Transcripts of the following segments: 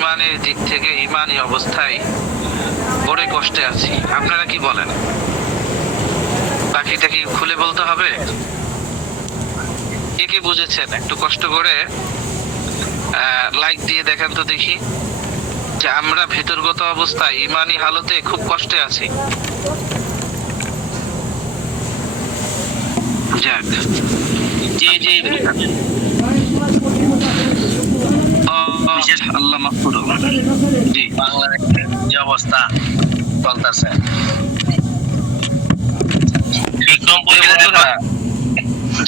ইমানের দিক থেকে ইমানি অবস্থায় বড় কষ্টে আছি। আপনারা কি বলেন? বাকিটা কি খুলে বলতে হবে? কে কে বুঝেছেন একটু কষ্ট করে লাইক দিয়ে দেখেন তো দেখি যে আমরা ভিতরগত অবস্থায় ইমানি হালতে খুব কষ্টে আছি। যাক, জি জি, আল্লাহ মাফ করুন। জি, বাংলাদেশের যে অবস্থা চলতেছে,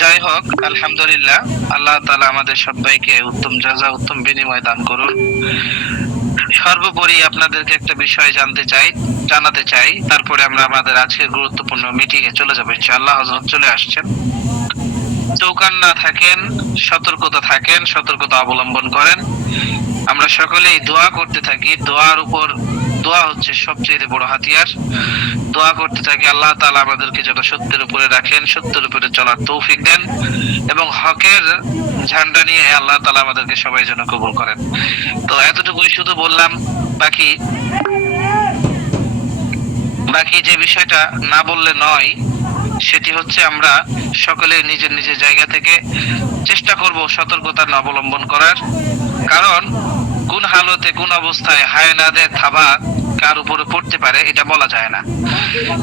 যাই হোক, আলহামদুলিল্লাহ, আল্লাহ তাআলা আমাদের সবাইকে উত্তম জাযা, উত্তম বিনিময় দান করুন। সর্বোপরি আপনাদেরকে একটা বিষয় জানাতে চাই, তারপরে আমরা আমাদের আজকের গুরুত্বপূর্ণ মিটিং এ চলে যাবো ইনশাআল্লাহ। হযরত চলে আসছেন। চৌকান্না থাকেন, সতর্কতা থাকেন, সতর্কতা অবলম্বন করেন। আমরা সকলেই দোয়া করতে থাকি। দোয়া হচ্ছে সবচেয়ে বড় হাতিয়ার। দোয়া করতে থাকি আল্লাহ তাআলা আমাদেরকে যেন সত্যের উপরে রাখেন, সত্যের উপরে চলার তৌফিক দেন, এবং হকের ঝান্ডা নিয়ে আল্লাহ তাআলা আমাদেরকে সবাই যেন কবুল করেন। তো এতটুকুই শুধু বললাম। বাকি যে বিষয়টা না বললে নয়, সেটি হচ্ছে আমরা সকলে নিজের নিজের জায়গা থেকে চেষ্টা করব সতর্কতা অবলম্বন করার। কারণ কোন হালতে, কোন অবস্থায় হায়নাদের থাবা কার উপরে পড়তে পারে এটা বলা যায় না।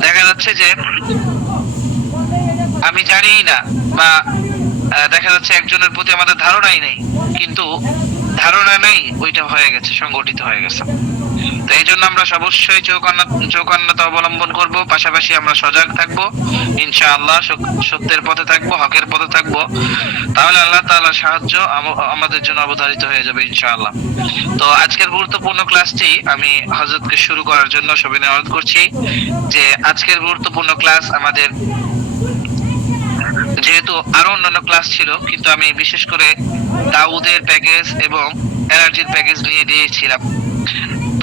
দেখা যাচ্ছে যে আমি জানিই না, বা দেখা যাচ্ছে একজনের প্রতি আমাদের ধারণাই নেই, কিন্তু ধারণা নেই ওইটা হয়ে গেছে, সংগঠিত হয়ে গেছে। তো এই জন্য আমরা অবশ্যই চৌকান্নতা অবলম্বন করব, পাশাপাশি আমরা সজাগ থাকবো ইনশাআল্লাহ, সত্যের পথে থাকবো, হকের পথে থাকবো। তাহলে আল্লাহ তাআলার সাহায্য আমাদের জন্য অবধারিত হয়ে যাবে ইনশাআল্লাহ। তো আজকের গুরুত্বপূর্ণ ক্লাসটি আমি হযরতকে শুরু করার জন্য সবিনয় অনুরোধ করছি যে আজকের গুরুত্বপূর্ণ ক্লাস আমাদের, যেহেতু আরো অন্যান্য ক্লাস ছিল, কিন্তু আমি বিশেষ করে দাউদের প্যাকেজ এবং এনার্জির প্যাকেজ নিয়ে দিয়েছিলাম।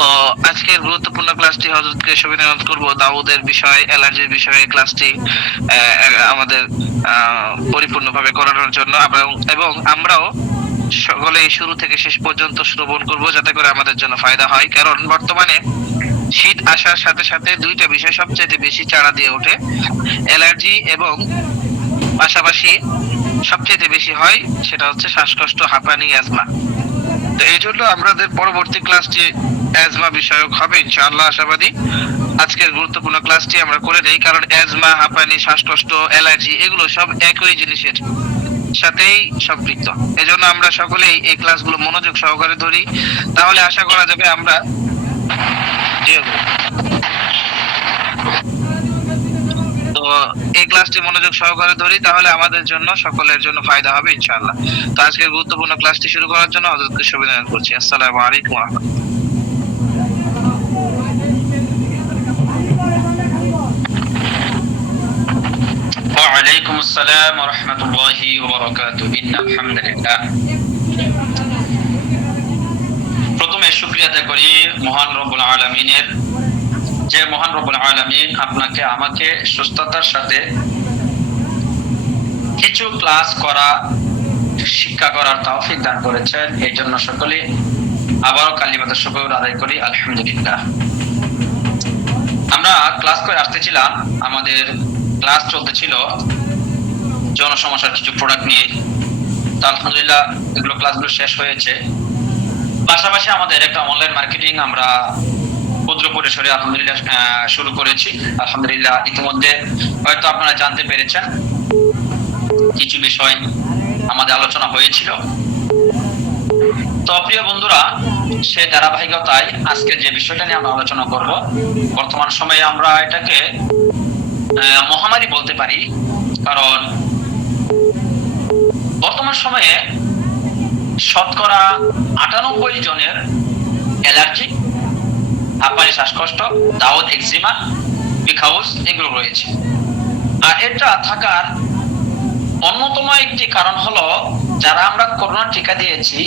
তো আজকের গুরুত্বপূর্ণ ক্লাসটি হযরতকে সবিনয় অনুরোধ করব দাউদের বিষয়, অ্যালার্জির বিষয়ে ক্লাসটি আমাদের পরিপূর্ণভাবে করানোর জন্য, এবং আমরাও সকলে শুরু থেকে শেষ পর্যন্ত শ্রবণ করব, যাতে করে আমাদের জন্য ফায়দা হয়। কারণ বর্তমানে শীত আসার সাথে সাথে দুইটা বিষয় সবচেয়ে বেশি চাড়া দিয়ে ওঠে, অ্যালার্জি, এবং পাশাপাশি সবচেয়ে বেশি হয় সেটা হচ্ছে শ্বাসকষ্ট, হাঁপানি, অ্যাজমা। তো এই জন্য আমাদের পরবর্তী ক্লাসটি অ্যাজমা বিষয়ক হবে ইনশাআল্লাহ, আশাবাদী। আজকের গুরুত্বপূর্ণ ক্লাসটি আমরা করে নেই, কারণ অ্যাজমা, হাঁপানি, শ্বাসকষ্ট, অ্যালার্জি এগুলো সব একই জিনিসের সাথেই সম্পৃক্ত। এজন্য আমরা সকলেই এই ক্লাসগুলো মনোযোগ সহকারে ধরি, তাহলে আশা করা যাবে আমরা এই ক্লাসটি মনোযোগ সহকারে ধরি, তাহলে আমাদের জন্য, সকলের জন্য ফায়দা হবে ইনশাআল্লাহ। তো আজকের গুরুত্বপূর্ণ ক্লাসটি শুরু করার জন্য হযরতকে শুভেচ্ছা করছি। আসসালামু আলাইকুম ওয়া রাহমাতুল্লাহ। ওয়ালাইকুম আসসালাম ওয়া রাহমাতুল্লাহি ওয়া বারাকাতুহু। ইন্নাল হামদুলিল্লাহ। প্রথমে শুকরিয়া আদায় করি মহান রব্বুল আলামিনের, যে মহান রব্বুল আলামিন আপনাকে আমাকে সুস্থতার সাথে কিছু ক্লাস করা, শিক্ষা করার তৌফিক দান করেছেন। এই জন্য সকলে আবারও কালিমাতুশ শুকর আদায় করি, আলহামদুলিল্লাহ। আমরা ক্লাস করে আসতেছিলাম, আমাদের ক্লাস চলতেছিল জনসমস্যার কিছু প্রোডাক্ট নিয়ে। তো আলহামদুলিল্লাহ এগুলো ক্লাসগুলো শেষ হয়েছে। পাশাপাশি আমাদের একটা অনলাইন মার্কেটিং আমরা ক্ষুদ্র পরিসরে আলহামদুলিল্লাহ শুরু করেছি। আলহামদুলিল্লাহ ইতিমধ্যে হয়তো আপনারা জানতে পেরেছেন, কিছু বিষয় আমাদের আলোচনা হয়েছিল। তো প্রিয় বন্ধুরা, সে ধারাবাহিকতায় আজকে যে বিষয়টা নিয়ে আমরা আলোচনা করব, বর্তমান সময়ে আমরা এটাকে মহামারী বলতে পারি। কারণ বর্তমান সময়ে শতকরা 98 জনের অ্যালার্জি, হাঁপানি, শ্বাসকষ্ট, দাউদ, এক্সিমা, বিখাউস এগুলো রয়েছে। আর এটা থাকার অন্যতম একটি কারণ হলো, যারা আমরা করোনার টিকা দিয়েছি,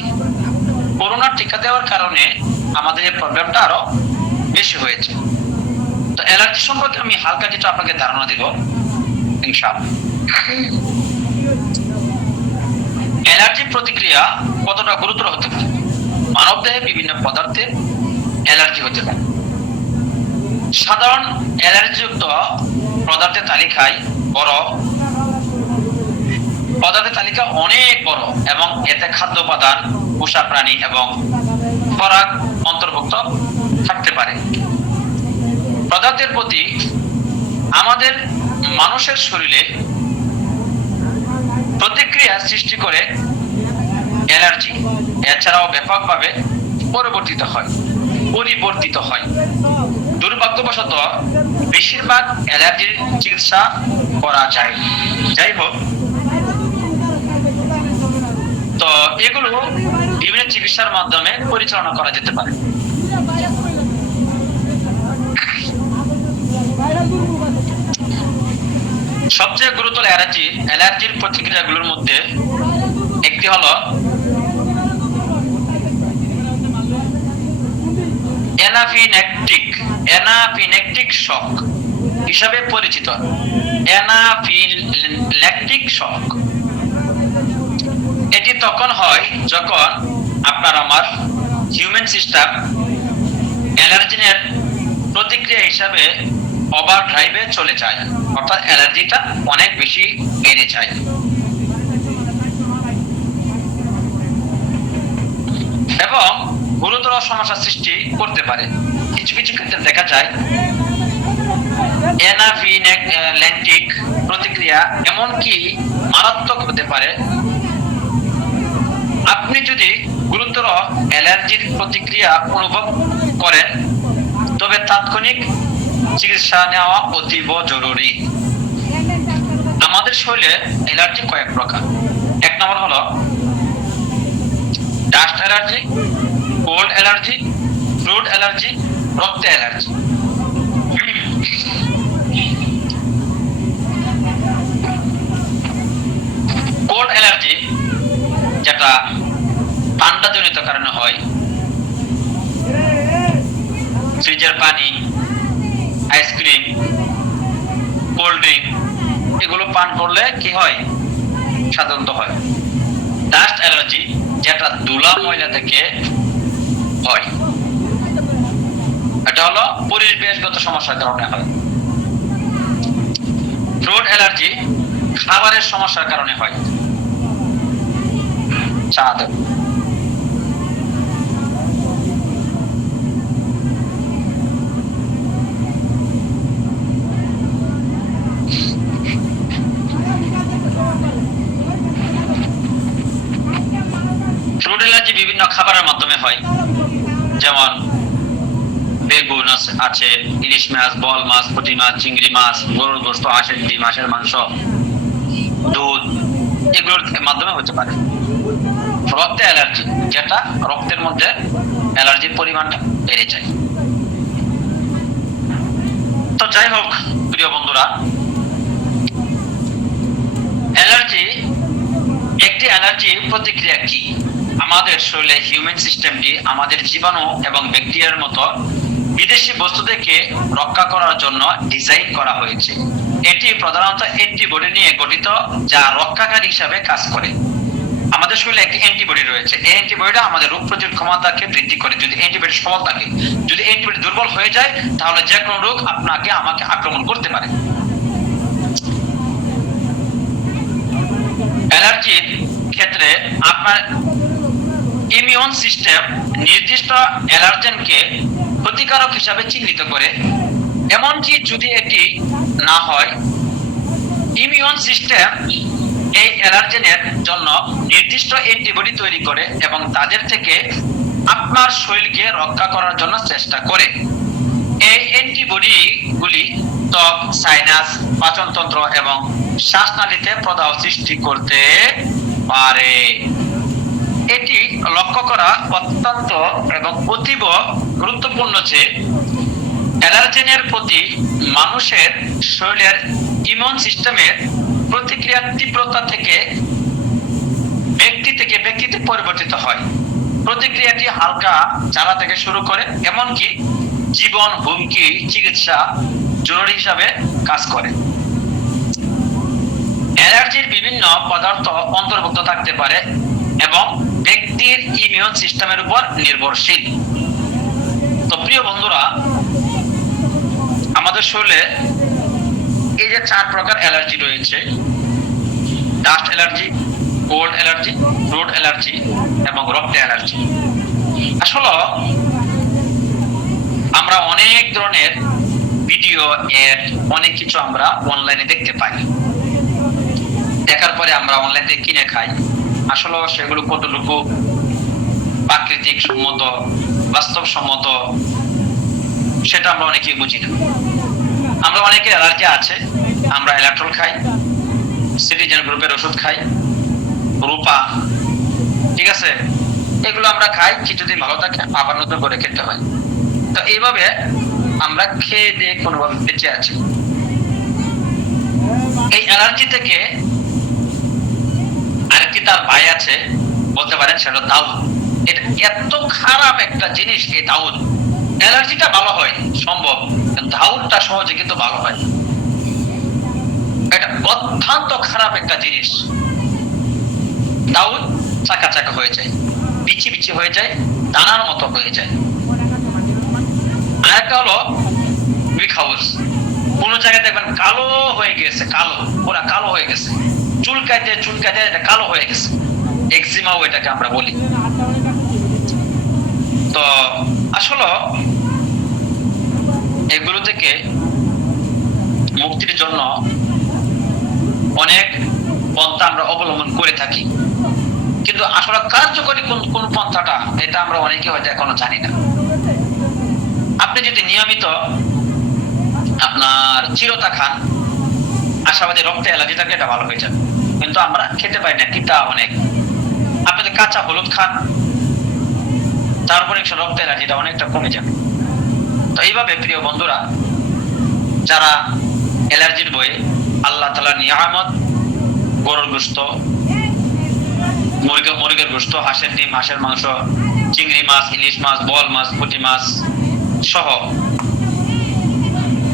করোনার টিকা দেওয়ার কারণে আমাদের এই প্রবলেমটা আরো বেশি হয়েছে। তো অ্যালার্জি সম্পর্কে আমি হালকা কিছু আপনাকে ধারণা দিব ইনশাআল্লাহ। অ্যালার্জি প্রতিক্রিয়া কতটা গুরুতর হতে পারে? মানবদেহে বিভিন্ন পদার্থে অ্যালার্জি হতে পারে। সাধারণ অ্যালার্জিযুক্ত পদার্থের তালিকায় পদার্থের তালিকা অনেক বড় এবং এতে খাদ্য উপাদান, পোষা প্রাণী এবং খোরাক অন্তর্ভুক্ত থাকতে পারে। পদার্থের প্রতি আমাদের মানুষের শরীরে প্রতিক্রিয়া সৃষ্টি করে অ্যালার্জি। এছাড়াও ব্যাপকভাবে পরিবর্তিত হয়। দুর্ভাগ্যবশত বেশিরভাগ অ্যালার্জির চিকিৎসা করা যায়। যাই হোক, তো এগুলো বিভিন্ন চিকিৎসার মাধ্যমে পরিচালনা করা যেতে পারে। সবচেয়ে গুরুতর অ্যালার্জির প্রতিক্রিয়াগুলোর মধ্যে একটি হলো অ্যানাফিল্যাক্টিক শক হিসাবে পরিচিত। অ্যানাফিল্যাক্টিক শক এটি তখন হয় যখন আপনার আমার হিউম্যান সিস্টেম অ্যালার্জেনের প্রতিক্রিয়া হিসাবে ওভার ড্রাইভে চলে যায়, অর্থাৎ অ্যালার্জিটা অনেক বেশি বেড়ে যায়। এবং গুরুতর সমস্যা সৃষ্টি করতে পারে। কিছু কিছু ক্ষেত্রে দেখা যায় অ্যানাফিল্যাক্টিক প্রতিক্রিয়া এমনকি মারাত্মক হতে পারে। আপনি যদি গুরুতর অ্যালার্জির প্রতিক্রিয়া অনুভব করেন তবে তাৎক্ষণিক চিকিৎসা নেওয়া অতীব জরুরি। আমাদের শরীরে অ্যালার্জি কয়েক প্রকার। এক নম্বর হলো dust allergy, cold allergy, fruit allergy, রক্ত অ্যালার্জি। কোল্ড অ্যালার্জি যেটা ঠান্ডাজনিত কারণে হয়, ফ্রিজের পানি, আইসক্রিম, কোল্ড ড্রিঙ্ক এগুলো পান করলে কি হয়, সাধারণত হয়। ডাস্ট অ্যালার্জি যেটা ধুলা ময়লা থেকে হয়, এটা হলো পরিবেশগত সমস্যার কারণে হয়। ফ্রুট অ্যালার্জি খাবারের সমস্যার কারণে হয়। স্বাদ ফ্রুট অ্যালার্জি বিভিন্ন খাবারের মাধ্যমে হয়, যেমন বেগুন আছে, ইলিশ মাছ, বল মাছ, পুঁটি মাছ, চিংড়ি মাছ, গরুর গোশত, হাঁসের ডিম, হাঁসের মাংস, দুধ এগুলোর মাধ্যমে হতে পারে। রক্তে অ্যালার্জি যেটা রক্তের মধ্যে অ্যালার্জির পরিমাণটা বেড়ে যায়। তো যাই হোক প্রিয় বন্ধুরা, অ্যালার্জি প্রতিক্রিয়া কি? আমাদের শরীরে হিউম্যান সিস্টেমটি আমাদের জীবাণু এবং ব্যাকটেরিয়ার মতো বিদেশি বস্তু থেকে রক্ষা করার জন্য ডিজাইন করা হয়েছে। এটি প্রধানত অ্যান্টিবডি নিয়ে গঠিত, যা রক্ষাকারী হিসাবে কাজ করে। আমাদের শরীরে একটি অ্যান্টিবডি রয়েছে। এই অ্যান্টিবডিটা আমাদের রোগ প্রতিরোধ ক্ষমতাকে বৃদ্ধি করে। যদি অ্যান্টিবডি সবল থাকে, যদি অ্যান্টিবডি দুর্বল হয়ে যায়, তাহলে যে কোনো রোগ আপনাকে আমাকে আক্রমণ করতে পারে। অ্যালার্জির ক্ষেত্রে আপনার ইমিউন সিস্টেম নির্দিষ্ট অ্যালার্জেনকে ক্ষতিকারক হিসাবে চিহ্নিত করে। এমনকি যদি এটি না হয়, ইমিউন সিস্টেম এই অ্যালার্জেনের জন্য নির্দিষ্ট অ্যান্টিবডি তৈরি করে এবং তাদের থেকে আপনার শরীরকে রক্ষা করার জন্য চেষ্টা করে। এই অ্যান্টিবডিগুলি ত্বক, সাইনাস, পাচনতন্ত্র এবং শ্বাসনালীতে প্রদাহ সৃষ্টি করতে পারে। এটি লক্ষ্য করা অত্যন্ত এবং অতীব গুরুত্বপূর্ণ যে অ্যালার্জেনের প্রতি মানুষের শরীরের ইমিউন সিস্টেমের প্রতিক্রিয়ার তীব্রতা থেকে ব্যক্তিতে পরিবর্তিত হয়। প্রতিক্রিয়াটি হালকা জ্বালা থেকে শুরু করে এমনকি জীবন হুমকি চিকিৎসা জরুরি হিসাবে কাজ করে। অ্যালার্জির বিভিন্ন পদার্থ অন্তর্ভুক্ত থাকতে পারে, এবং ব্যক্তির ইমিউন সিস্টেমের উপর নির্ভরশীল। তো প্রিয় বন্ধুরা, আমাদের শরীরে এই যে 4 প্রকার অ্যালার্জি রয়েছে, dust allergy, cold allergy, road allergy এবং রক্ত অ্যালার্জি। আসলে আমরা অনেক ধরনের ভিডিও, এড, অনেক কিছু আমরা অনলাইনে দেখতে পাই। দেখার পরে আমরা অনলাইন থেকে কিনে খাই। আসলে সেগুলো কতটুকু প্রাকৃতিক সম্মত, বাস্তবসম্মত, সেটা আমরা অনেকেই বুঝি না। আমরা অনেকের অ্যালার্জি আছে, আমরা ইলেকট্রল খাই, সিটিজেন গ্রুপের ওষুধ খাই, রূপা, ঠিক আছে, এগুলো আমরা খাই, কিছুদিন ভালো থাকে, আবার নতুন করে খেতে হয়। তো এইভাবে আমরা খেয়ে দিয়ে কোনোভাবে বেঁচে আছি। এই অ্যালার্জি থেকে আরেকটি তার ভাই আছে, বলতে পারেন সেটা দাউদ। এটা এত খারাপ একটা জিনিস, এই দাউদ। অ্যালার্জিটা ভালো হয় সম্ভব, দাউদটা সহজে কিন্তু ভালো হয়। এটা অত্যন্ত খারাপ একটা জিনিস। দাউদ চাকা চাকা হয়ে যায়, বিচি বিচি হয়ে যায়, দানার মতো হয়ে যায়। আরেকটা হলো উইক হাউস। কোন জায়গায় দেখবেন কালো হয়ে গেছে, কালো, পুরা কালো হয়ে গেছে, চুলকাইতে চুলকাইতে এটা কালো হয়ে গেছে, এক্সিমাও এটাকে আমরা বলি। তো আসলে এগুলো থেকে মুক্তির জন্য অনেক পন্থা আমরা অবলম্বন করে থাকি, কিন্তু আসলে কার্যকরী কোন পন্থাটা, এটা আমরা অনেকে হয়তো এখনো জানি না। আপনি যদি নিয়মিত আপনার চিরতা খান, আশাবাদী রক্তে অ্যালার্জি থাকলে এটা ভালো হয়ে যাবে, কিন্তু আমরা খেতে পারি না, তিতা অনেক। আপনি যদি কাঁচা হলুদ খান, তারপরে রক্তে অ্যালার্জিটা অনেকটা কমে যাবে। তো এইভাবে প্রিয় বন্ধুরা, যারা অ্যালার্জির বয়ে আল্লাহ তাআলার নিয়ামত, গরুর গোশত, মুরগির গোশত, হাঁসের ডিম, হাঁসের মাংস, চিংড়ি মাছ, ইলিশ মাছ, বোয়াল মাছ, পুঁটি মাছ সহ,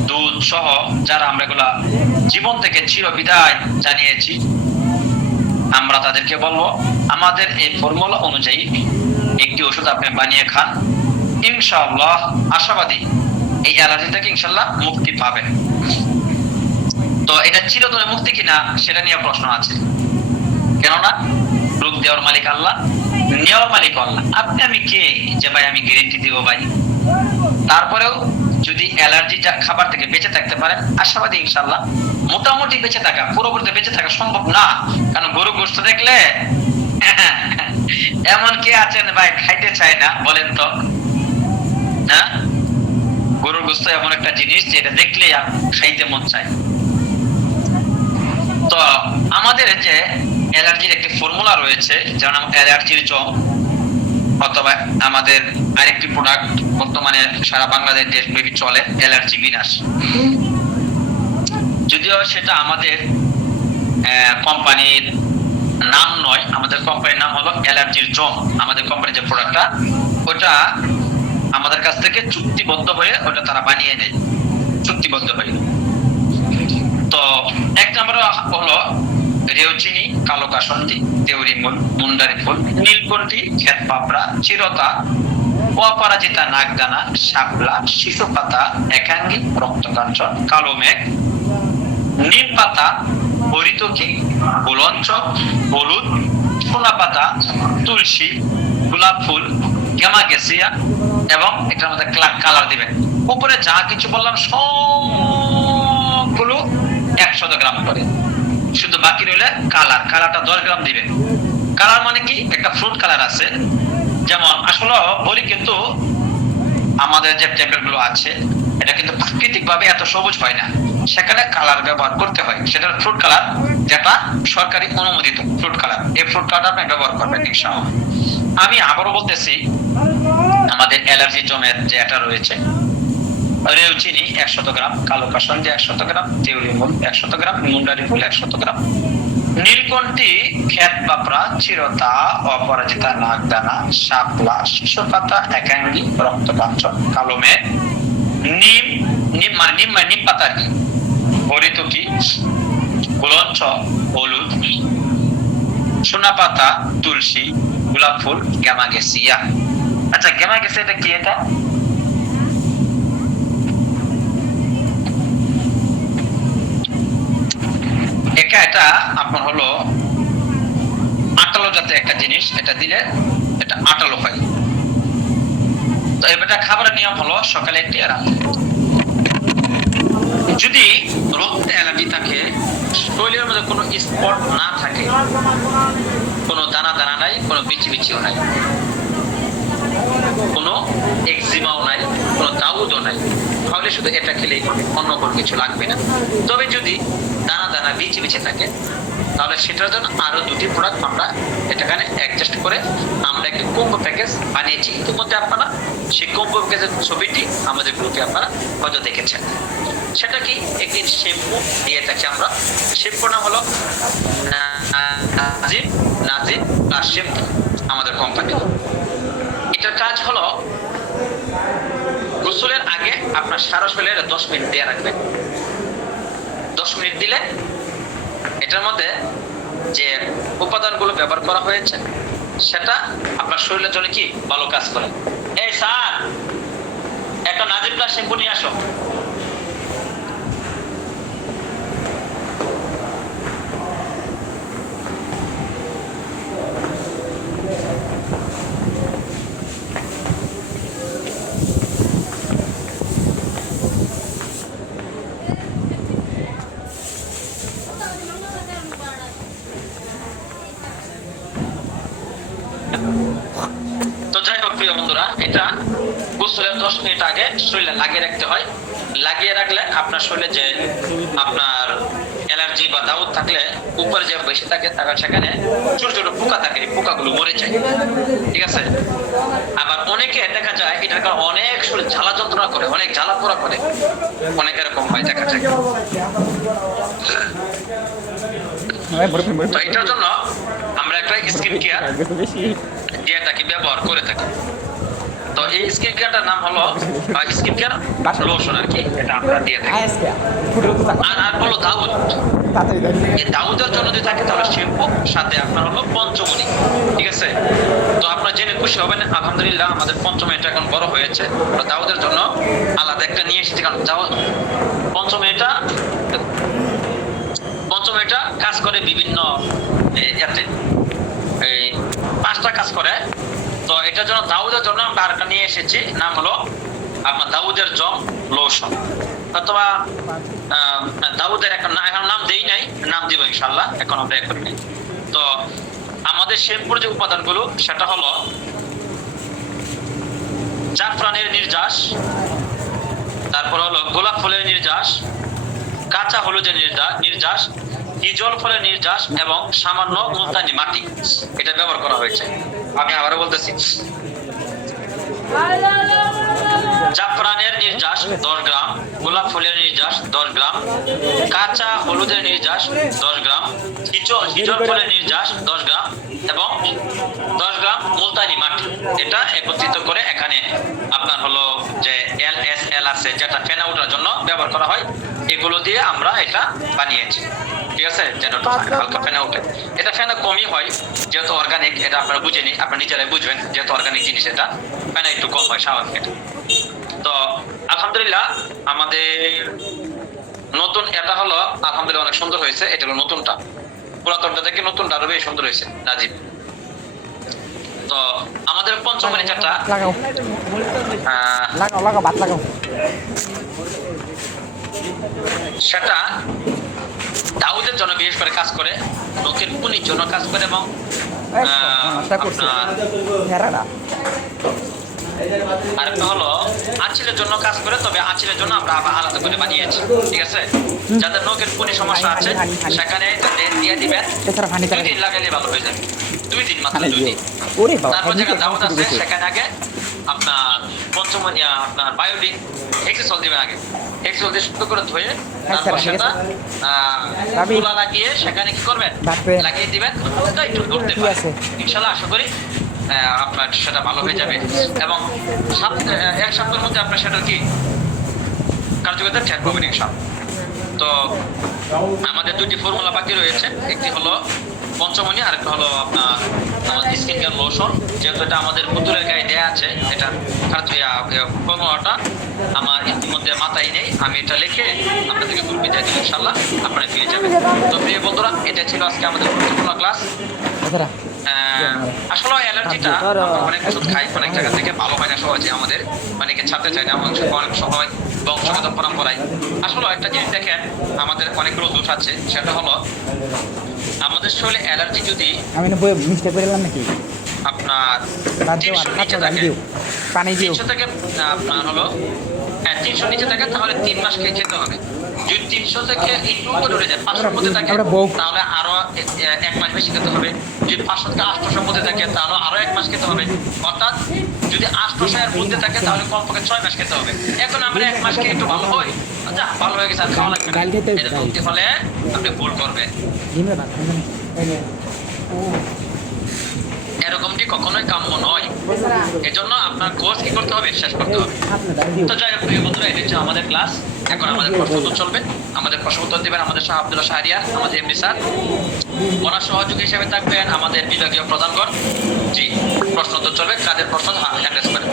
দুধ সহ, যারা আমরা এগুলা জীবন থেকে চির বিদায় জানিয়েছি, আমরা তাদেরকে বলবো আমাদের এই ফর্মুলা অনুযায়ী একটি ওষুধ আপনি বানিয়ে খান, ইনশাআল্লাহ আশাবাদী এই অ্যালার্জি থেকে ইনশাআল্লাহ মুক্তি পাবেন। তো এটা চিরতরে মুক্তি কিনা সেটা নিয়ে প্রশ্ন আছে, কেননা রোগ দেওয়ার মালিক আল্লাহ, নেওয়ার মালিক আল্লাহ। আপনি আমি কে যে ভাই আমি গ্যারেন্টি দিব ভাই? তারপরেও যদি অ্যালার্জিটা খাবার থেকে বেঁচে থাকতে পারেন, আশাবাদী ইনশাআল্লাহ মোটামুটি বেঁচে থাকা, পুরোপুরি বেঁচে থাকা সম্ভব না। কারণ গরু গোশত দেখলে এমন কে আছেন ভাই খাইতে চায় না, বলেন তো? হ্যাঁ, গরুর গোশত এমন একটা জিনিস যেটা দেখলে খাইতে মন চায়। তো আমাদের যে অ্যালার্জির একটি ফর্মুলা রয়েছে, যেমন অ্যালার্জির জম, অথবা আমাদের আরেকটি প্রোডাক্ট বর্তমানে সারা বাংলাদেশ দেশব্যাপী চলে, অ্যালার্জি বিনাশ। যদিও সেটা আমাদের কোম্পানির নাম নয়, আমাদের কোম্পানির নাম হলো অ্যালার্জির জম। আমাদের কোম্পানির যে প্রোডাক্টটা, ওটা আমাদের কাছ থেকে চুক্তিবদ্ধ হয়ে ওটা তারা বানিয়ে নেয়, চুক্তিবদ্ধ হয়ে। তো এক নম্বর হলো রেউচিনি, কালো কাসন্দি, তেওরি ফুল, মুন্ডারি ফুল, নীলকণ্ঠী, ক্ষেত পাপড়া, চিরতা, অপরাজিতা, নাগদানা, শাপলা, শিশু পাতা, একাঙ্গী, রক্তকাঞ্চন, কালো মেঘ, নিম পাতা, হরিতকি, গুলঞ্চ, হলুদ, সোনা পাতা, তুলসী, গোলাপ ফুল, গ্যামাগেসিয়া এবং এটার মধ্যে কালার দিবেন। উপরে যা কিছু বললাম সবগুলো 100 গ্রাম করে, শুধু বাকি রইলে কালারটা 10 গ্রাম দিবেন। কালার মানে কি? একটা ফ্রুট কালার আছে, যেমন আসলে বলি, কিন্তু আমাদের যে ট্যাবলেট গুলো আছে এটা কিন্তু প্রাকৃতিক ভাবে এত সবুজ হয় না, সেখানে কালার ব্যবহার করতে হয়। সেটা ফ্রুট কালার, যেটা সরকারি অনুমোদিত ফ্রুট কালার। এই ফ্রুট কালার আপনি ব্যবহার করবেন ইনশাআল্লাহ। আমি আবারও বলতেছি, আমাদের অ্যালার্জি জমের যে এটা রয়েছে, রেউচিনি 100 গ্রাম, কালো কাসন্দি 100 গ্রাম, তেওরি ফুল 100 গ্রাম, মুন্ডারি ফুল 100 গ্রাম, নীলকণ্ঠী, ক্ষেত পাপড়া, চিরতা, অপরাজিতা, নাগদানা, শাপলা, শিশু পাতা, একাঙ্গী, রক্তকাঞ্চন, কালো মেঘ, নিম পাতা আর কি, হরিতকি, গুলঞ্চ, হলুদ, সোনা পাতা, তুলসী, গোলাপ ফুল, গ্যামাগেসিয়া। আচ্ছা, গ্যামাগেসিয়া এটা কি? এটা আপনার হলো আটালো জাতের একটা জিনিস। এটা দিলে এটা আটালো হয়। তো এটা খাবারের নিয়ম হলো সকালে একটি, রাতে। যদি রক্তে অ্যালার্জি থাকে, শরীরের মধ্যে কোনো স্পট না থাকে, কোনো দানা দানা নাই, কোনো বিচি বিচিও নাই, কোনো এক্সিমাও নাই, কোনো দাউদও নাই, তাহলে শুধু এটা খেলেই হবে, অন্য কোনো কিছু লাগবে না। তবে যদি দানা দানা বিচি বিচি থাকে, তাহলে সেটার জন্য আরো দুটি প্রোডাক্ট আমরা এটাখানে অ্যাডজাস্ট করে আমরা একটি কম্বো প্যাকেজ বানিয়েছি। ইতিমধ্যে আপনারা সেই কম্বো প্যাকেজের ছবিটি আমাদের গ্রুপে আপনারা হয়তো দেখেছেন। সেটা কি? একটি শ্যাম্পু দিয়ে থাকি আমরা। শ্যাম্পুর নাম হলো নাজিম প্লাস শ্যাম্পু, আমাদের কোম্পানি। এটার কাজ হলো গোসলের আগে আপনার সারা শরীরে 10 মিনিট দিয়ে রাখবেন। 10 মিনিট দিলে এটার মধ্যে যে উপাদানগুলো ব্যবহার করা হয়েছে সেটা আপনার শরীরের জন্য কি ভালো কাজ করে। এই স্যার, একটা নাজিম প্লাস শ্যাম্পু নিয়ে আসো। তো যাই হোক প্রিয় বন্ধুরা, এটা গোসলের 10 মিনিট আগে শরীরে লাগিয়ে রাখতে হয়। লাগিয়ে রাখলে আপনার শরীরে যে আপনার অ্যালার্জি বা দাউদ থাকলে উপরে যে বেশি থাকে, সেখানে ছোট ছোট পোকা থাকে, পোকাগুলো মরে যায়। ঠিক আছে? আবার অনেকে দেখা যায় এটার কারণে অনেক শরীর জ্বালা যন্ত্রণা করে, অনেক জ্বালা পোড়া করে, অনেক এরকম হয় দেখা যায়। তো এটার জন্য আমরা একটা স্কিন কেয়ার দিয়ে থাকি, ব্যবহার করে থাকি। তো এই স্কিন কেয়ারটার নাম হলো স্কিন কেয়ার লোশন আর কি, এটা আমরা দিয়ে থাকি। আর হলো দাউদ। এই দাউদের জন্য যদি থাকে তাহলে শ্যাম্পু, সাথে আপনার হলো পঞ্চমণি। ঠিক আছে? তো আপনারা জেনে খুশি হবেন, আলহামদুলিল্লাহ আমাদের পঞ্চমণিটা এখন বড় হয়েছে। দাউদের জন্য আলাদা একটা নিয়ে এসেছি, কারণ পঞ্চমণিটা কাজ করে বিভিন্ন ইয়াতে, এই 5টা কাজ করে। তো এটার জন্য দাউদের জন্য আমরা আরেকটা নিয়ে এসেছি, নাম হলো আপনার দাউদের জম লোশন, অথবা দাউদের একটা এখন নাম দেই নাই, নাম দিব ইনশাআল্লাহ, এখন আমরা এখন নেই। তো আমাদের শ্যাম্পুর যে উপাদানগুলো সেটা হলো জাফরানের নির্যাস, তারপর হলো গোলাপ ফুলের নির্যাস, কাঁচা হলুদের নির্যাস, হিজল ফলের নির্যাস এবং সামান্য মুলতানি মাটি, এটা ব্যবহার করা হয়েছে। আমি আবারও বলতেছি, জাফরানের নির্যাস 10 গ্রাম, গোলাপ ফুলের নির্যাস 10 গ্রাম, কাঁচা হলুদের নির্যাস 10 গ্রাম, হিজল ফলের নির্যাস 10 গ্রাম এবং 10 গ্রাম মুলতানি মাটি, এটা একত্রিত করে এখানে আপনার হলো যে LSL আছে, যেটা ফেনা ওঠার জন্য ব্যবহার করা হয়, এগুলো দিয়ে আমরা এটা বানিয়েছি। ঠিক আছে? যেন হালকা ফেনা ওঠে। এটা ফেনা কমই হয় যেহেতু অর্গানিক, এটা আপনারা বুঝেনি, আপনারা নিজেরাই বুঝবেন, যেহেতু অর্গানিক জিনিস এটা ফেনা একটু কম হয় স্বাভাবিক। তো আলহামদুলিল্লাহ আমাদের নতুন এটা হলো আলহামদুলিল্লাহ অনেক সুন্দর হয়েছে। এটা হলো নতুনটা, পুরাতনটা থেকে নতুনটা আরো বেশি সুন্দর হয়েছে নাজিব। তো আমাদের পঞ্চমণি যেটা সেটা দাউদের জন্য বিশেষ করে কাজ করে, নখের কুনির জন্য কাজ করে এবং আরেকটা হলো আঁচিলের জন্য কাজ করে, তবে আঁচিলের জন্য আমরা আবার আলাদা করে বানিয়েছি। ঠিক আছে? যাদের নখের কুনি সমস্যা আছে সেখানে দিয়ে দিবেন, 2 দিন লাগাইলে ভালো হয়ে যাবে। 2 দিন মাত্র, 2 দিন। তারপর যেখানে দাউদ আছে সেখানে আগে আপনার পঞ্চমণি আপনার বায়োডিন এক্সেসল দিবেন, আগে এক্সেসল দিয়ে শুদ্ধ করে ধুয়ে তারপর সেটা তুলা লাগিয়ে সেখানে কি করবেন, লাগিয়ে দিবেন, একটু ধরতে পারে। ইনশাআল্লাহ আশা করি আপনার সেটা ভালো হয়ে যাবে এবং 1 সপ্তাহের মধ্যে আপনার সেটা কি কার্যকারিতা ঠেক পাবেন ইনশাআল্লাহ। তো আমাদের 2টি ফর্মুলা বাকি রয়েছে, একটি হলো পঞ্চমণি, আর একটা হলো আপনার আমাদের স্কিন কেয়ার লোশন। যেহেতু এটা আমাদের পুতুলের গায়ে দেয়া আছে, এটা ফর্মুলাটা আমার ইতিমধ্যে মাথায় নেই, আমি এটা লিখে আপনাদেরকে গ্রুপে দিয়ে দিই, ইনশাল্লাহ আপনারা পেয়ে যাবেন। তো প্রিয় বন্ধুরা, এটা ছিল আজকে আমাদের গুরুত্বপূর্ণ ক্লাস। আসলে অ্যালার্জিটা অনেক ওষুধ খাই, অনেক জায়গা থেকে ভালো হয় না সহজে, আমাদের অনেকে ছাড়তে চায় না, অনেক সময় বংশগত পরম্পরায়। আসলে একটা জিনিস দেখেন, আমাদের অনেকগুলো দোষ আছে, সেটা হলো আমাদের শরীরে অ্যালার্জি যদি আপনার 300 নিচে থাকে, 300 থেকে আপনার হলো 300 নিচে থাকে, তাহলে 3 মাস খেতে হবে। যদি 300 থেকে একটু উপরে উঠে যায়, 500 মধ্যে থাকে, তাহলে আরো 1 মাস বেশি খেতে হবে। যদি 500 থেকে 800 মধ্যে থাকে, তাহলে আরো 1 মাস খেতে হবে। অর্থাৎ যদি 800 এর মধ্যে থাকে, তাহলে কমপক্ষে 6 মাস খেতে হবে। এখন আমরা 1 মাস খেয়ে একটু ভালো হয়, আচ্ছা ভালো হয়ে গেছে, আর খাওয়া লাগবে না, এরকম হলে আপনি ভুল করবেন। এরকমটি কখনোই কাম্য নয়। এজন্য আপনার কোর্স কি করতে হবে, শেষ করতে হবে। তো যাই হোক প্রিয় বন্ধুরা, এটা হচ্ছে আমাদের ক্লাস। এখন আমাদের প্রশ্ন উত্তর চলবে। আমাদের প্রশ্ন উত্তর দিবেন আমাদের শাহ আব্দুল্লাহ শাহরিয়ার, আমাদের এমডি স্যার। ওনার সহযোগী হিসেবে থাকবেন আমাদের বিভাগীয় প্রধানগণ। জি, প্রশ্ন উত্তর চলবে। কাদের প্রশ্ন হ্যান্ডেস করেন।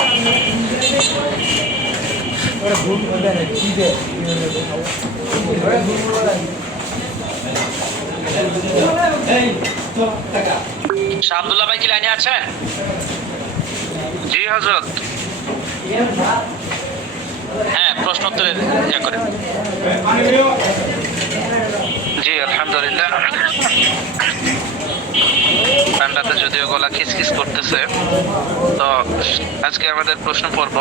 শাহ আব্দুল্লাহ ভাই কি লাইনে আছেন? জি হযরত। হ্যাঁ, প্রশ্ন উত্তরের করেন। জি আলহামদুলিল্লাহ। ঠান্ডাতে যদিও গলা খিসখিস করতেছে, তো আজকে আমাদের প্রশ্ন পর্ব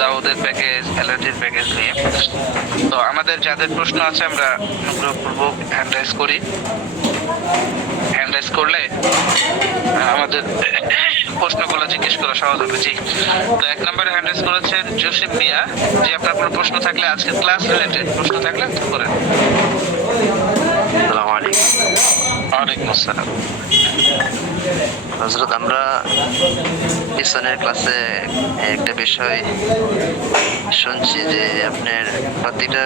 দাউদের প্যাকেজ, অ্যালার্জির প্যাকেজ নিয়ে। তো আমাদের যাদের প্রশ্ন আছে আমরা অনুগ্রহপূর্বক হ্যান্ড রাইজ করি। হ্যান্ড রাইজ করলে আমাদের প্রশ্নগুলো জিজ্ঞেস করা সহজ হবে। জি, তো 1 নম্বরে হ্যান্ড রাইজ করেছেন জসিম মিয়া। জি, আপনার কোনো প্রশ্ন থাকলে আজকে ক্লাস রিলেটেড প্রশ্ন থাকলে করেন। আসসালামু আলাইকুম। ওয়ালাইকুম আসসালাম। হযরত, আমরা পিছনের ক্লাসে একটা বিষয় শুনছি যে আপনার প্রতিটা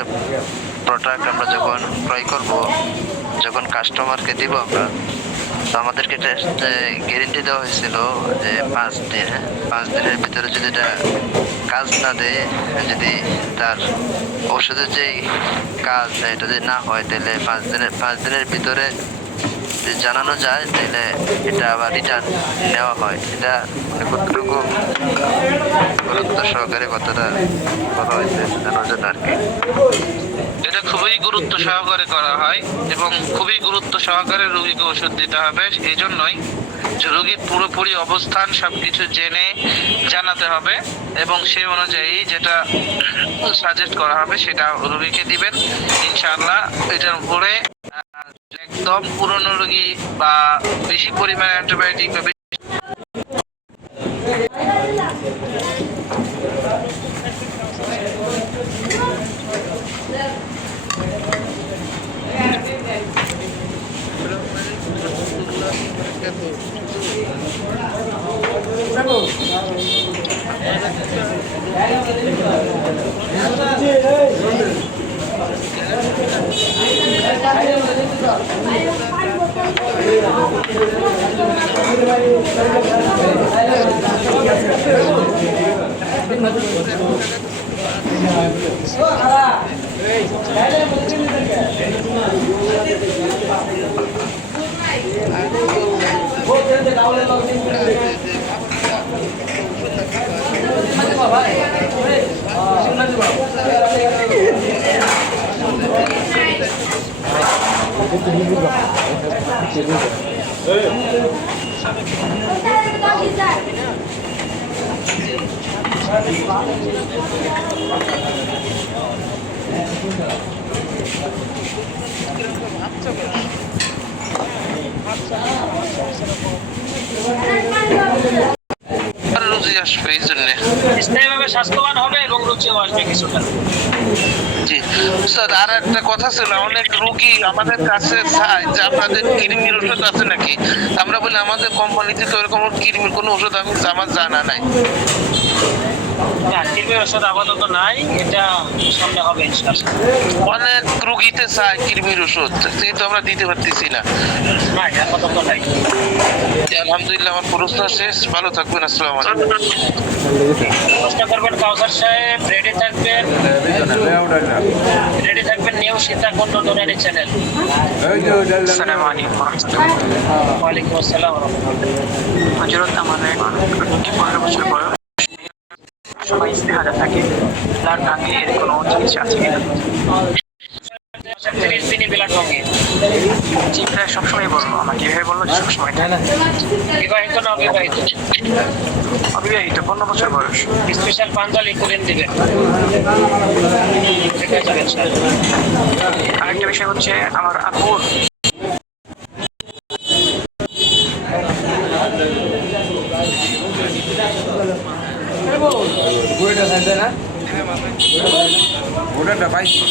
প্রোডাক্ট আমরা যখন ক্রয় করব, যখন কাস্টমারকে দিব আমরা, তো আমাদেরকে গ্যারেন্টি দেওয়া হয়েছিল যে 5 দিনের ভিতরে যদি এটা কাজ না দেয়, যদি তার ওষুধের যেই কাজ এটা যদি না হয়, তাহলে 5 দিনের ভিতরে যদি জানানো যায়, তাহলে এটা আবার রিটার্ন নেওয়া হয়। এটা কতটুকু গুরুত্ব সহকারে কতটা বলা হয়েছে জানার জন্য আর কি। এটা খুবই গুরুত্ব সহকারে করা হয় এবং খুবই গুরুত্ব সহকারে রোগীকে ওষুধ দিতে হবে। এই জন্যই যে রোগীর পুরোপুরি অবস্থান সবকিছু জেনে জানাতে হবে এবং সেই অনুযায়ী যেটা সাজেস্ট করা হবে সেটা রোগীকে দিবেন ইনশাআল্লাহ। এটার উপরে একদম পুরনো রোগী বা বেশি পরিমাণে অ্যান্টিবায়োটিক বা রুচি আসবে এই জন্যে স্থায়ীভাবে স্বাস্থ্যবান হবে এবং রুচিও আসবে কিছুটা। জি স্যার, আর একটা কথা ছিল, অনেক রোগী আমাদের কাছে চায় যে আপনাদের কৃমির ওষুধ আছে নাকি। আমরা বলি আমাদের কোম্পানিতে তো এরকম কৃমির কোনো ওষুধ আমার জানা নাই। কৃমির ওষুধ আপাতত নাই, এটা সামনে হবে ইনশাআল্লাহ। অনেক রুগীতে চায় কৃমির ওষুধ, কিন্তু আমরা দিতে পারতেছি না। নাই, আপাতত নাই। আলহামদুলিল্লাহ, আমার প্রশ্ন শেষ। ভালো থাকবেন, আসসালামু আলাইকুম। প্রশ্ন করবেন কাউসার সাহেব, রেডি থাকবেন, রেডি থাকবেন। নিউ সীতাকুণ্ড নুরানি চ্যানেল। আসসালামু আলাইকুম ওয়া ওয়ালাইকুম আসসালাম ওয়া রাহমাতুল্লাহ। হযরত আমাদের 15 বছর বয়স, সবাই ইস্তেহারা থাকে, তার নাকি এর কোনো চিকিৎসা আছে কিনা? 30 দিনই ব্লাড ভাঙে। জি, প্রায় সবসময় বললো আমাকে, এভাবে বললো যে সবসময়। বিবাহিত না অবিবাহিত? অবিবাহিত, 15 বছর বয়স। স্পেশাল পাঞ্জালি করেন দিবেন, ঠিক আছে ইনশাআল্লাহ। আরেকটা বিষয় হচ্ছে আমার আব্বুর ওটা পাইছি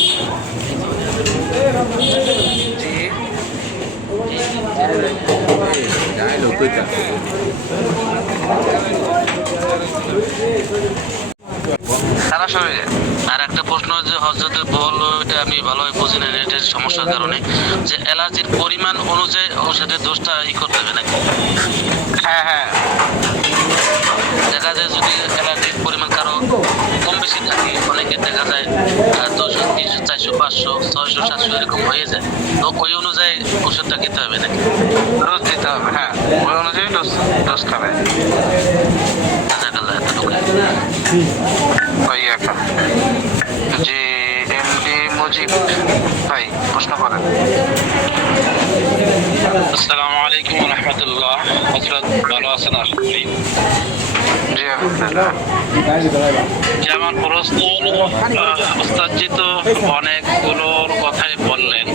সরাসরি। আর একটা প্রশ্ন যে হযরতে বললো, এটা আমি ভালোভাবে বুঝি না, এটার সমস্যার কারণে, যে অ্যালার্জির পরিমাণ অনুযায়ী ওষুধের দোষটা করতে হবে নাকি? হ্যাঁ হ্যাঁ, দেখা যায় যদি অ্যালার্জির পরিমাণ কারো কম বেশি থাকে, অনেকে দেখা যায় 200, 300, 400, 500, 600, 700 এরকম হয়ে যায়, তো ওই অনুযায়ী ওষুধটা খেতে হবে নাকি? ডোজ দিতে হবে, হ্যাঁ, ওই অনুযায়ী ডোজ খাবে। জাযাকাল্লাহ, এতটুকু। ওই এখন জি, এমডি মুজিব ভাই প্রশ্ন করেন। আসসালামু আলাইকুম ওয়া রাহমাতুল্লাহ। হযরত ভালো আছেন? আলহামদুলিল্লাহ। জি আলহামদুলিল্লাহ। যে আমার প্রশ্ন হলো, ওস্তাদজি তো অনেকগুলোর কথাই বললেন,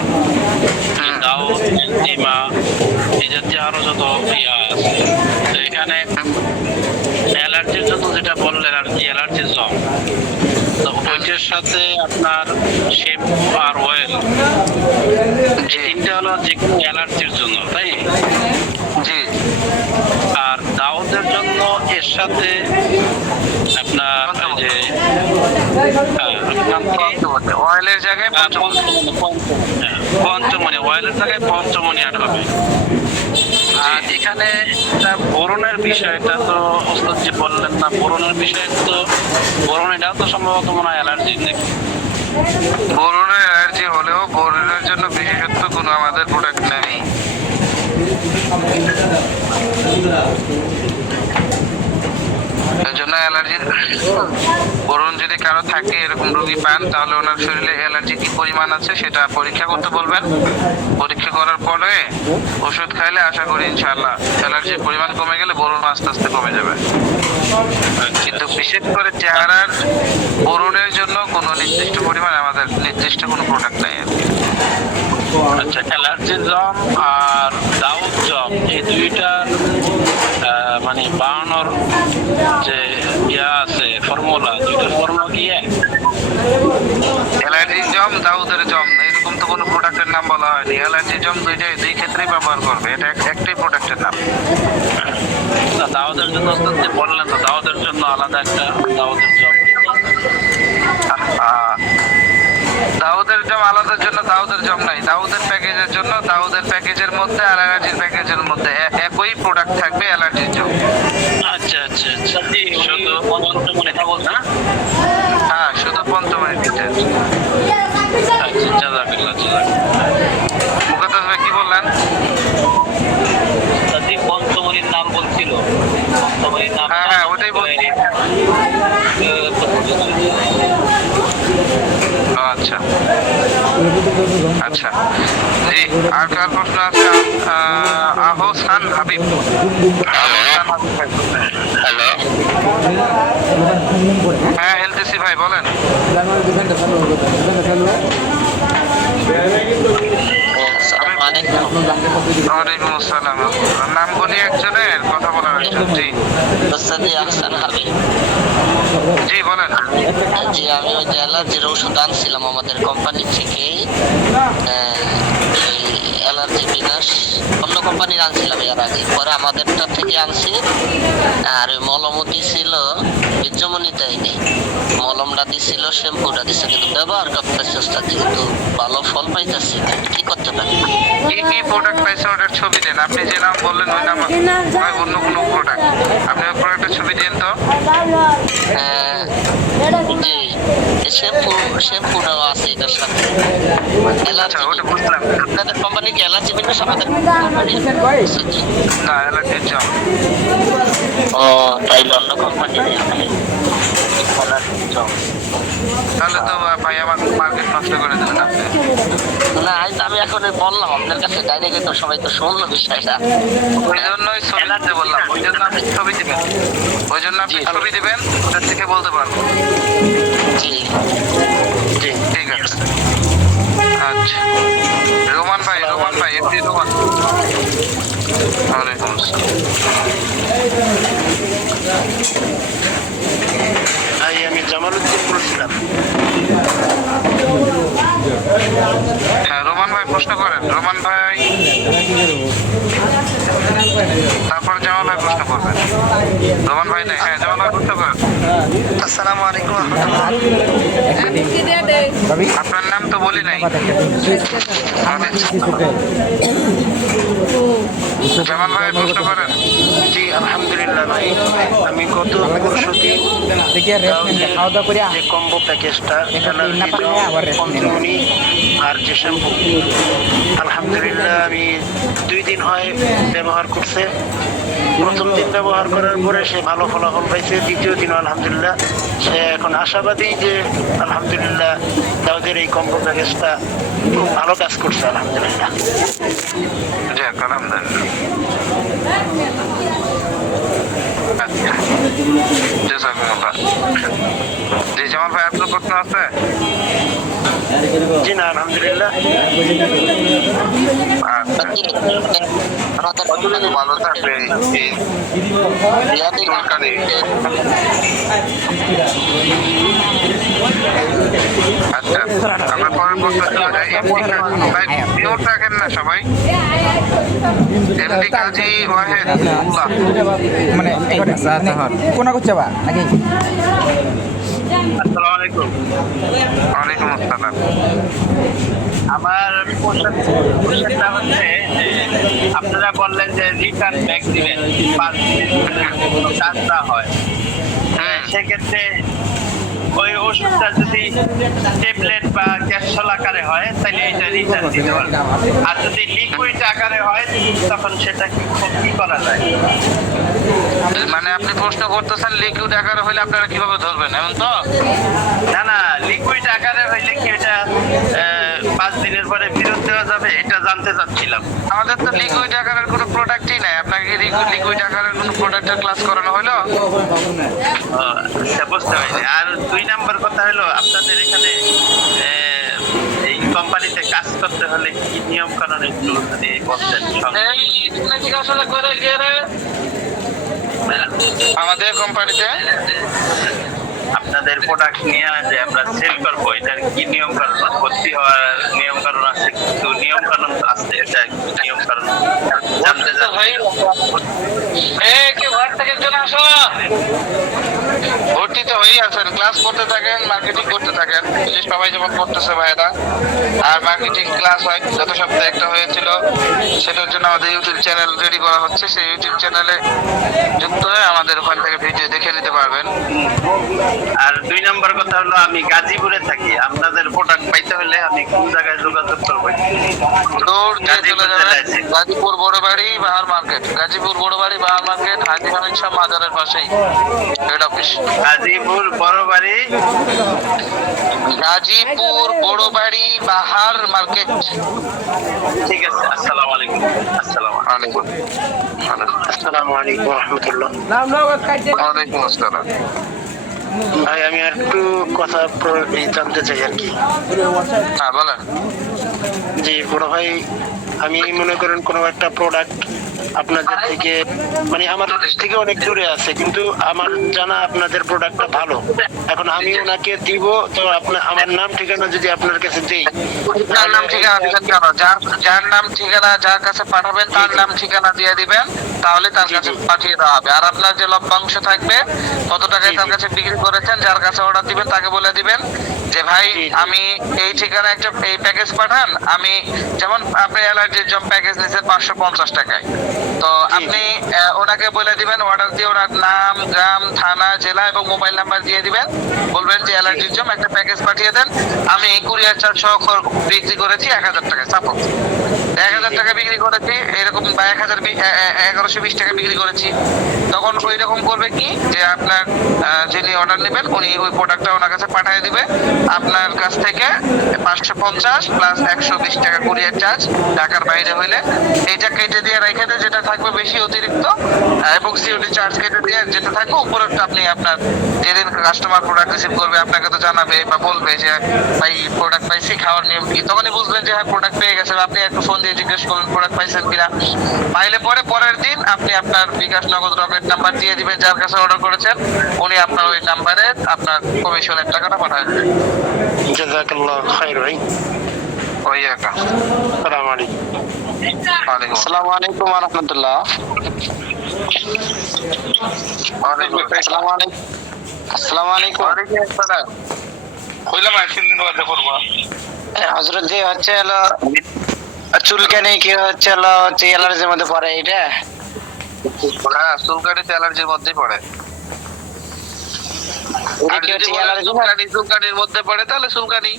দাউদ, ইলতিমা, এই জাতীয় আরো যত ইয়া আছে, তো এখানে অ্যালার্জির জন্য যেটা বললেন আর কি, অ্যালার্জির জম, তো ওইটার সাথে আপনার শ্যাম্পু আর অয়েল, এই তিনটা হলো যে কোনো অ্যালার্জির জন্য, তাই? জি, আর দাউদের জন্য এর সাথে আপনার এই যে অয়েলের জায়গায় পঞ্চমণি, অয়েলের জায়গায় পঞ্চমণি আট হবে। আর এখানে একটা বোরনের বিষয়টা তো ওস্তাদ যে বললেন না, বোরনের বিষয় তো, বোরন এটাও তো সম্ভবত মনে হয় অ্যালার্জি নাকি? বোরনের অ্যালার্জি হলেও বোরনের জন্য বিশেষত্ব কোনো আমাদের প্রোডাক্ট নেই। এর জন্য অ্যালার্জির বোরন যদি কারো থাকে, এরকম রোগী পান, তাহলে ওনার শরীরে অ্যালার্জি কি পরিমাণ আছে সেটা পরীক্ষা করতে বলবেন। পরীক্ষা করার পরে ওষুধ খাইলে আশা করি ইনশাআল্লাহ অ্যালার্জির পরিমাণ কমে গেলে বোরন আস্তে আস্তে কমে যাবে। কিন্তু বিশেষ করে চেহারার বোরনের জন্য কোনো নির্দিষ্ট পরিমাণ আমাদের নির্দিষ্ট কোনো প্রোডাক্ট নেই। আচ্ছা, অ্যালার্জি জম আর দাউদ জম, এই দুইটার মানে বানানোর যে ইয়া আছে ফর্মুলা, দুইটার ফর্মুলা কি এক? অ্যালার্জি জম, দাউদের জম, এরকম তো কোনো প্রোডাক্টের নাম বলা হয়নি। অ্যালার্জি জম দুই ক্ষেত্রেই ব্যবহার করবে, এটা একটাই প্রোডাক্টের নাম। দাউদের জন্য যে বললেন, তো দাউদের জন্য আলাদা একটা দাউদের জম। দাউদের জম আলাদার জন্য দাউদের জম নাই, দাউদের প্যাকেজের জন্য দাউদের প্যাকেজের মধ্যে আর অ্যালার্জির প্যাকেজের মধ্যে একই প্রোডাক্ট থাকবে, অ্যালার্জির জম। আচ্ছা আচ্ছা আচ্ছা, শুধু পঞ্চমণি তা বলছে না? হ্যাঁ, শুধু পঞ্চমণি ডিটেল। আচ্ছা, জাযাকাল্লাহ, জাযাকাল্লাহ। মুকাদ্দাস ভাই কি বললেন? পঞ্চমণির নাম বলছিল, পঞ্চমণির নাম। হ্যাঁ হ্যাঁ, ওটাই বলছি। আচ্ছা আচ্ছা, জি, আর কার প্রশ্ন আছে? আহসান হাবিব। হ্যালো, হ্যাঁ এলটিসি ভাই বলেন। ওয়ালাইকুম আসসালাম। নাম বলি একজনের, কথা বলার আরেকজন। জি ওস্তাদ আহসান হাবিব। জি বলেন। জি আমি ওই যে অ্যালার্জির ওষুধ আনছিলাম আমাদের কোম্পানি থেকে, অ্যালার্জি বিনাশ অন্য কোম্পানির আনছিলাম এর আগে, পরে আমাদেরটা থেকে আনছি। আর ওই মলমও দিছিল, বীর্যমণি দেয়নি, মলমটা দিছিল, শ্যাম্পুটা দিছিল, কিন্তু ব্যবহার করতেছি ওস্তাদ কিন্তু ভালো ফল পাইতেছি। কি করতে পারি? কি কি প্রোডাক্ট পাইছেন ওটার ছবি দেন। আপনি যে নাম বললেন ওই নাম ভাই অন্য কোনো প্রোডাক্ট, আপনি ওই প্রোডাক্টের ছবি দিন তো। জি শ্যাম্পুটাও আছে এটার সাথে। আচ্ছা ওটা বুঝলাম। আপনাদের কোম্পানি কি অ্যালার্জি বিনাশ আমাদের না অ্যালার্জির জাম। ও তাইলে অন্য কোম্পানি তাহলে তো ভাই আমার মার্কেট নষ্ট করে দিলেন আপনি। না আমি এখন বললাম আপনার কাছে ডাইরেক্ট, তো সবাই তো শুনলো বিষয়টা। ওই জন্যই ছবি দিতে বললাম, ওই জন্য আপনি ছবি দিবেন, ওই জন্য আপনি ছবি দিবেন, ওটা থেকে বলতে পারবো। জি ঠিক আছে। আচ্ছা রোমান ভাই এমডি রোমান। ওয়ালাইকুম আসসালাম। আমি জামালউদ্দিন বলছিলাম। হ্যাঁ রোমান ভাই প্রশ্ন করেন। রোমান ভাই তারপর জামাল ভাই প্রশ্ন করবেন। রোমান ভাই নেই, হ্যাঁ জামাল ভাই প্রশ্ন করেন। আসসালামু আলাইকুম রহমতুল্লাহ। আপনার নাম তো বলি নাই। জামাল ভাই প্রশ্ন করেন। জি আলহামদুলিল্লাহ ভাই, আমি গত পরশুদিন যে কম্বো প্যাকেজটা পঞ্চমণি আর যে শ্যাম্পু, আলহামদুলিল্লাহ আমি 2 দিন হয় ব্যবহার করছে। প্রথম দিন ব্যবহার করার পরে সে ভালো ফলাফল পাইছে, দ্বিতীয় দিন আলহামদুলিল্লাহ সে এখন আশাবাদী যে আলহামদুলিল্লাহ দাউদের এই কম্বো প্যাকেজটা খুব ভালো কাজ করছে আলহামদুলিল্লাহ। যাক আলহামদুলিল্লাহ। আচ্ছা জাযাকুমুল্লাহ। জি জামাল ভাই আপনার প্রশ্ন আছে? জি না আলহামদুলিল্লাহ। আচ্ছা ভালো থাকবে এই সরকারি। আচ্ছা আমরা পরের প্রশ্ন চলে যাই। ভাই মিউট রাখেন না সবাই। এমডি কাজী ওয়াহেদ উল্লাহ। মানে কোনা করছে বা নাকি? আসসালামু আলাইকুম। ওয়ালাইকুম আসসালাম। আমার কোশ্চেনটা হচ্ছে যে আপনারা বললেন যে রিটার্ন ব্যাক দিবেন 5 দিনের কোনো কাজ না হয়, সেক্ষেত্রে ওই ওষুধটা যদি ট্যাবলেট বা ক্যাপসুল আকারে হয় তাহলে এটা রিটার্ন দিতে পারবেন, আর যদি লিকুইড আকারে হয় তখন সেটা কি করা যায়? মানে আপনি প্রশ্ন করতেছেন লিকুইড আকারে হলে আপনারা কিভাবে ধরবেন এমন তো? না লিকুইড আকারে হইলে কি এটা 5 দিনের পরে ফেরত দেওয়া যাবে, এটা জানতে চাচ্ছিলাম। আমাদের তো লিকুইড আকারের কোনো প্রোডাক্টই নাই। আপনাকে লিকুইড আকারের কোনো প্রোডাক্টের ক্লাস করানো হলো? আচ্ছা বুঝতে পারিনি। আর 2 নাম্বার কথা হলো আপনাদের এখানে এই কোম্পানিতে কাজ করতে হলে কি নিয়ম কানুন একটু যদি বলতেন। আমাদের কোম্পানিতে আপনাদের প্রোডাক্ট নিয়ে যে আমরা সেল করবো, এটার কি নিয়ম কানুন, ভর্তি হওয়ার নিয়ম কানুন আছে? কিছু নিয়ম কানুন আছে, এটা নিয়ম কানুন জানতে চাই। ভর্তি তো হয়েই আছেন, ক্লাস করতে থাকেন, মার্কেটিং করতে থাকেন, যে সবাই যেমন করতেছে ভাইরা। আর মার্কেটিং ক্লাস হয়, গত সপ্তাহে একটা হয়েছিল, সেটার জন্য আমাদের ইউটিউব চ্যানেল রেডি করা হচ্ছে। সেই ইউটিউব চ্যানেলে যুক্ত হয়ে আমাদের ওখান থেকে ভিডিও দেখে নিতে পারবেন। আর 2 নাম্বার কথা হলো আমি গাজীপুরে থাকি, আপনাদের প্রোডাক্ট পাইতে হলে আমি কোন জায়গায় যোগাযোগ করবো? দূর দিয়ে চলে যাবেন গাজীপুর বড়বাড়ি বাহার মার্কেট, গাজীপুর বড়বাড়ি বাহার মার্কেট, হাজি হামিদ শাহ মাজারের পাশেই হেড অফিস। গাজীপুর বড়বাড়ি, গাজীপুর বড়বাড়ি বাহার মার্কেট। ঠিক আছে। আসসালামু আলাইকুম। আসসালামু আলাইকুম। আসসালামু আলাইকুম রহমতুল্লাহ। ওয়ালাইকুম আসসালাম। ভাই আমি আর একটু কথা জানতে চাই আর কি। হ্যাঁ বলেন। জি বড় ভাই, আমি মনে করেন কোনো একটা প্রোডাক্ট আপনাদের থেকে মানে আমাদের থেকে অনেক দূরে আছে, কিন্তু আমার জানা আপনাদের প্রোডাক্টটা ভালো। এখন আমি ওনাকে দিব, তো আপনার আমার নাম ঠিকানা যদি আপনার কাছে দেই, যার নাম ঠিকানা দিবেন কেন? যার নাম ঠিকানা যার কাছে পাঠাবেন তার নাম ঠিকানা দিয়ে দিবেন, তাহলে তার কাছে পাঠিয়ে দেওয়া হবে। আর আপনার যে লভ্যাংশ থাকবে, কত টাকায় তার কাছে বিক্রি করেছেন, যার কাছে অর্ডার দিবেন তাকে বলে দিবেন যে ভাই আমি এই ঠিকানা একটা এই প্যাকেজ পাঠান। আমি যেমন আপনি অ্যালার্জির জন্য প্যাকেজ নিয়েছেন 550 টাকায়, তো আপনি ওনাকে বলে দিবেন, অর্ডার দিয়ে ওনার নাম, গ্রাম, থানা, জেলা এবং মোবাইল নাম্বার দিয়ে দিবেন, বলবেন যে অ্যালার্জির জন্য একটা প্যাকেজ পাঠিয়ে দেন, আমি কুরিয়ার চার্জ সহ বিক্রি করেছি 1000 টাকায়, সাপোজ 1000 টাকা বিক্রি করেছি এরকম, বা 1120 টাকা বিক্রি করেছি। তখন ওই রকম করবে কি যে আপনার যিনি অর্ডার নেবেন উনি ওই প্রোডাক্টটা ওনার কাছে পাঠিয়ে দিবে, আপনার কাছ থেকে 550 প্লাস 120 টাকা কুরিয়ার চার্জ, ঢাকার বাইরে হইলে এইটা কেটে দিয়ে রেখে দিয়ে যেটা থাকবে বেশি অতিরিক্ত, এবং সিওডি চার্জ কেটে দিয়ে যেটা থাকবে উপরেরটা আপনি আপনার যেদিন কাস্টমার প্রোডাক্ট রিসিভ করবে আপনাকে তো জানাবে বা বলবে যে ভাই প্রোডাক্ট পাইছি, খাওয়ার নিয়ম কি, তখনই বুঝবেন যে হ্যাঁ প্রোডাক্ট পেয়ে গেছেন। আপনি একটু ফোন দিয়ে জিজ্ঞেস করবেন প্রোডাক্ট পাইছেন কিনা, পাইলে পরে পরের দিন আপনি আপনার বিকাশ নগদ রকেট নাম্বার দিয়ে দিবেন যার কাছে অর্ডার করেছেন, উনি আপনার ওই নাম্বারে আপনার কমিশনের টাকাটা পাঠিয়ে দেবেন। জাযাকাল্লাহ খাইর ভাই। ওই একা। আসসালামু আলাইকুম। ওয়ালাইকুম আসসালামু আলাইকুম ওয়া রাহমাতুল্লাহ। ওয়ালাইকুম আসসালামু আলাইকুম। আসসালামু আলাইকুম। ওয়ালাইকুম আসসালাম। কইলাম আর 3 দিন বাদে করব। হযরত জি হচ্ছে হলো চুলকানি কি হচ্ছে হলো অ্যালার্জির মধ্যে পড়ে এটা? হ্যাঁ, চুলকানি অ্যালার্জির মধ্যেই পড়ে। এটা আর কি যদি হচ্ছে বলেন অ্যালার্জি না? চুলকানির মধ্যে পড়ে তাহলে চুলকানি।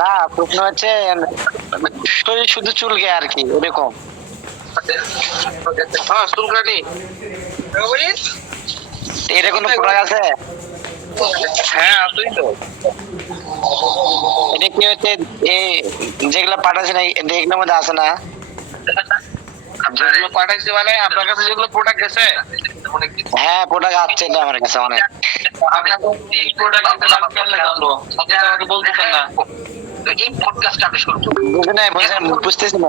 না, প্রশ্ন হচ্ছে শরীর শুধু চুলকে আর কি এরকম। হ্যাঁ, চুলকানি। এটা কোনো প্রোডাক্ট আছে? হ্যাঁ, আসুই তো। এটা কি হচ্ছে এই যেগুলো পাঠাচ্ছেন এগুলোর মধ্যে আছে না? যেগুলো পাঠাইছি মানে আপনার কাছে যেগুলো প্রোডাক্ট গেছে, হ্যাঁ, প্রোডাক্ট আছে এটা আমার কাছে অনেক। আপনার এই প্রোডাক্ট কেমনে জানবো? আপনি তো আমাকে বলতেছেন না। এই পডকাস্টটা আমি শুনবো। বুঝতেছি না।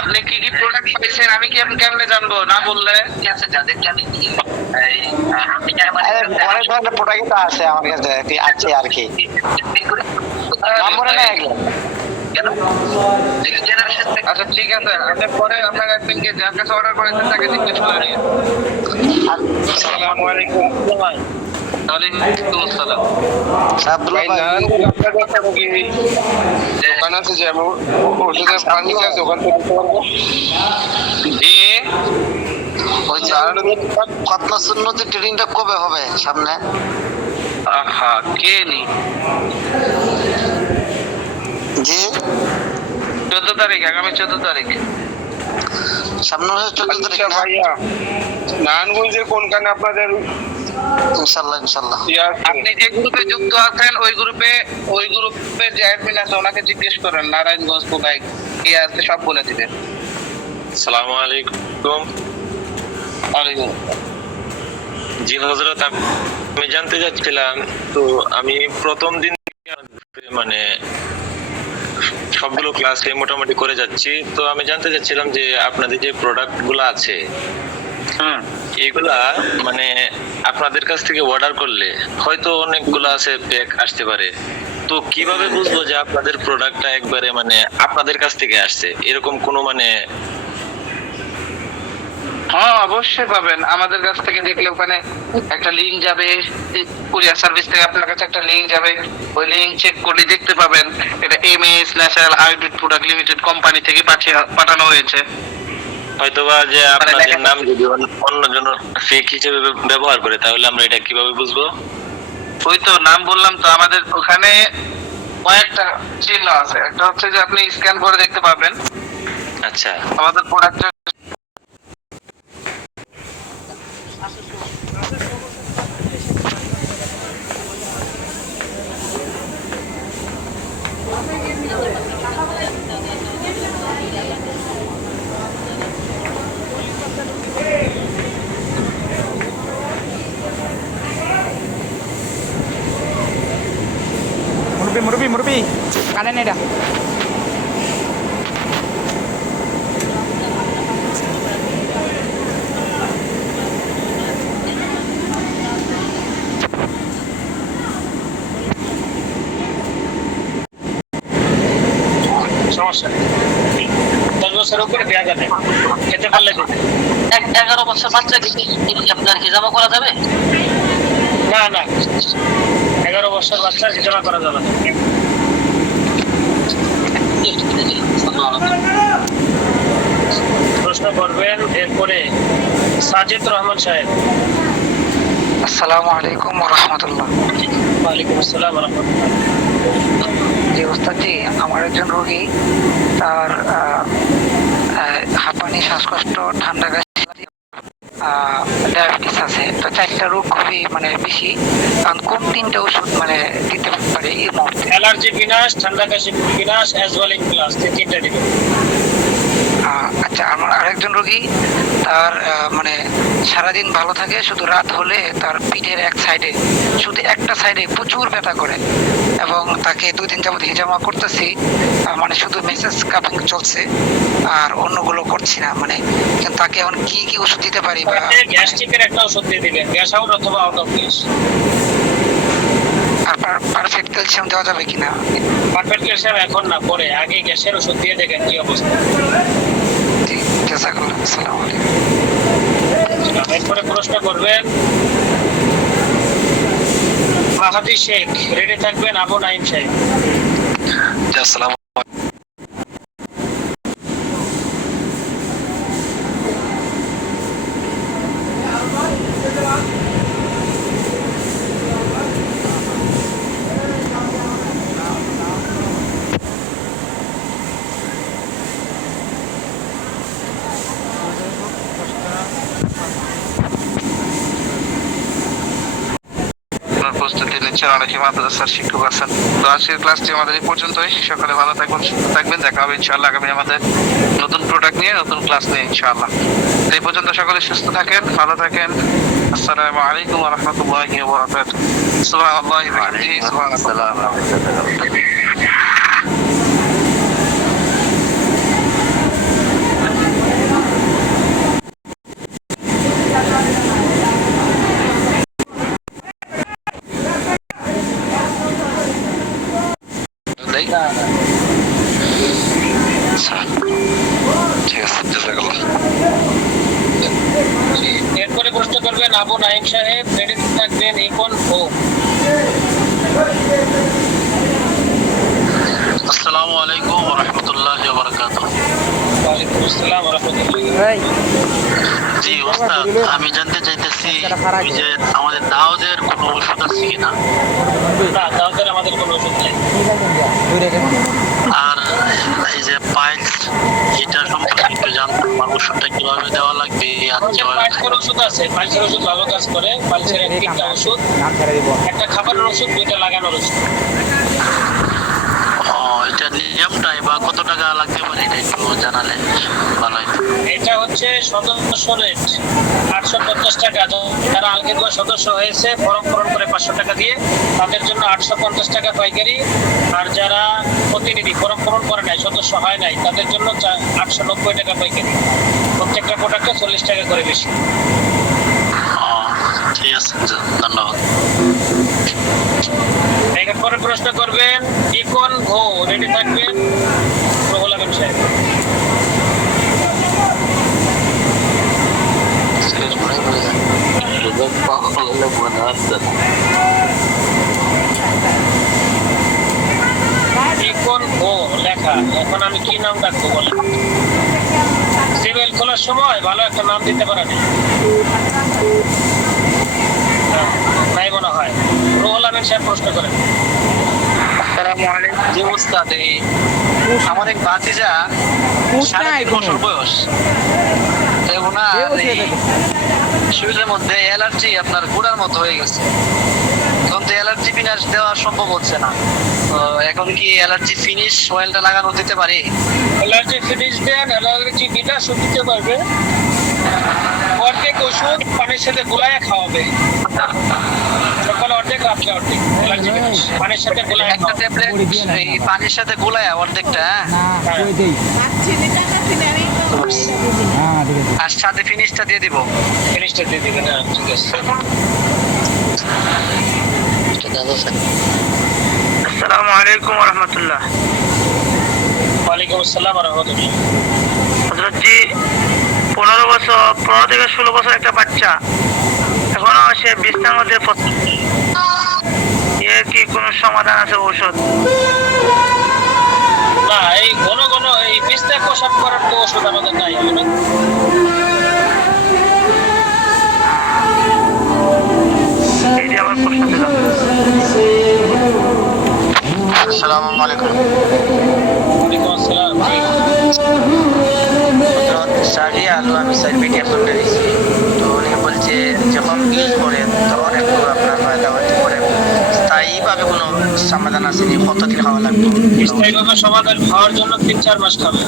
আপনি কি কি প্রোডাক্ট পাইছেন আমি কি কেমনে জানবো না বললে? যাদেরকে আমি অনেক ধরনের প্রোডাক্ট তো আছে আমার কাছে, আছে আর কি। নাম মনে নাই এগুলো। আচ্ছা ঠিক আছে, আপনি পরে আপনার একদিনকে যার কাছে অর্ডার করেছেন তাকে জিজ্ঞেস করে নিন। আসসালামু আলাইকুম। ওয়ালাইকুম আসসালাম। আব্দুল্লাহ ভাই, দোকান আছে যে আমি ওষুধের ফার্মেসি আছে, ওখান থেকে নিতে পারবো? জি, ওই যে খতনা সুন্নতের ট্রেনিংটা কবে হবে সামনে? আহা কে নি জি 14 তারিখ, আগামী 14 তারিখ। সামনে হচ্ছে 14 তারিখ না? ভাইয়া নারায়ণগঞ্জে কোনখানে আপনাদের ইনশাল্লাহ ইনশাল্লাহ। আপনি যে গ্রুপে যুক্ত আছেন ওই গ্রুপের যে অ্যাডমিন আছে ওনাকে জিজ্ঞেস করেন নারায়ণগঞ্জ কোথায় কে আছে, সব বলে দিবেন। আসসালামু আলাইকুম। ওয়ালাইকুম। জি হযরত, আমি জানতে চাচ্ছিলাম, তো আমি প্রথম দিন মানে সবগুলো ক্লাসে মোটামুটি করে যাচ্ছি, তো আমি জানতে চাচ্ছিলাম যে আপনাদের যে প্রোডাক্ট গুলো আছে এগুলা মানে আপনাদের কাছ থেকে অর্ডার করলে হয়তো অনেকগুলো আছে প্যাক আসতে পারে, তো কিভাবে বুঝবো যে আপনাদের প্রোডাক্টটা একবারে মানে আপনাদের কাছ থেকে আসছে এরকম কোনো মানে? হ্যাঁ, অবশ্যই পাবেন আমাদের কাছ থেকে দেখলে ওখানে একটা লিংক যাবে, কুরিয়ার সার্ভিস থেকে আপনার কাছে একটা লিংক যাবে, ওই লিংক চেক করলে দেখতে পাবেন এটা MS natural iodine product limited company থেকে পাঠানো হয়েছে। হয়তোবা যে আপনাদের নাম যদি অন্যজন ফেক হিসেবে ব্যবহার করে তাহলে আমরা এটা কিভাবে বুঝবো? ওই তো নাম বললাম তো, আমাদের ওখানে কয়েকটা চিহ্ন আছে। একটা হচ্ছে যে আপনি স্ক্যান করে দেখতে পাবেন আচ্ছা, আমাদের প্রোডাক্ট। মুরব্বী মুরব্বী মুরব্বী কাটেন এটা। করে দেওয়া যাবে, খেতে পারলে দিতে। 11 বছর বাচ্চা কি আপনার হিজামা করা যাবে? না না, 11 বছর বাচ্চা হিজামা করা যাবে না। প্রশ্ন করবেন এরপরে সাজিদ রহমান সাহেব। আসসালামু আলাইকুম ওয়া রাহমাতুল্লাহ। ওয়ালাইকুম আসসালাম ওয়া রাহমাতুল্লাহ। জি ওস্তাদজি, আমার একজন রোগী, তার হাঁপানি, শ্বাসকষ্ট, ঠান্ডা কাশি, ডায়াবেটিস আছে। তো 4টা রোগ খুবই মানে বেশি, কারণ কোন 3টা ওষুধ মানে দিতে পারে এই মুহূর্তে? অ্যালার্জি বিনাশ, ঠান্ডা কাশি বিনাশ, অ্যাজওয়ালিং প্লাস, 3টা দিবেন। আচ্ছা, আমার আরেকজন রোগী, তার মানে সারাদিন ভালো থাকে, শুধু রাত হলে তার পিঠের এক সাইডে, শুধু একটা সাইডে প্রচুর ব্যথা করে, এবং তাকে 2 দিন যাবত হিজামা করতেছি, মানে শুধু মেসেজ কাপিং চলছে, আর অন্যগুলো করছি না। মানে কিন্তু তাকে এখন কি কি ওষুধ দিতে পারি? বা গ্যাস্ট্রিকের একটা ওষুধ দিয়ে দিবেন, গ্যাস আউট অথবা out of gas. Perfect calcium দেওয়া যাবে কিনা? পারফেক্ট ক্যালসিয়াম এখন না, পরে, আগে গ্যাসের ওষুধ দিয়ে দেখেন কি অবস্থা। জি, জাযাকাল্লাহ। আসসালামু আলাইকুম। এরপরে প্রশ্ন করবেন মাহাদি শেখ। রেডি থাকবেন আবু নাইম সাহেব। আসসালামু প্রস্তুতি নিচ্ছেন, অনেকে মাদ্রাসার শিক্ষক আছেন। তো আজকের ক্লাসটি আমাদের এই পর্যন্তই। সকালে ভালো থাকবেন, সুস্থ থাকবেন। দেখা হবে ইনশাআল্লাহ আগামী আমাদের নতুন প্রোডাক্ট নিয়ে, নতুন ক্লাস নিয়ে ইনশাআল্লাহ। এই পর্যন্ত সকলে সুস্থ থাকেন, ভালো থাকেন। আসসালামু আলাইকুম ওয়া রাহমাতুল্লাহি ওয়া বারাকাতুহু। সুবহানাল্লাহি ওয়া বিহামদিহি, সুবহানাল্লাহ। ঠিক আছে, জাযাকাল্লাহ। এরপরে প্রশ্ন করবেন আবু নাইম সাহেব। রেডি থাকবেন ইকন ও। আসসালামু আলাইকুম ওয়া রাহমাতুল্লাহি ওয়া বারাকাতুহু। ওয়ালাইকুম আসসালাম ওয়া রাহমাতুল্লাহ। জি ওস্তাদ, আমি জানতে চাইতেছি ওই যে আমাদের দাউদের কোনো ওষুধ আছে কিনা? না, তাদের আমাদের কোনো ওষুধ নেই। আর এই যে পাইলস, এটা সম্পর্কে একটু জানতে, আমার ওষুধটা কিভাবে দেওয়া লাগবে আর কিভাবে? পাইলসের ওষুধ আছে, পাইলসের ওষুধ ভালো কাজ করে। পাইলসের 3টা ওষুধ, একটা খাবারের ওষুধ, 2টা লাগানোর ওষুধ। এটা নিয়মটাই বা কত টাকা লাগতে পারে এটা একটু জানালে ভালো হতো। এটা হচ্ছে সদস্য রেট 850 টাকা। যারা আলগেদুয়া সদস্য হয়েছে ফর্ম পূরণ করে 500 টাকা দিয়ে, তাদের জন্য 850 টাকা পাইকারি। আর যারা প্রতিনিধি ফর্ম পূরণ করে নাই, সদস্য হয় নাই, তাদের জন্য 890 টাকা পাইকারি। প্রত্যেকটা প্রোডাক্টে 40 টাকা করে বেশি। ঠিক আছে, ধন্যবাদ। এরপরে প্রশ্ন করবেন ইকন ঘো। রেডি থাকবেন রুহুল আমিন সাহেব। ইকন ঘো লেখা, এখন আমি কি নাম রাখবো বলেন? সিভিল খোলার সময় ভালো একটা নাম দিতে পারেন নাই মনে হয়। রুহুল আমিন সাহেব প্রশ্ন করেন। আসসালামু আলাইকুম। যে ওস্তাদ, এই আমার এক ভাতিজা 3.5 বছর বয়স, শরীরের মধ্যে অ্যালার্জি আপনার গুড়ার মতো হয়ে গেছে। এখন তো অ্যালার্জি ফিনিশ দেওয়া সম্ভব হচ্ছে না, তো এখন কি অ্যালার্জি ফিনিশ অয়েলটা লাগানো দিতে পারি? অ্যালার্জি ফিনিশ দেন, অ্যালার্জি বিনাশ দিতে পারবে। অর্ধেক ওষুধ পানির সাথে গোলায় খাওয়াবে, সকালে অর্ধেক, রাত্রে অর্ধেক। অ্যালার্জি বিনাশ পানির সাথে গোলায় একটা ট্যাবলেট এই পানির সাথে গোলায় অর্ধেকটা, আর সাথে ফিনিশটা দিয়ে দিব। ফিনিশটা দিয়ে দিবেন। ঠিক আছে। আসসালামু আলাইকুম ওয়া রাহমাতুল্লাহ। ওয়ালাইকুম আসসালাম ওয়া রাহমাতুল্লাহ। জি 15 থেকে 16 বছর একটা বাচ্চা, এখনো সে বিছনার মধ্যে এর কি কোনো সমাধান আছে ঔষধ? না, এই ঘন ঘন এই বিছনায় প্রসাব করার তো ওষুধ আমাদের নাই। এইটা আমার প্রশ্ন ছিল। আসসালামু আলাইকুম। ওয়ালাইকুম আসসালাম। শাড়ি আলু আমি সার্ভিস এখন বেরিয়েছি, তো উনি বলছে যখন ইউজ করেন তখন একটু আপনার ফায়দা হতে পারে, স্থায়ীভাবে কোনো সমাধান আছে যে কতদিন খাওয়া লাগবে? স্থায়ীভাবে সমাধান খাওয়ার জন্য 3-4 মাস খাবে।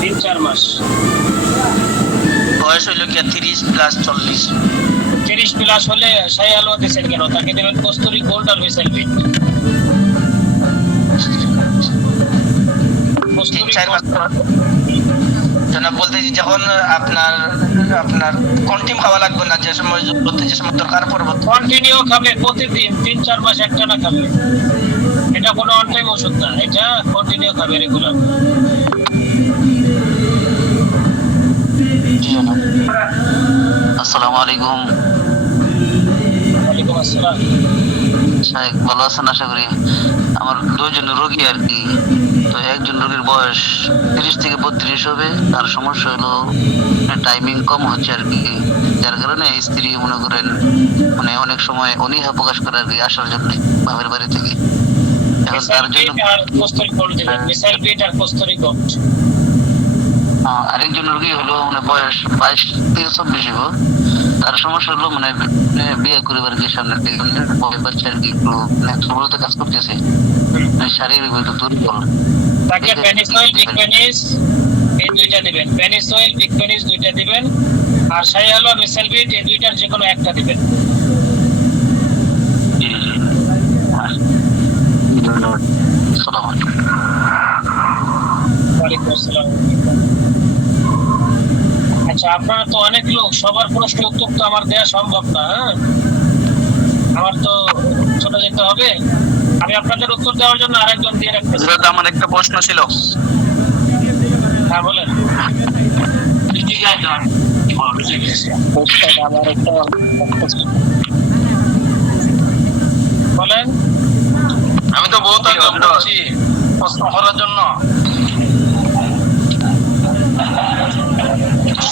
3-4 মাস। বয়স হইল কি 30+40? 30+ হলে শাহী আলুয়া দিচ্ছেন কেন? তাকে দেবেন কস্তুরী গোল্ড আর মিসাইলবিট। বলতেছি যখন আপনার কন্টিনিউ খাওয়া লাগবে না, যে সময় দরকার পড়বে কন্টিনিউ খাবে প্রতিদিন 3-4 মাস একটানা খাবে। এটা কোনো অন টাইম ওষুধ না, এটা কন্টিনিউ খাবে রেগুলার। আসসালামু আলাইকুম। ওয়ালাইকুম আসসালাম। শাহেক ভালো আছেন আশা করি। আমার দুইজন রোগী আর কি, তো একজন রোগীর বয়স 30 থেকে 32 হবে, তার সমস্যা হলো টাইমিং কম হচ্ছে আর কি, যার কারণে স্ত্রী মনে করেন মানে অনেক সময় অনীহা প্রকাশ করে আর কি আসার জন্য বাপের বাড়ি থেকে। এখন তার জন্য আরেকজন রোগী হলো মানে বয়স 22 থেকে 24 হবে, তার সমস্যা হলো মানে বিয়ে করিবার কি সামনে বাচ্চা আর কি একটু মূলত কাজ করতেছে, শারীরিক একটু দুর্বল। তাকে পেনিসয়েল ভিকপেনিস এই দুইটা দিবেন, পেনিসয়েল ভিকপেনিস দুইটা দিবেন, আর শাহী আলুয়া মিসাইলবিট এই দুইটার যে কোনো একটা দিবেন। ওয়ালাইকুম আসসালাম। আচ্ছা, আপনারা তো অনেক লোক, সবার প্রশ্ন উত্তর তো আমার দেওয়া সম্ভব না। আমার তো চলে যেতে হবে। আমি আপনাদের উত্তর দেওয়ার জন্য আরেকজন দিয়ে রাখতেছি। আমার একটা প্রশ্ন ছিল। হ্যাঁ বলেন। বলেন। আমি তো বহুত বলছি প্রশ্ন করার জন্য।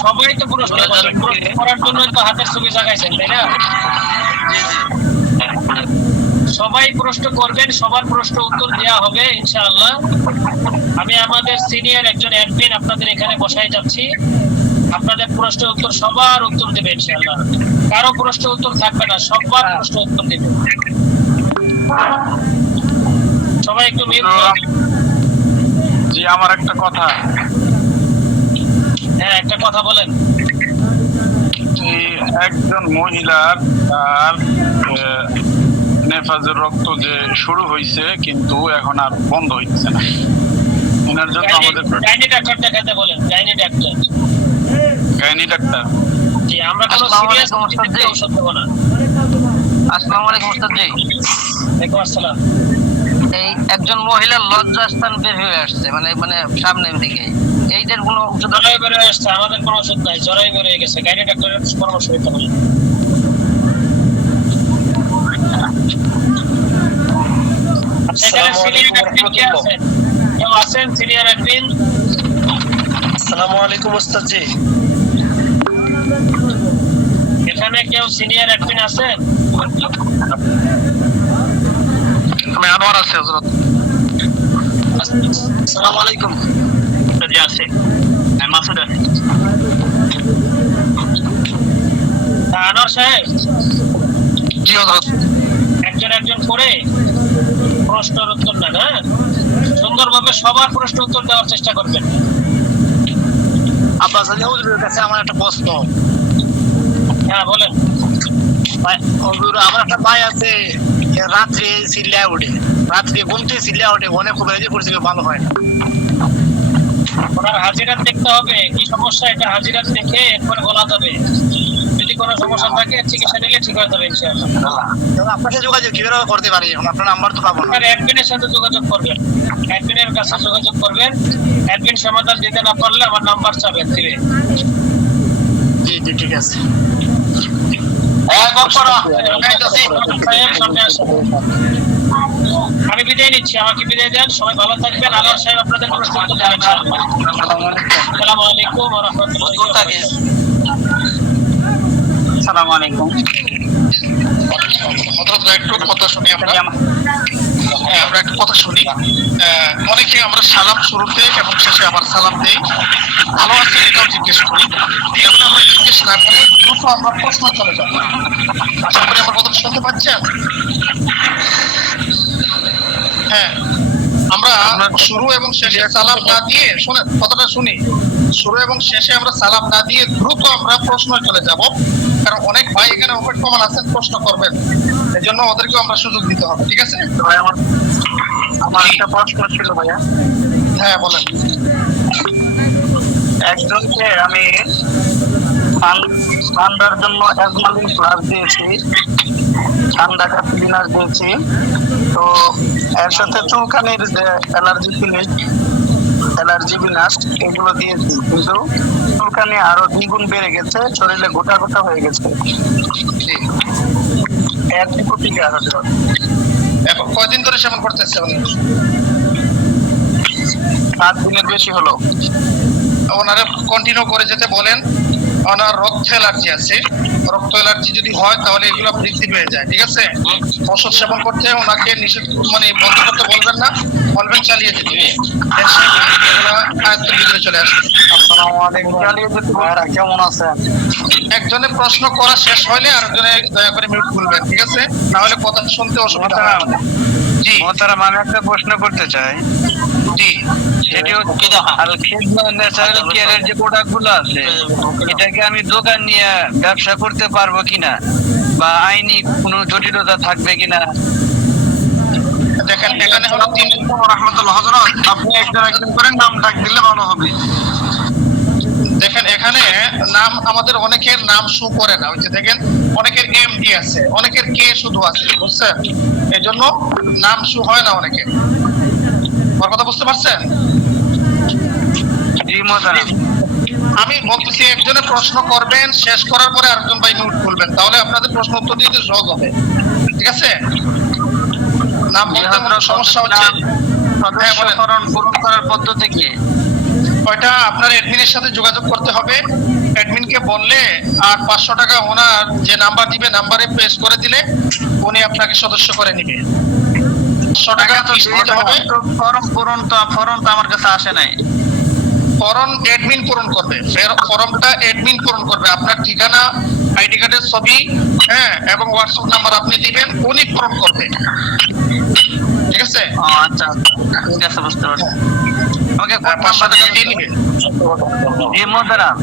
সবাই তো প্রশ্ন করার জন্য তো হাতের ছবি জাগাইছেন, তাই না? সবাই প্রশ্ন করবেন, সবার প্রশ্ন উত্তর দেওয়া হবে ইনশাআল্লাহ। আমি আমাদের সিনিয়র একজন অ্যাডমিন আপনাদের এখানে বসাই যাচ্ছি, আপনাদের প্রশ্ন উত্তর সবার উত্তর দেবে ইনশাআল্লাহ। কারো প্রশ্ন উত্তর থাকবে না, সবার প্রশ্ন উত্তর দেবে। সবাই একটু মিউট করুন। জি, আমার একটা কথা। হ্যাঁ, একটা কথা বলেন। একজন মহিলার তার নেফাজের রক্ত যে শুরু হয়েছে কিন্তু এখন আর বন্ধ হচ্ছে না, এনার জন্য আমাদের গাইনি ডাক্তার দেখাতে বলেন। Gynae doctor. Gynae doctor. জি, আমরা কোনো সিরিয়াস ওষুধ দেব না। আসসালামু আলাইকুম ওস্তাদ জি। ওয়ালাইকুম আসসালাম। এই একজন মহিলার লজ্জাস্থান বের হয়ে আসছে মানে সামনের দিকে, এইটার কোনো ওষুধ? জরাই বের হয়ে আসছে, আমাদের কোনো ওষুধ নাই। জরাই বের হয়ে গেছে, গাইনি ডাক্তারের পরামর্শ নিতে হবে। এখানে সিনিয়র অ্যাডমিন কে আছেন? কেউ আছেন সিনিয়র অ্যাডমিন? আসসালামু আলাইকুম ওস্তাদ জি। এখানে কেউ সিনিয়র অ্যাডমিন আছেন? আমি আনোয়ার আছে হযরত। আসসালামু আলাইকুম। জি আছে। আমি মাসুদ আছি। আনোয়ার সাহেব। জি হযরত। একজন করে প্রশ্নের উত্তর দেন। হ্যাঁ, সুন্দরভাবে সবার প্রশ্ন উত্তর দেওয়ার চেষ্টা করবেন। আব্বাস আলী হুজুরের কাছে আমার একটা প্রশ্ন। হ্যাঁ বলেন। হুজুর, আমার একটা ভাই আছে, রাত্রে চিল্লায় ওঠে, রাত্রে ঘুমতে চিল্লায় ওঠে, অনেক খুবই করছিল, ভালো হয় না। ওনার হাজিরা দেখতে হবে কি সমস্যা, এটা হাজিরা দেখে এরপরে বলা যাবে। যদি কোনো সমস্যা থাকে চিকিৎসা নিলে ঠিক হয়ে যাবে ইনশাআল্লাহ। আপনার সাথে যোগাযোগ কিভাবে করতে পারি? আপনার নাম্বার তো পাবো না। আপনার অ্যাডমিনের সাথে যোগাযোগ করবেন, অ্যাডমিনের কাছে যোগাযোগ করবেন। অ্যাডমিন সমাধান দিতে না পারলে আমার নাম্বার চাবেন দিবে। জি জি ঠিক আছে। আমি বিদায় নিচ্ছি, আমাকে বিদায় দেন। সবাই ভালো থাকবেন। আল্লাহ সাহেব আপনাদের প্রশ্ন উত্তর দেবেন। আসসালামু আলাইকুম ওয়া রাহমাতুল্লাহি ওয়া বারাকাতুহু। আসসালামু আলাইকুম। একটু কথা শুনি আমরা। আমরা একটা কথা শুনি। অনেকে আমরা সালাম শুরুতে এবং শেষে আবার সালাম দেই। ভালো আছে এটাও জিজ্ঞেস করি। এমন আমরা জিজ্ঞেস না করে দ্রুত আমরা প্রশ্ন চলে যাব। আশা করি আমার কথা শুনতে পাচ্ছেন। হ্যাঁ, আমরা শুরু এবং শেষে সালাম না দিয়ে, শুনে কথাটা শুনি, শুরু এবং শেষে আমরা সালাম না দিয়ে দ্রুত আমরা প্রশ্ন চলে যাব। কারণ অনেক ভাই এখানে অপেক্ষমান আছেন, প্রশ্ন করবেন, এই জন্য ওদেরকেও আমরা সুযোগ দিতে হবে। ঠিক আছে ভাই? আমার একটা প্রশ্ন ছিল ভাইয়া। হ্যাঁ বলেন। একজনকে আমি ঠান্ডার জন্য অ্যাজমালিন প্লাস দিয়েছি, ঠান্ডাটা ক্লিনার দিয়েছি, তো এর সাথে চুলকানির যে অ্যালার্জি ক্লিনিক, অ্যালার্জি বিনাশ এগুলো দিয়েছি, কিন্তু চুলকানি আরো দ্বিগুণ বেড়ে গেছে, শরীরে গোটা গোটা হয়ে গেছে। এর কি প্রতিক্রিয়া হতে পারে? এখন কয়দিন ধরে সেবন করতেছে উনি? 7 দিনের বেশি হলো। ওনারে কন্টিনিউ করে যেতে বলেন। ওনার রক্ত অ্যালার্জি আছে, রক্ত অ্যালার্জি যদি হয় তাহলে এগুলো বৃদ্ধি পেয়ে যায়। ঠিক আছে, ওষুধ সেবন করতে ওনাকে নিষেধ মানে বন্ধ করতে বলবেন না, বলবেন চালিয়ে যেতে। আয়ত্তের ভিতরে চলে আসবে। আসসালামু আলাইকুম। চালিয়ে যেতে ভাইরা কেমন আছেন? একজনের প্রশ্ন করা শেষ হলে আরেকজনে দয়া করে মিউট খুলবেন। ঠিক আছে, তাহলে কথা শুনতে অসুবিধা হবে না। জি মোহতারাম, আমি একটা প্রশ্ন করতে চাই। জি, সেটি হচ্ছে আল খিদমা ন্যাচারাল কেয়ারের যে প্রোডাক্ট গুলো আছে, এটাকে আমি দোকান নিয়ে ব্যবসা করতে পারবো কিনা, বা আইনি কোনো জটিলতা থাকবে কিনা? দেখেন এখানে হলো 3 রাহমাতুল্লাহ হযরত, আপনি একজন করে নাম ডাক দিলে ভালো হবে। দেখেন এখানে নাম আমাদের অনেকের নাম শো করে না। ওই যে দেখেন অনেকের এমডি আছে, অনেকের কে শুধু আছে, বুঝছেন? এই জন্য নাম শো হয় না অনেকের। আমার কথা বুঝতে পারছেন? জি মোহতারাম। আমি বলতেছি একজনে প্রশ্ন করবেন, শেষ করার পরে আরেকজন ভাই মিউট খুলবেন, তাহলে আপনাদের প্রশ্ন উত্তর দিতে সহজ হবে। ঠিক আছে? নাম বলতে মনে সমস্যা হচ্ছে। হ্যাঁ বলেন। পূরণ করার পদ্ধতি কি? ওইটা আপনার অ্যাডমিনের সাথে যোগাযোগ করতে হবে। অ্যাডমিনকে বললে আর 500 টাকা ওনার যে নাম্বার দিবে নাম্বারে প্রেস করে দিলে উনি আপনাকে সদস্য করে নিবে। 100 টাকা ফিস দিতে হবে। ফর্ম তো আমার কাছে আসে নাই। ফর্ম অ্যাডমিন পূরণ করবে। ফর্মটা অ্যাডমিন পূরণ করবে। আপনার ঠিকানা, আইডি কার্ডের ছবি, হ্যাঁ, এবং হোয়াটসঅ্যাপ নাম্বার আপনি দিবেন, উনি পূরণ করবে। ঠিক আছে? আচ্ছা ঠিক আছে, বুঝতে পারছি। ওকে, 500 টাকা দিয়ে নিবে। জি মোহতারাম,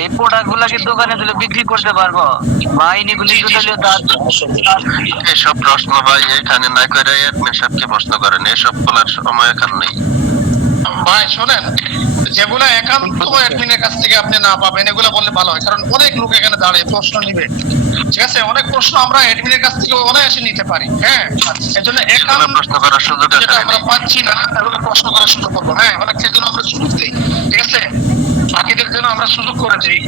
এই প্রোডাক্ট গুলা কি দোকানে দিলে বিক্রি করতে পারবো, বা আইনি কোনো জটিলতা? এসব প্রশ্ন ভাই এখানে না করে অ্যাডমিন সাহেবকে প্রশ্ন করেন, এসব বলার সময় এখানে নেই। ভাই শোনেন, যেগুলো একান্ত অ্যাডমিনের কাছ থেকে আপনি না পাবেন এগুলো বললে ভালো হয়, কারণ অনেক লোক এখানে দাঁড়িয়ে প্রশ্ন নিবে। ঠিক আছে, অনেক প্রশ্ন আমরা অ্যাডমিনের কাছ থেকে অনায়াসে নিতে পারি। হ্যাঁ, এজন্য একান্ত প্রশ্ন করার সুযোগ যেটা এখানে আমরা নেই। পাচ্ছি না এগুলো প্রশ্ন করার সুযোগ করবো। হ্যাঁ, অনেক জন্য আমরা সুযোগ দিই। ঠিক আছে, বাকিদের জন্য আমরা সুযোগ করে দিই।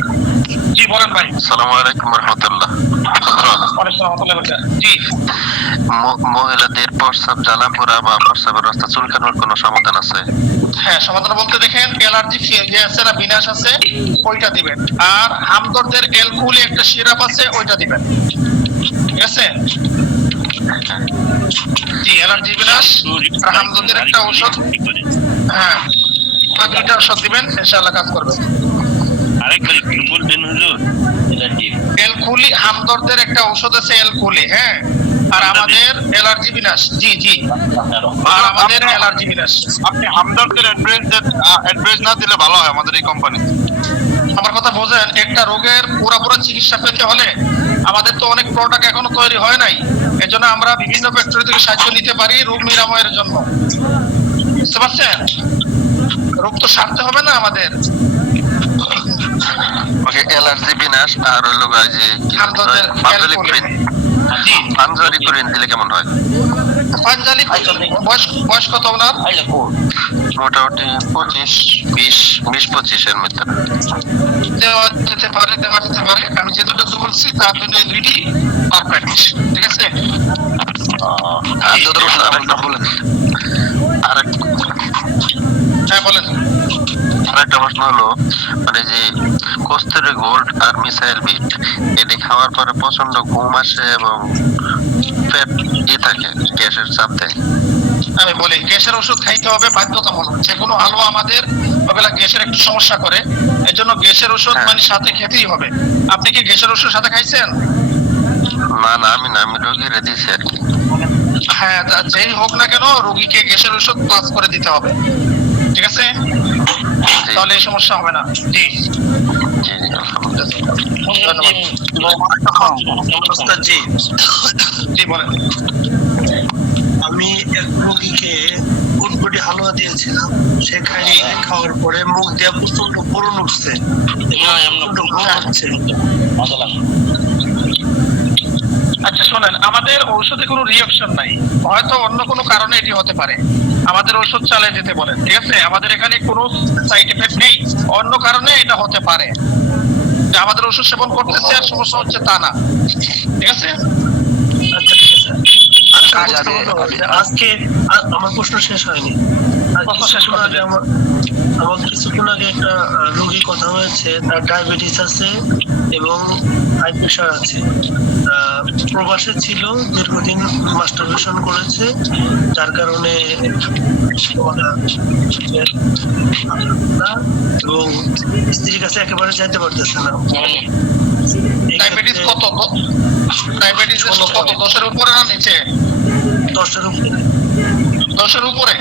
জি বলেন ভাই। আসসালামু আলাইকুম রাহমাতুল্লাহ। জি, মহিলাদের প্রস্রাব জ্বালা পোড়া বা প্রস্রাবের রাস্তা চুলকানোর কোনো সমাধান আছে? হ্যাঁ, সমাধান বলতে দেখেন অ্যালার্জি যে আছে না, বিনাশ আছে, ওইটা দিবেন। আর হামদর্দের এলকুলি একটা সিরাপ আছে, ওইটা দিবেন। ঠিক আছে? জি, অ্যালার্জি বিনাশ আর হামদর্দের একটা ঔষধ, হ্যাঁ, ওই দুইটা ওষুধ দিবেন, ইনশাআল্লাহ কাজ করবে। আরেকবার একটু বলবেন হুজুর। এলকুলি, হামদর্দের একটা ঔষধ আছে এলকুলি, হ্যাঁ, আর আমাদের অ্যালার্জি বিনাশ। জি জি, আর আমাদের অ্যালার্জি বিনাশ। আপনি হামদর্দের অ্যাড্রেস না দিলে ভালো হয় আমাদের এই কোম্পানি। আমার কথা বোঝেন, একটা রোগের পুরোপুরি চিকিৎসা পেতে হলে আমাদের তো অনেক প্রোডাক্ট এখনো তৈরি হয় নাই। এজন্য আমরা বিভিন্ন ফ্যাক্টরি থেকে সাহায্য নিতে পারি রোগ নিরাময়ের জন্য। বুঝতে পারছেন? রোগ তো সারতে হবে না আমাদের। ওকে অ্যালার্জি বিনাশ আর হলো যে আপনাদের পাঞ্জালিকুরিন জি পাঞ্জালিকুরিন দিলে কেমন হয়? পাঞ্জালি বয়স কত ওনার? মোটামুটি 25 এর মধ্যে দেওয়া যেতে পারে। আমি যেটা বলছি তার জন্য দুইটি পারফেক্ট, ঠিক আছে? বলেন হ্যাঁ বলেন। আরেকটা প্রশ্ন হলো, মানে যে কস্তুরি গোল্ড আর মিসাইল বিট এটি খাওয়ার পরে প্রচন্ড ঘুম আসে এবং পেট থাকে, গ্যাসের চাপ দেয়। আমি বলি গ্যাসের ওষুধ খাইতে হবে বাধ্যতামূলক। যে কোনো হালুয়া আমাদের ওগুলা গ্যাসের একটু সমস্যা করে, এর জন্য গ্যাসের ওষুধ মানে সাথে খেতেই হবে। আপনি কি গ্যাসের ওষুধ সাথে খাইছেন? না আমি রোগীরে দিছি আর কি। হ্যাঁ, যেই হোক না কেন রোগীকে গ্যাসের ওষুধ প্লাস করে দিতে হবে, ঠিক আছে? তাহলে এই সমস্যা হবে না। জি জি বলেন। আমি এক রোগীকে গুটগুটি হালুয়া দিয়েছিলাম, সে খাওয়ার পরে মুখ দিয়ে প্রচন্ড পরন উঠছে, আচ্ছা শোনেন, আমাদের ঔষধে কোনো রিঅ্যাকশন নাই, হয়তো অন্য কোনো কারণে এটি হতে পারে। আমাদের ওষুধ চালিয়ে যেতে বলেন, ঠিক আছে? আমাদের এখানে কোনো সাইড এফেক্ট নেই, অন্য কারণে এটা হতে পারে। যে আমাদের ওষুধ সেবন করতেছে আর সমস্যা হচ্ছে তা না, ঠিক আছে? আচ্ছা ঠিক আছে। আজকে আমার প্রশ্ন শেষ হয়নি। আমার কিছুক্ষণ আগে একটা রোগী কথা হয়েছে, তার ডায়াবেটিস আছে এবং হাই প্রেশার আছে, প্রবাসে ছিল, দীর্ঘদিন মাস্টারবেশন করেছে, যার কারণে এবং স্ত্রীর কাছে একেবারে যাইতে পারতেছে না। ডায়াবেটিস কত? ডায়াবেটিস কত? 10-এর উপরে না নিচে? 10-এর উপরে। 10-এর উপরে?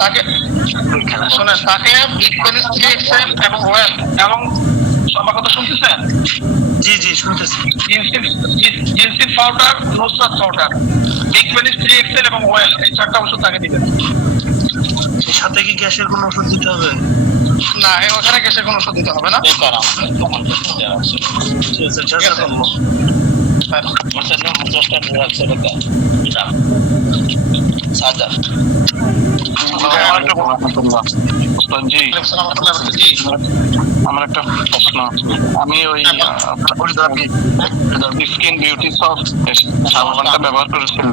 তাকে শোনেন, তাকে এবং ওয়েল এবং আমার কথা শুনতেছেন? জি জি শুনতেছি। জিনসিন পাউডার, নোসরাত পাউডার, ইকুয়ালিস 3XL এবং ওয়েল, এই 4টা ওষুধ তাকে দিবেন। সাথে কি গ্যাসের কোনো ওষুধ দিতে হবে? না, ওখানে গ্যাসের কোনো ওষুধ দিতে হবে না। ঠিক আছে, জাযাকাল্লাহ। আমার একটা প্রশ্ন, আমি ওই স্কিন বিউটি সফট সাবানটা ব্যবহার করেছিলাম,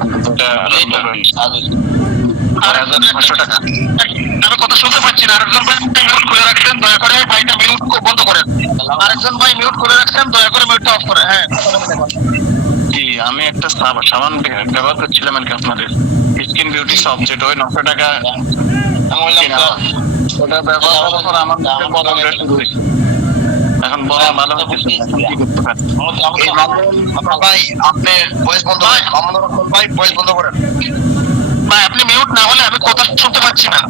আমি কথা শুনতে পাচ্ছি না। আরেকজন ভাই মিউট করে রাখছেন, দয়া করে ভাইটা মিউট বন্ধ করেন। আরেকজন ভাই মিউট করে রাখছেন, দয়া করে মিউটটা অফ করেন। হ্যাঁ, জি আমি একটা সাবান ব্যবহার করছিলাম আর কি, আপনাদের স্কিন বিউটি সফট, যেটা ওই 900 টাকা ওটা ব্যবহার করার পর আমার বদল শুরু হয়েছে। এখন বড় ভালো হচ্ছে। ভাই আপনি ভয়েস বন্ধ করেন। ভাই ভয়েস বন্ধ করেন। ভাই আপনি মিউট না হলে আমি কথা শুনতে পাচ্ছি না।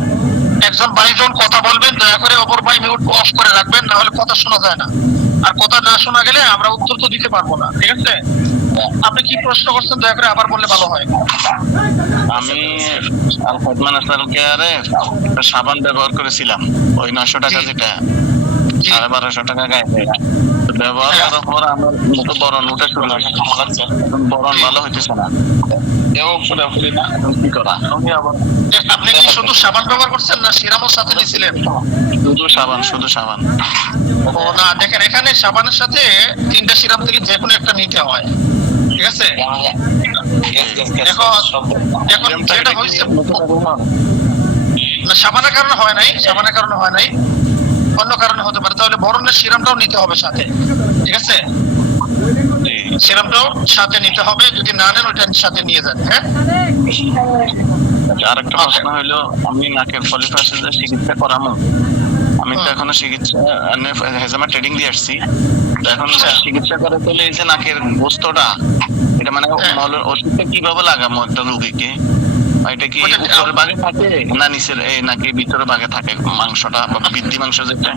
একজন ভাই যখন কথা বলবেন, দয়া করে অপর ভাই মিউট অফ করে রাখবেন, না হলে কথা শোনা যায় না। আর কথা না শোনা গেলে আমরা উত্তর তো দিতে পারবো না, ঠিক আছে? আপনি কি প্রশ্ন করছেন দয়া করে আবার বললে ভালো হয়। আমি সাবান ব্যবহার করেছিলাম ওই 900 টাকা, যেটা 1250 টাকা গায়ে ব্যবহার করার পর আমার মুখে বরণ উঠে শুরু হয়েছে, বরণ ভালো হইতেছে না। কি করা? আপনি কি শুধু সাবান ব্যবহার করছেন না সিরামও সাথে নিয়েছিলেন? শুধু সাবান। ও না, দেখেন এখানে সাবানের সাথে 3টা সিরাম থেকে যে কোনো একটা নিতে হয়, ঠিক আছে? এখন যেটা হয়েছে না, সাবানের কারণে হয় নাই, অন্য কারণে হতে পারে। তাহলে বরণের সিরামটাও নিতে হবে সাথে, ঠিক আছে? সিরামটাও সাথে নিতে হবে, যদি না নেন ওইটা সাথে নিয়ে যান। হ্যাঁ, আরেকটা প্রশ্ন হইলো, আমি নাকের পলিপাসের যে চিকিৎসা করামো, আমি তো এখনো চিকিৎসা হেজামা ট্রেডিং দিয়ে আসছি, তো এখন চিকিৎসা করে চলে এই যে নাকের গোস্তটা, এটা মানে ওষুধটা কিভাবে লাগামো একটা রোগীকে? এটা কি উপরের ভাগে থাকে না নিচের নাকি ভিতরের ভাগে থাকে মাংসটা, বৃদ্ধি মাংস যেটা?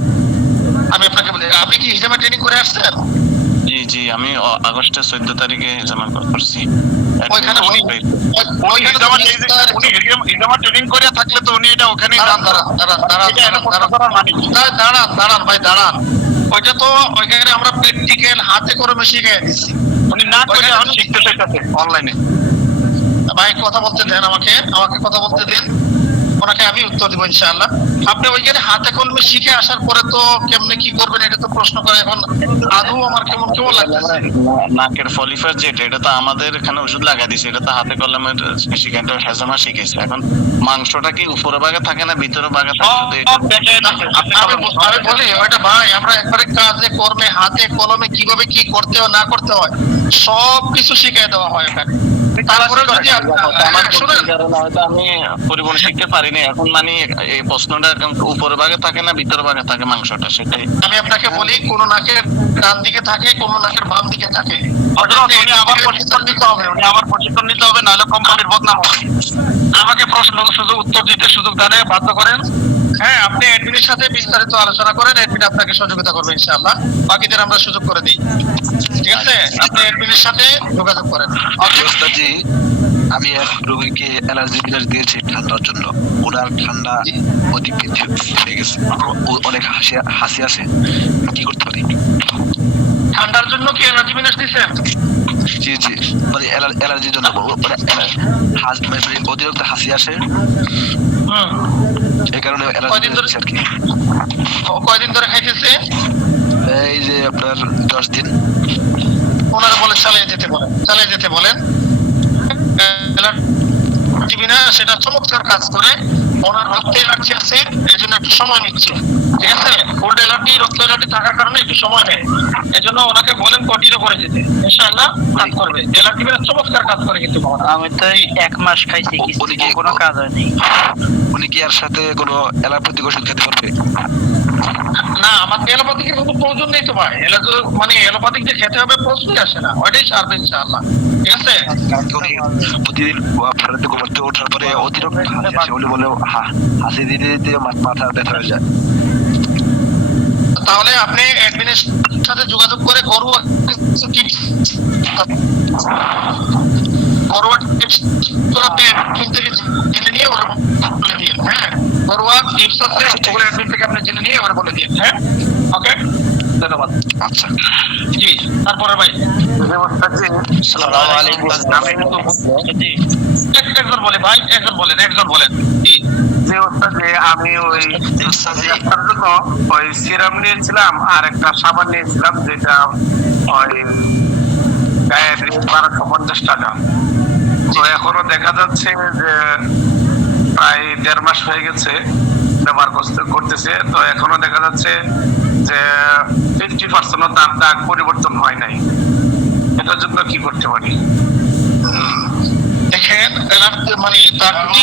আমি আপনাকে বলি, আপনি কি হিজামা ট্রেনিং করে আসছেন? জি জি আমি আগস্টের 14 তারিখে হেজামা করছি। ওইখানে ট্রেনিং করে থাকলে তো উনি এটা ওখানেই দাঁড়ান ভাই দাঁড়ান। ওইটা তো ওইখানে আমরা প্র্যাকটিক্যাল হাতে করে শিখিয়ে দিচ্ছি, উনি না করে এখন শিখতে চাইতেছে অনলাইনে। ভাই কথা বলতে দেন, আমাকে কথা বলতে দেন, ওনাকে আমি উত্তর দিব ইনশাআল্লাহ। আপনি ওইখানে হাতে কলমে শিখে আসার পরে তো কেমনে কি করবেন এটা তো প্রশ্ন করে এখন আদৌ আমার কেমন লাগতেছে। নাকের ফলিফাস যেটা এটা তো আমাদের এখানে ওষুধ লাগা দিছে, এটা তো হাতে কলমের শিখানটা হেজামা শিখেছে। এখন মাংসটা কি উপরে ভাগে থাকে না ভিতরে ভাগে থাকে? আমি বলি ওইটা ভাই আমরা একবারে কাজে কর্মে হাতে কলমে কিভাবে কি করতে হয় না করতে হয় সব কিছু শিখিয়ে দেওয়া হয় এখানে। তারপরে যদি আমি পরিবহন শিখতে পারিনি এখন, মানে এই প্রশ্নটা উপরে ভাগে থাকে না ভিতরে ভাগে থাকে মাংসটা, সেটাই। আমি আপনাকে বলি কোন নাকের ডান দিকে থাকে কোন নাকের বাম দিকে থাকে, আবার প্রশিক্ষণ নিতে হবে নাহলে কোম্পানির বদনাম হবে। আমাকে প্রশ্ন সুযোগ উত্তর দিতে সুযোগ দানে বাধ্য করেন। হ্যাঁ আপনি অ্যাডমিনের সাথে বিস্তারিত আলোচনা করেন, অ্যাডমিন আপনাকে সহযোগিতা করবে ইনশাআল্লাহ। বাকিদের আমরা সুযোগ করে দিই, ঠিক আছে? আপনি অ্যাডমিনের সাথে যোগাযোগ করেন। জি আমি এক রোগীকে অ্যালার্জি বিলাস দিয়েছি ঠান্ডার জন্য, ওনার ঠান্ডা অতি বৃদ্ধি হয়ে গেছে, অনেক হাসি আসে, কি করতে পারি? ঠান্ডার জন্য কি এনার্জি বিনাশ দিচ্ছেন? জি জি মানে অ্যালার্জির জন্য অতিরিক্ত হাসি আসে, এই কারণে কয়দিন ধরে খাইতেছে? এই যে আপনার 10 দিন। ওনারা বলে চালিয়ে যেতে বলেন। সেটা চমৎকার কাজ করে। ওনার রক্ত এলার্জি আছে এই জন্য একটু সময় নিচ্ছে, ঠিক আছে? কোল্ড এলার্জি রক্ত এলার্জি থাকার কারণে একটু সময় নেয়, এই জন্য ওনাকে বলেন কন্টিনিউ করে যেতে, ইনশাআল্লাহ কাজ করবে। এলার্জি চমৎকার কাজ করে। কিন্তু আমি তো 1 মাস খাইছি, কোনো কাজ হয়নি। উনি কি এর সাথে কোনো অ্যালোপ্যাথিক ওষুধ খেতে পারবে? না আমাকে এলোপ্যাথিকের কোনো প্রয়োজন নেই তো ভাই, মানে এলোপ্যাথিক যে খেতে হবে প্রশ্নই আসে না, ওইটাই সারবে ইনশাআল্লাহ, ঠিক আছে? প্রতিদিন ফেরাতে ঘুমাতে ওঠার পরে অতিরিক্ত বলে হাসি দিতে দিতে মাথা ব্যথা হয়ে যায়। তাহলে আপনি অ্যাডমিনের সাথে যোগাযোগ করে ঘরোয়া টিপস জেনে নিয়ে ওরা বলে দিন। হ্যাঁ ঘরোয়া টিপস আছে ওগুলো অ্যাডমিন থেকে আপনি জেনে নিয়ে ওরা বলে দিন। হ্যাঁ ওকে ধন্যবাদ। আচ্ছা জি তারপরে ভাই আসসালামু আলাইকুম। একজন বলে ভাই, একজন বলেন। জি যে যে আমি ওই জন্য ওই সিরাম নিয়েছিলাম আর একটা সাবান নিয়েছিলাম, যেটা ওই গায়ে 1250 টাকা। তো এখনো দেখা যাচ্ছে যে প্রায় 1.5 মাস হয়ে গেছে ব্যবহার করতেছে, তো এখনো দেখা যাচ্ছে যে 50% তার দাগ পরিবর্তন হয় নাই। এটার জন্য কি করতে পারি? দেখেন মানে তার যদি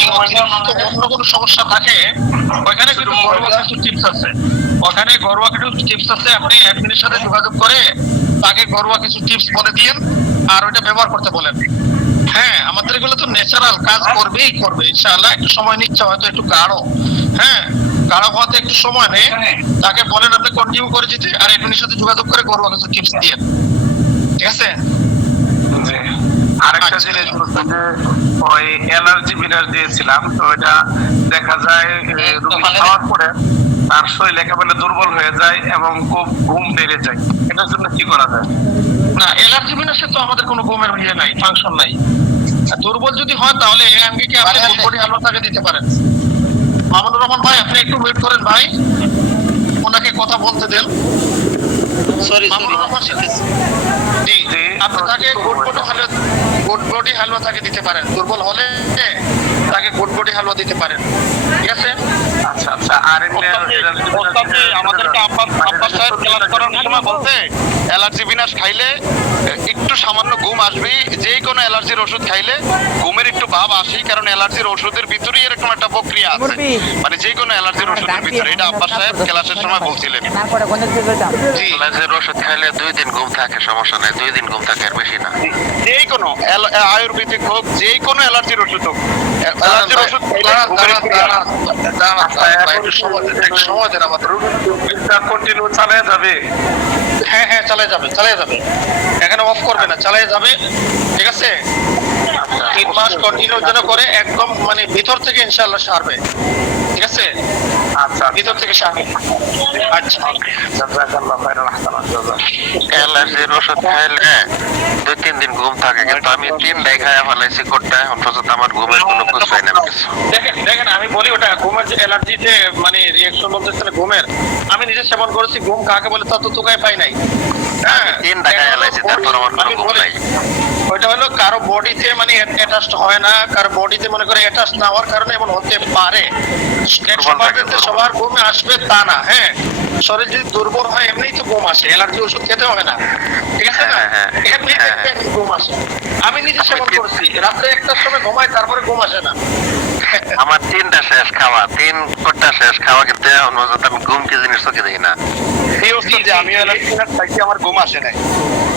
অন্য কোনো সমস্যা থাকে ওইখানে কিন্তু ঘরোয়া কিছু টিপস আছে, আপনি অ্যাডমিনের সাথে যোগাযোগ করে তাকে ঘরোয়া কিছু টিপস বলে দিন আর ওইটা ব্যবহার করতে বলেন। হ্যাঁ আমাদের এগুলো তো ন্যাচারাল কাজ করবেই করবে ইনশাআল্লাহ। একটু সময় নিচ্ছে হয়তো একটু গাঢ়, হ্যাঁ গাঢ় হওয়াতে একটু সময় নেই, তাকে বলেন আপনি কন্টিনিউ করে যেতে আর অ্যাডমিনের সাথে যোগাযোগ করে ঘরোয়া কিছু টিপস দিয়ে, ঠিক আছে? আরেকটা জিনিস বলতে যে ওই অ্যালার্জি বিনাশ দিয়েছিলাম, তো এটা দেখা যায় রোগী খাওয়ার পরে তার শরীর একেবারে দুর্বল হয়ে যায় এবং খুব ঘুম বেড়ে যায়। এটার জন্য কি করা যায়? না অ্যালার্জি বিনাশে তো আমাদের কোনো ঘুমের ইয়ে নাই, ফাংশন নাই। দুর্বল যদি হয় তাহলে এএমকে আপনি বডি হালওয়াটাকে দিতে পারেন। মামুনুর রহমান ভাই আপনি একটু ওয়েট করেন ভাই, ওনাকে কথা বলতে দেন। মামুনুর রহমান জি আপনি তাকে গুড বডি হালুয়া তাকে দিতে পারেন। দুর্বল হলে তাকে গুড বডি হালুয়া দিতে পারেন, ঠিক আছে? আচ্ছা আচ্ছা। আর আমাদেরকে আব্বাস সাহেব ক্লাস করার সময় বলতে অ্যালার্জি বিনাশ খাইলে একটু সামান্য ঘুম আসবেই। যে কোনো অ্যালার্জির ওষুধ খাইলে ঘুমের একটু ভাব আসেই, কারণ অ্যালার্জির ওষুধের ভিতরেই এরকম একটা প্রক্রিয়া আছে, মানে যে কোনো অ্যালার্জির ওষুধের ভিতরে। এটা আব্বাস সাহেব ক্লাসের সময় বলছিলেন। জি, অ্যালার্জির ওষুধ খাইলে 2 দিন ঘুম থাকে, সমস্যা নাই, 2 দিন ঘুম থাকে, আর বেশি না। যে কোনো আয়ুর্বেদিক হোক, যে কোনো অ্যালার্জির ওষুধ হোক, অ্যালার্জির ওষুধ খাইলে ঘুমের একটু সময় দেন আমাদের। কন্টিনিউ চালিয়ে যাবে। হ্যাঁ হ্যাঁ, চালিয়ে যাবে। এখানে অফ করবে না, চালিয়ে যাবে। ঠিক আছে, 3 মাস কন্টিনিউ যেন করে, একদম মানে ভিতর থেকে ইনশাআল্লাহ সারবে। ঠিক আছে, আচ্ছা, ভিতর থেকে সারবে। আচ্ছা, অ্যালার্জির ওষুধ খাইলে 2-3 দিন ঘুম থাকে, কিন্তু আমি 3টাই খাইয়া ফেলাইছি কোটটা, এখন পর্যন্ত আমার ঘুমের কোনো খোঁজ পাই না কিছু। দেখেন আমি বলি, ওটা ঘুমের যে অ্যালার্জিতে মানে রিঅ্যাকশন বলতেছে ঘুমের, আমি নিজে সেবন করেছি। ঘুম কাকে বলে তত তোকায় পাই নাই। হ্যাঁ, 3টা খাইয়া ফেলাইছি, তারপর আমার কোনো ঘুম নাই। ওইটা হলো কারো বডিতে মানে অ্যাটাচড হয় না, কারো বডিতে মনে করে অ্যাটাচ না হওয়ার কারণে এমন হতে পারে। 100% সবার ঘুম আসবে তা না। হ্যাঁ, শরীর যদি দুর্বল হয় এমনিই তো ঘুম আসে, অ্যালার্জি ওষুধ খেতে হবে না। ঠিক আছে না, এমনি ঘুম আসে। আমি নিজে সেবন করছি, রাত্রে 1টার সময় ঘুমাই, তারপরে ঘুম আসে না। আমার 3টা শেষ খাওয়া, 3 কোটটা শেষ খাওয়া, কিন্তু এখন পর্যন্ত আমি ঘুম কি জিনিস চোখে দেখি না। এই ওষুধ যে আমি অ্যালার্জি খাইছি, আমার ঘুম আসে নাই,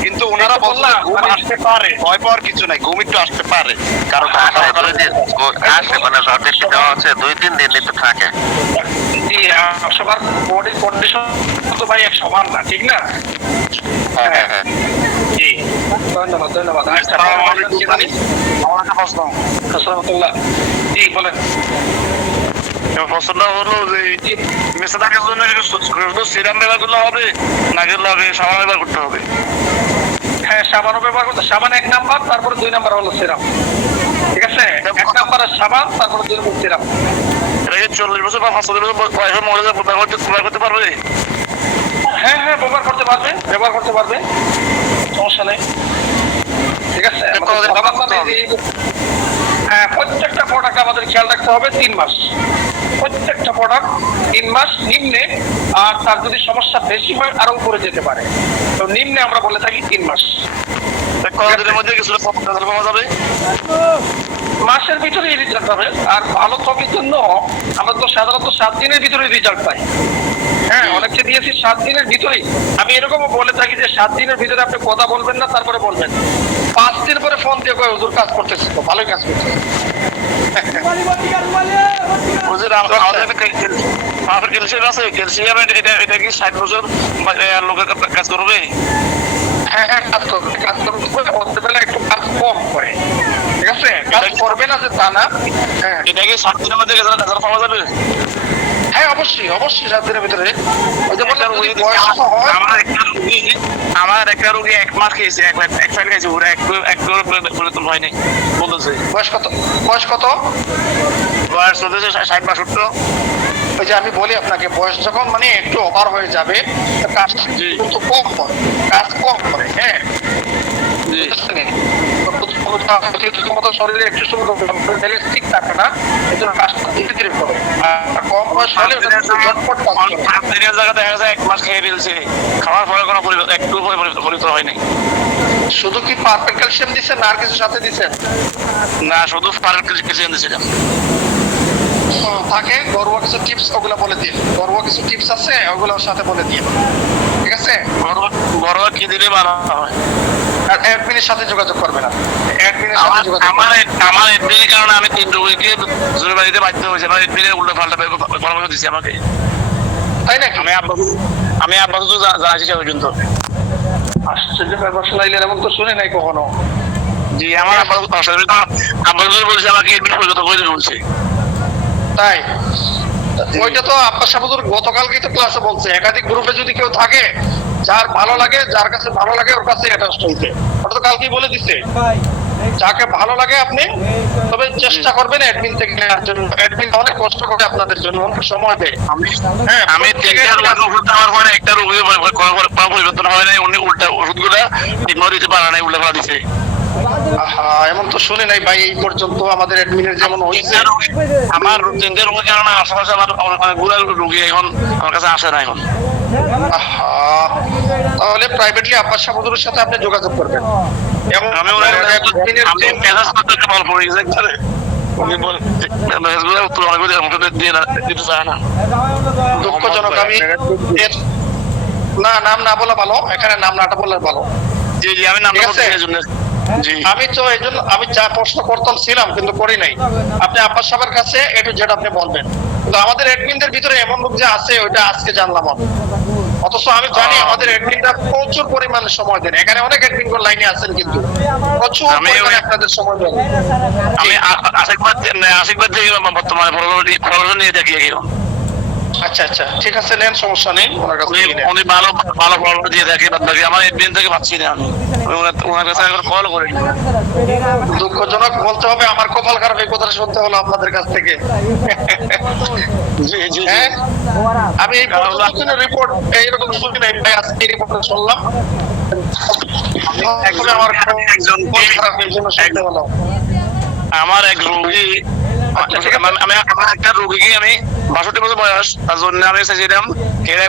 কিন্তু ওনারা বললেন ঘুম আসতে পারে, ভয় পাওয়ার কিছু নাই, ঘুম একটু আসতে পারে। কারণ আসে মানে জ্বর দেওয়া হচ্ছে 2-3 দিন তো থাকে। জি, সবার বডির কন্ডিশন তো ভাই এক সমান না, ঠিক না? হ্যাঁ হ্যাঁ। জি, ধন্যবাদ। জি, বলেন। প্রশ্নটা হলো যে মেসে থাকার জন্য সিরাম ব্যবহার করলে হবে, নাকি লাগে সাবান ব্যবহার করতে হবে? হ্যাঁ, সাবানও ব্যবহার করতে। সাবান 1 নাম্বার, তারপরে 2 নাম্বার হলো সিরাম। ঠিক আছে, 1 নাম্বারে সাবান, তারপরে 2 নাম্বার সিরাম। এটা 40 বছর বা 50 বছর বয়সের মহিলা ব্যবহার করতে পারবে? হ্যাঁ হ্যাঁ, ব্যবহার করতে পারবে, সমস্যা নেই। ঠিক আছে, হ্যাঁ, প্রত্যেকটা প্রোডাক্ট আমাদের খেয়াল রাখতে হবে 3 মাস। প্রত্যেকটা প্রোডাক্ট 3 মাস নিম্নে, আর তার যদি সমস্যা বেশি হয় আরো উপরে যেতে পারে, তো নিম্নে আমরা বলে থাকি 3 মাস। কতদিনের মধ্যে কিছু পাওয়া যাবে? মাসের ভিতরেই রেজাল্ট হবে। আর ভালো ত্বকের জন্য আমরা তো সাধারণত 7 দিনের ভিতরে রেজাল্ট পাই। হ্যাঁ, অনেককে দিয়েছি 7 দিনের ভিতরেই। আমি এরকমও বলে থাকি যে 7 দিনের ভিতরে আপনি কথা বলবেন না, তারপরে বলবেন। 5 দিন পরে ফোন দিয়ে কয় হুজুর কাজ করতেছে, তো ভালোই কাজ করতেছে। ক্যালসিয়াম আছে, ক্যালসিয়াম এটা কি 60 বছর লোকের কাজ করবে? হ্যাঁ হ্যাঁ, কাজ করবে। বলতে পারলে একটু কাজ কম করে। ঠিক আছে, কাজ করবে না যে তা না। হ্যাঁ, এটা কি 7 দিনের মধ্যে রেজাল্ট পাওয়া যাবে? হ্যাঁ, অবশ্যই 7 দিনের ভিতরে। ওই যে বললাম, যদি বয়স্ক হয়। আমার একটা রোগী 1 মাস খেয়েছে, 1 ফাইল খাইছে, ওরা একটু পরিবর্তন হয়নি বলতেছে। বয়স কত? বয়স চলতেছে 60-62। ওই যে আমি বলি আপনাকে, বয়স যখন মানে একটু ওভার হয়ে যাবে, কাজ কিন্তু কম করে। হ্যাঁ, শরীরে একটু ঠিক থাকে না, এই জন্য কাজটা ধীরে ধীরে করে। আর কম বয়স হলে জায়গা দেখা যায় 1 মাস খেয়ে ফেলছে, খাওয়ার পরে কোনো একটু পরিবর্তন হয়নি। শুধু কি পারফেক্ট ক্যালসিয়াম দিচ্ছেন না আর কিছু সাথে দিচ্ছেন? না, শুধু পারফেক্ট ক্যালসিয়াম দিয়েছিলাম। থাকে ঘরোয়া কিছু টিপস, ওগুলো বলে দিন। ঘরোয়া কিছু টিপস আছে, ওগুলোর সাথে বলে দিন। ঠিক আছে, ঘরোয়া কি দিলে ভালো হয়? আর অ্যাডমিনের সাথে যোগাযোগ করবেন। আমার এডমিনের কারণে আমি 3 রোগীকে জোরে বাড়িতে বাধ্য হয়েছি। আমার এডমিনের উল্টো পাল্টা পরামর্শ দিচ্ছে আমাকে। তাই নাকি? আমি আব্বাস জানাইছি সে পর্যন্ত। আশ্চর্য ব্যাপার, শুনাইলেন এমন তো শুনে নাই কখনো। জি, আমার আব্বাস বলছে আমাকে এডমিন পরিবর্তন করে দিতে বলছে। তাই? ওইটা তো আব্বাস সাহেব গতকালকে তো ক্লাসে বলছে, একাধিক গ্রুপে যদি কেউ থাকে, যার ভালো লাগে, যার কাছে ভালো লাগে ওর কাছে অ্যাটাচড হইতে। ওটা তো কালকেই বলে দিচ্ছে। যাকে ভালো লাগে আপনি, তবে চেষ্টা করবেন অ্যাডমিন থেকে নেওয়ার জন্য। অ্যাডমিন অনেক কষ্ট করে আপনাদের জন্য, অনেক সময় দেয়। আমি 3টা ওষুধ খাওয়ার পরে একটা রোগী পরিবর্তন হয় নাই, উনি উল্টা ওষুধগুলো ঠিকমতো দিতে পারে নাই, উল্টা ফেলা দিচ্ছে। এমন তো শুনে নাই ভাই এই পর্যন্ত আমাদের অ্যাডমিনের যেমন হয়েছে। আমার 3টা রোগীর কারণে আশেপাশে আমার অনেকগুলো রোগী এখন আমার কাছে আসে না এখন। তাহলে প্রাইভেটলি আব্বাস শাহ হুজুরের সাথে আপনি যোগাযোগ করবেন এবং আমি মেসেজ করতে কল করে এক্সাক্টলি উনি বলে মেসেজগুলো উত্তর অনেক করে আমাকে দিয়ে না দিতে চায় না। দুঃখজনক। আমি না নাম না বলা ভালো, এখানে নাম নাটা বললে ভালো। জি জি আমি নাম বলতে এই জন্য জি আমি তো এই জন্য আমি যা প্রশ্ন করতাম ছিলাম কিন্তু করি নাই। আপনি আব্বাস সাহেবের কাছে একটু যেটা আপনি বলবেন, কিন্তু আমাদের অ্যাডমিনদের ভিতরে এমন লোক যে আছে ওইটা আজকে জানলাম আমি। অথচ আমি জানি আমাদের অ্যাডমিনরা প্রচুর পরিমাণে সময় দেন, এখানে অনেক অ্যাডমিন লাইনে আছেন কিন্তু প্রচুর পরিমাণে আপনাদের সময় দেন। আমি আশিকবাদ থেকে বর্তমানে ফলোয়ার নিয়ে দেখি আচ্ছা আচ্ছা ঠিক আছে, নেন, সমস্যা নেই। ওনার কাছে নিয়ে নেন। উনি ভালো ভালো ফলোয়ার দিয়ে দেখে বাদ বাকি আমার এডমিন থেকে পাচ্ছি না আমি ওনার কাছে একবার কল করি। দুঃখজনক বলতে হবে, আমার কপাল খারাপ এই কথাটা শুনতে হলো আপনাদের কাছ থেকে। জি জি হ্যাঁ, আমি এই রিপোর্ট এইরকম শুনি নাই ভাই, আজকে রিপোর্ট শুনলাম। এখন আমার একজন খারাপ এই জন্য শুনতে হলো। আমার এক রোগী আমি আমার একটা রোগীকে আমি 62 বছর বয়স, তার জন্য আমি চাইছিলাম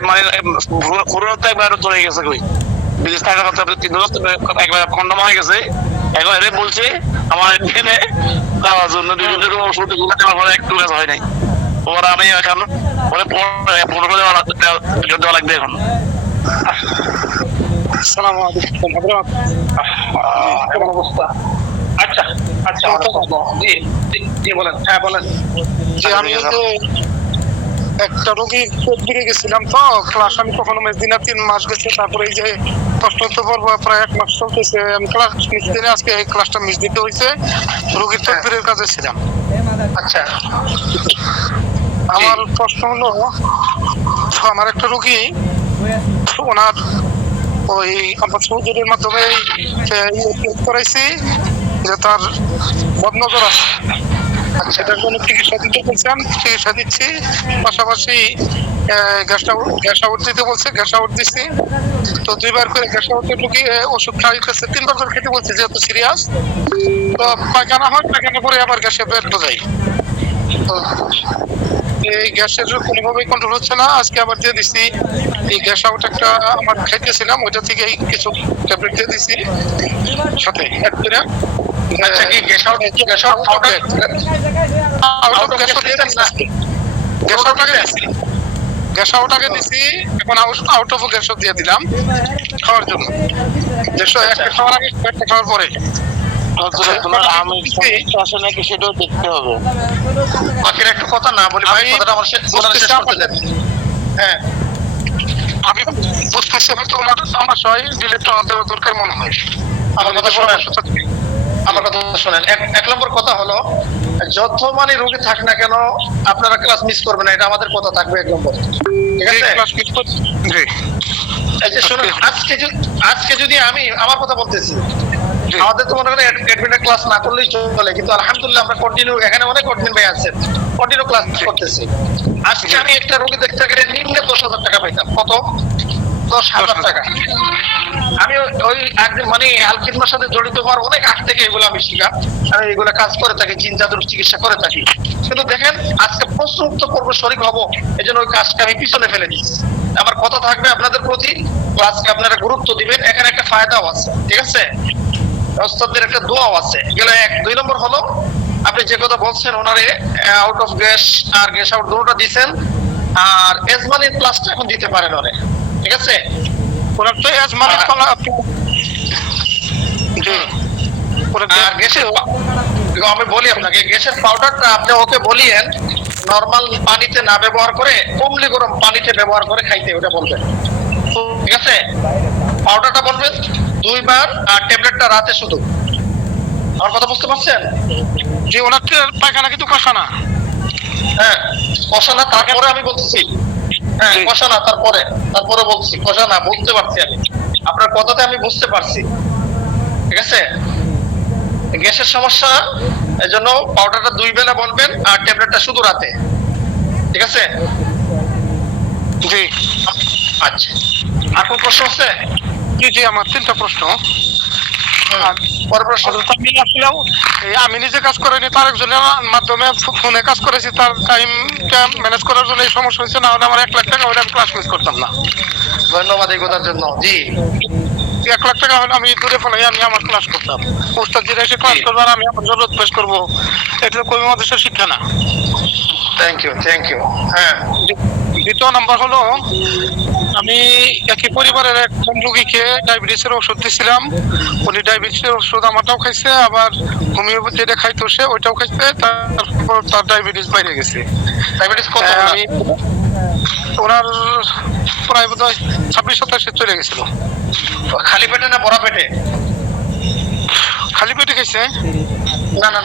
মানে পুরোটা একবার চলে গেছে কই বিদেশ থাকার কথা 3 বছর একবার খন্ডম হয়ে গেছে। এখন এর বলছে আমার এখানে যাওয়ার জন্য বিভিন্ন ওষুধ গুলো দেওয়ার পরে একটু কাজ হয় নাই। ওরা আমি এখন পরে 15 দেওয়া লাগবে এখন। আসসালামু আলাইকুম হযরত। কেমন অবস্থা? আচ্ছা আচ্ছা জি জি বলেন। হ্যাঁ বলেন। যে আমি একটা রোগীর তদবিরে গেছিলাম, তো ক্লাস আমি কখনো মেদিনা 3 মাস গেছে, তারপরে এই যে প্রশ্ন উত্তর পর্ব প্রায় 1 মাস চলতেছে, আমি ক্লাস মিস দিনে আজকে এই ক্লাসটা মিস দিতে হয়েছে, রোগীর তদবিরের কাজে ছিলাম। আচ্ছা, আমার প্রশ্ন হলো, আমার একটা রোগী ওনার ওই আমার সহযোগের মাধ্যমে করাইছি যে তার বদনজর আছে, সেটার জন্য চিকিৎসা দিতে বলছেন, চিকিৎসা দিচ্ছি, পাশাপাশি গ্যাস আউট দিতে বলছে, গ্যাস আউট দিচ্ছি। তো 2 বার করে গ্যাস আউটের রোগী ওষুধ খাইতেছে, 3 বার করে খেতে বলছে যেহেতু সিরিয়াস। তো পায়খানা হয়, পায়খানা পরে আবার গ্যাসে বের হয়ে যায়। তো এই গ্যাসের কোনোভাবেই কন্ট্রোল হচ্ছে না। আজকে আবার দিয়ে দিচ্ছি এই গ্যাস আউট একটা আমার খাইতেছিলাম, ওইটা থেকে কিছু ট্যাবলেট দিয়ে দিচ্ছি সাথে এক করে। আচ্ছা, কি gas out powder gas out আগে দিছি, এখন আউট অফ গ্যাস দিয়ে দিলাম খাওয়ার জন্য। গ্যাস একটা খাওয়ার আগে একটা খাওয়ার পরে নাকি সেটাও দেখতে হবে। বাকির একটা কথা না বলি ভাই, কথাটা আমার শেষ করতে দেন। হ্যাঁ আমি বুঝতেছি হয়তো আমার সমস্যা হয়, দিলে তো আমাদের দরকার মনে হয়। আমার কথা শোনেন, আমার কথা শোনেন। 1 নম্বর কথা হলো, যত মানে রোগী থাক না কেন আপনারা ক্লাস মিস করবেন না, এটা আমাদের কথা থাকবে 1 নম্বর। ঠিক আছে, ক্লাস মিস করতে জি। এই যে শুনুন, আজকে যদি আমি আমার কথা বলতেছি, আমাদের তো মনে করেন অ্যাডমিনের ক্লাস না করলেই চলে, কিন্তু আলহামদুলিল্লাহ আমরা কন্টিনিউ, এখানে অনেক অ্যাডমিন ভাই আছেন, কন্টিনিউ ক্লাস করতেছি। আজকে আমি একটা রোগী দেখতে গেলে নিম্নে 10,000 টাকা পাইতাম। কত? 10,000 টাকা। আমি ওই একদিন মানে আল খিদমার সাথে জড়িত হওয়ার অনেক আগ থেকে এগুলো আমি শিখা, আমি এগুলো কাজ করে থাকি, জিন জাদুর চিকিৎসা করে থাকি। কিন্তু দেখেন আজকে প্রশ্নোত্তর পর্ব শরীক হবো, এই জন্য ওই কাজটা আমি পিছনে ফেলে দিচ্ছি। আমার কথা থাকবে আপনাদের প্রতি, আজকে আপনারা গুরুত্ব দিবেন, এখানে একটা ফায়দাও আছে। ঠিক আছে, ওস্তাদের একটা দোয়াও আছে। গেল 1। 2 নম্বর হলো, আপনি যে কথা বলছেন ওনারে আউট অফ গ্যাস আর গ্যাস আউট দুটোটা দিচ্ছেন, আর এজমানির প্লাসটা এখন দিতে পারেন ওরে। ঠিক আছে, ওনার তো এজমানির কলা আর গ্যাসের আমি বলি আপনাকে, গ্যাসের পাউডারটা আপনি ওকে বলিয়েন নরমাল পানিতে না ব্যবহার করে কমলি গরম পানিতে ব্যবহার করে খাইতে, ওটা বলবেন। ঠিক আছে, পাউডারটা বলবেন 2 বার, আর ট্যাবলেটটা রাতে শুধু। আমার কথা বুঝতে পারছেন? যে ওনার পায়খানা কিন্তু কষা না। হ্যাঁ কষা না, তারপরে আমি বলতেছি। হ্যাঁ কষা না, তারপরে বলছি কষা না, বুঝতে পারছি আমি আপনার কথাতে, আমি বুঝতে পারছি। ঠিক আছে, গ্যাসের সমস্যা, এই জন্য পাউডারটা 2 বেলা বলবেন, আর ট্যাবলেটটা শুধু রাতে। ঠিক আছে জি। আচ্ছা, আর কোন প্রশ্ন আছে? জি জি, আমার 3টা প্রশ্ন। পরে আমি আসলেও আমি নিজে কাজ করিনি, তার একজনের মাধ্যমে ফোনে কাজ করেছি, তার টাইমটা ম্যানেজ করার জন্য এই সমস্যা হয়েছে, না হলে আমার 1 লাখ টাকা হলে আমি ক্লাস মিস করতাম না। ধন্যবাদ এই কথার জন্য। জি 1 লাখ টাকা হলে আমি দূরে ফেলাই আমি আমার ক্লাস করতাম, উস্তাদ জিরা এসে ক্লাস করবো আর আমি আমার জরুরত পেশ করবো, এটা তো কবি মাদ্রাসার শিক্ষা না। Thank you. হ্যাঁ, দ্বিতীয় নাম্বার হলো আমি একই পরিবারের একজন রোগীকে ডায়াবেটিসের ওষুধ দিয়েছিলাম, উনি ডায়াবেটিসের ওষুধ আমারটাও খাইছে, আবার হোমিওপ্যাথি যেটা খাইতো সে ওইটাও খাইছে, তারপর তার ডায়াবেটিস বাইরে গেছে। ডায়াবেটিস কত? আমি ওনার প্রায় বোধ হয় 26-27 চলে গেছিল। খালি পেটে না ভরা পেটে? খালি পেটে খাইছে।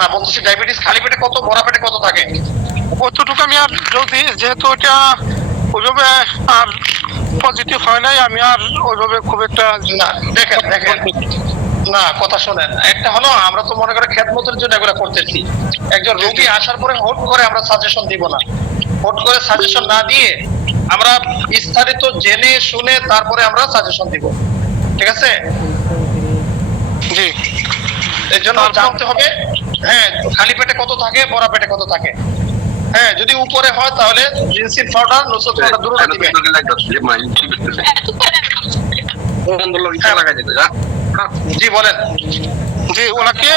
না বলতেছি ডায়াবেটিস খালি পেটে কত, ভরা পেটে কত থাকে? অতটুকু আমি আর যদি যেহেতু এটা ওইভাবে আর পজিটিভ হয় নাই, আমি আর ওইভাবে খুব একটা না দেখেন না, কথা শোনেন। একটা হলো আমরা তো মনে করে খেদমতের জন্য এগুলো করতেছি, একজন রোগী আসার পরে হুট করে আমরা সাজেশন দিব না, হুট করে সাজেশন না দিয়ে আমরা বিস্তারিত জেনে শুনে তারপরে আমরা সাজেশন দিব, ঠিক আছে? জি, এর জন্য জানতে হবে হ্যাঁ খালি পেটে কত থাকে, ভরা পেটে কত থাকে। হ্যাঁ, যদি উপরে হয় তাহলে জিনসিন পাউডার, নুসরত পাউডার দূরে দিবেন। জি বলেন। জি ওনাকে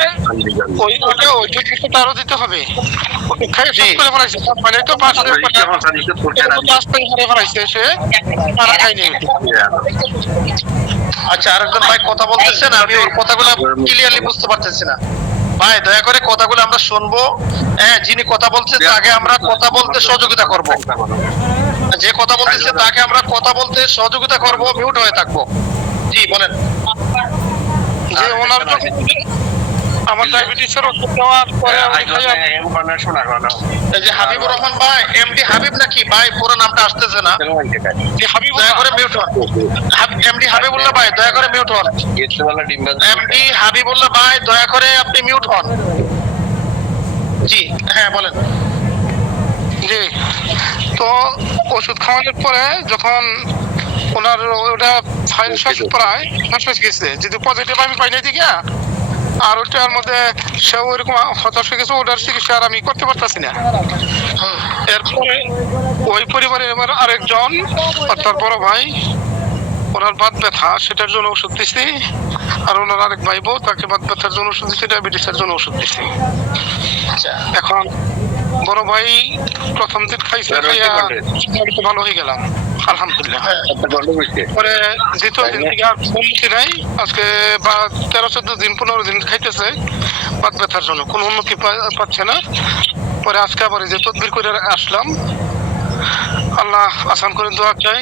ওইটা আরো দিতে হবে। মানে তো 5 সে আর খাইনি। আচ্ছা, আরেকজন ভাই কথা বলতেছেন, আমি ওর কথাগুলো ক্লিয়ারলি বুঝতে পারতেছি না। ভাই দয়া করে কথাগুলো আমরা শুনবো। হ্যাঁ, যিনি কথা বলছে তাকে আমরা কথা বলতে সহযোগিতা করব, যে কথা বলতেছে তাকে আমরা কথা বলতে সহযোগিতা করব, মিউট হয়ে থাকবো। জি বলেন। যে ওনার আমার ডায়াবেটিসের ওষুধ দেওয়ার পরে এই যে হাবিবুর রহমান ভাই, এমডি হাবিব নাকি ভাই? পুরো নামটা আসতেছে না। দয়া করে মিউট হন। এমডি হাবিবুল্লাহ ভাই দয়া করে মিউট হন। এমডি হাবিবুল্লাহ ভাই দয়া করে আপনি মিউট হন। জি হ্যাঁ বলেন। জি, তো ওষুধ খাওয়ানোর পরে যখন ওনার ওটা প্রায় শেষ গেছে, যদি পজিটিভ আমি পাই নাই দিকে, আর ওটার মধ্যে সে ওইরকম হতাশ হয়ে গেছে, ওটার চিকিৎসা আর আমি করতে পারতেছি না। এরপরে ওই পরিবারের এবার আরেকজন অর্থাৎ বড় ভাই, ওনার বাত ব্যথা সেটার জন্য ওষুধ দিচ্ছি, আর ওনার আরেক ভাই বউ তাকে বাত ব্যথার জন্য ওষুধ দিচ্ছি, ডায়াবেটিসের জন্য ওষুধ দিচ্ছি। এখন বড় ভাই প্রথম দিন খাইছে, ভালো হয়ে গেলাম আলহামদুলিল্লাহ। পরে দ্বিতীয় দিন থেকে আর উন্নতি নাই, আজকে 13-14 দিন 15 দিন খাইতেছে বাত ব্যথার জন্য, কোনো উন্নতি পাচ্ছে না। পরে আজকে আবার যে তদবির করে আসলাম, আল্লাহ আসান করে দোয়া চাই।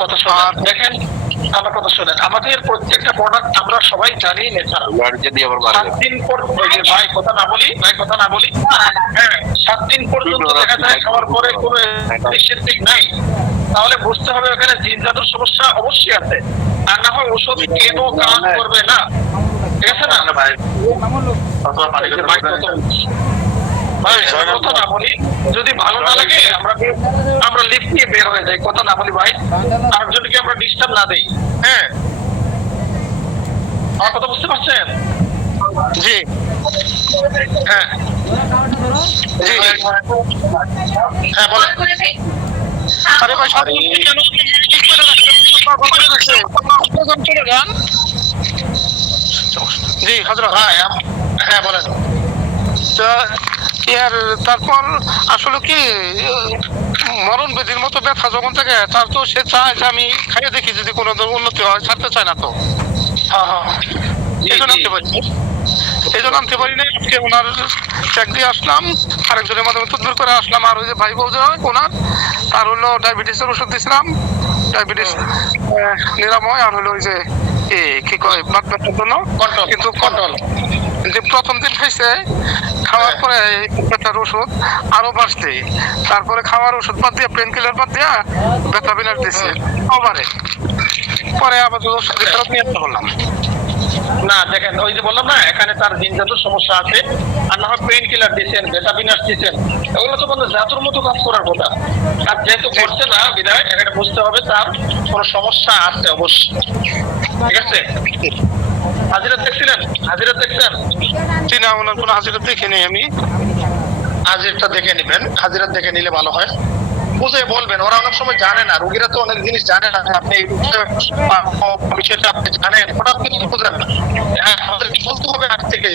কথা শোনেন, দেখেন আমার কথা শোনেন, আমাদের প্রত্যেকটা প্রোডাক্ট আমরা সবাই জানি ন্যাচারাল। 7 দিন পর ভাই কথা না বলি, হ্যাঁ 7 দিন পর্যন্ত দেখা যায় খাওয়ার পরে কোনো দিক নাই, তাহলে বুঝতে হবে ওখানে জিন জাদুর সমস্যা অবশ্যই আছে, আর না হয় ওষুধ কেন কাজ করবে না, ঠিক আছে না ভাই? কথা না বলি, যদি ভালো না লাগে আমরা লিফট নিয়ে বের হয়ে যাই, কথা না বলি ভাই, আরেকজনকে আমরা ডিস্টার্ব না দেই। হ্যাঁ, আমার কথা বুঝতে পারছেন? জি হ্যাঁ জি হ্যাঁ বলেন। আরে ভাই জি হযরত ভাই হ্যাঁ বলেন। তারপর আসলে কি মরণ ব্যাধির মতো ব্যথা যখন থাকে, তার তো সে চায় যে আমি খাইয়ে দেখি যদি কোনো উন্নতি হয়, ছাড়তে চায় না তো। এই জন্য আনতে পারি না। আজকে ওনার চেক দিয়ে আসলাম, আরেকজনের মাধ্যমে তদবির করে আসলাম, আর ওই যে ভাই বউ যে ওনার, আর হলো ডায়াবেটিসের ওষুধ দিয়েছিলাম, ডায়াবেটিস নিরাময়, আর হলো ওই যে কি কয় ব্লাড প্রেশারের জন্য কিন্তু কন্ট্রোল। যে প্রথম দিন খাইছে, খাওয়ার পরে ব্যথার ওষুধ আরো বাড়ছে, তারপরে খাওয়ার ওষুধ বাদ দিয়ে পেন কিলার বাদ দিয়া ব্যথা বিনার দিচ্ছে ওভারে, পরে আবার ওষুধ ফেরত নিয়ে আসতে বললাম। না দেখেন ওই যে বললাম না এখানে তার জিনজাত সমস্যা আছে আর না হয় পেইন কিলার দিচ্ছেন ভেটামিনাস দিচ্ছেন এগুলো তো বন্ধু জাতুর মতো কাজ করার কথা আর যেহেতু করছে না বিধায় এখানে বুঝতে হবে তার কোনো সমস্যা আছে অবশ্যই ঠিক আছে হাজিরা দেখছিলেন হাজিরা দেখছেন জি না ওনার কোনো হাজিরা দেখিনি আমি হাজিরটা দেখে নেবেন হাজিরা দেখে নিলে ভালো হয় বুঝে বলবেন ওরা অনেক সময় জানে না রোগীরা তো অনেক জিনিস জানে না আপনি এই বিষয়টা আপনি জানেন হঠাৎ কিন্তু বুঝলেন না হ্যাঁ আমাদের বলতে হবে আগ থেকে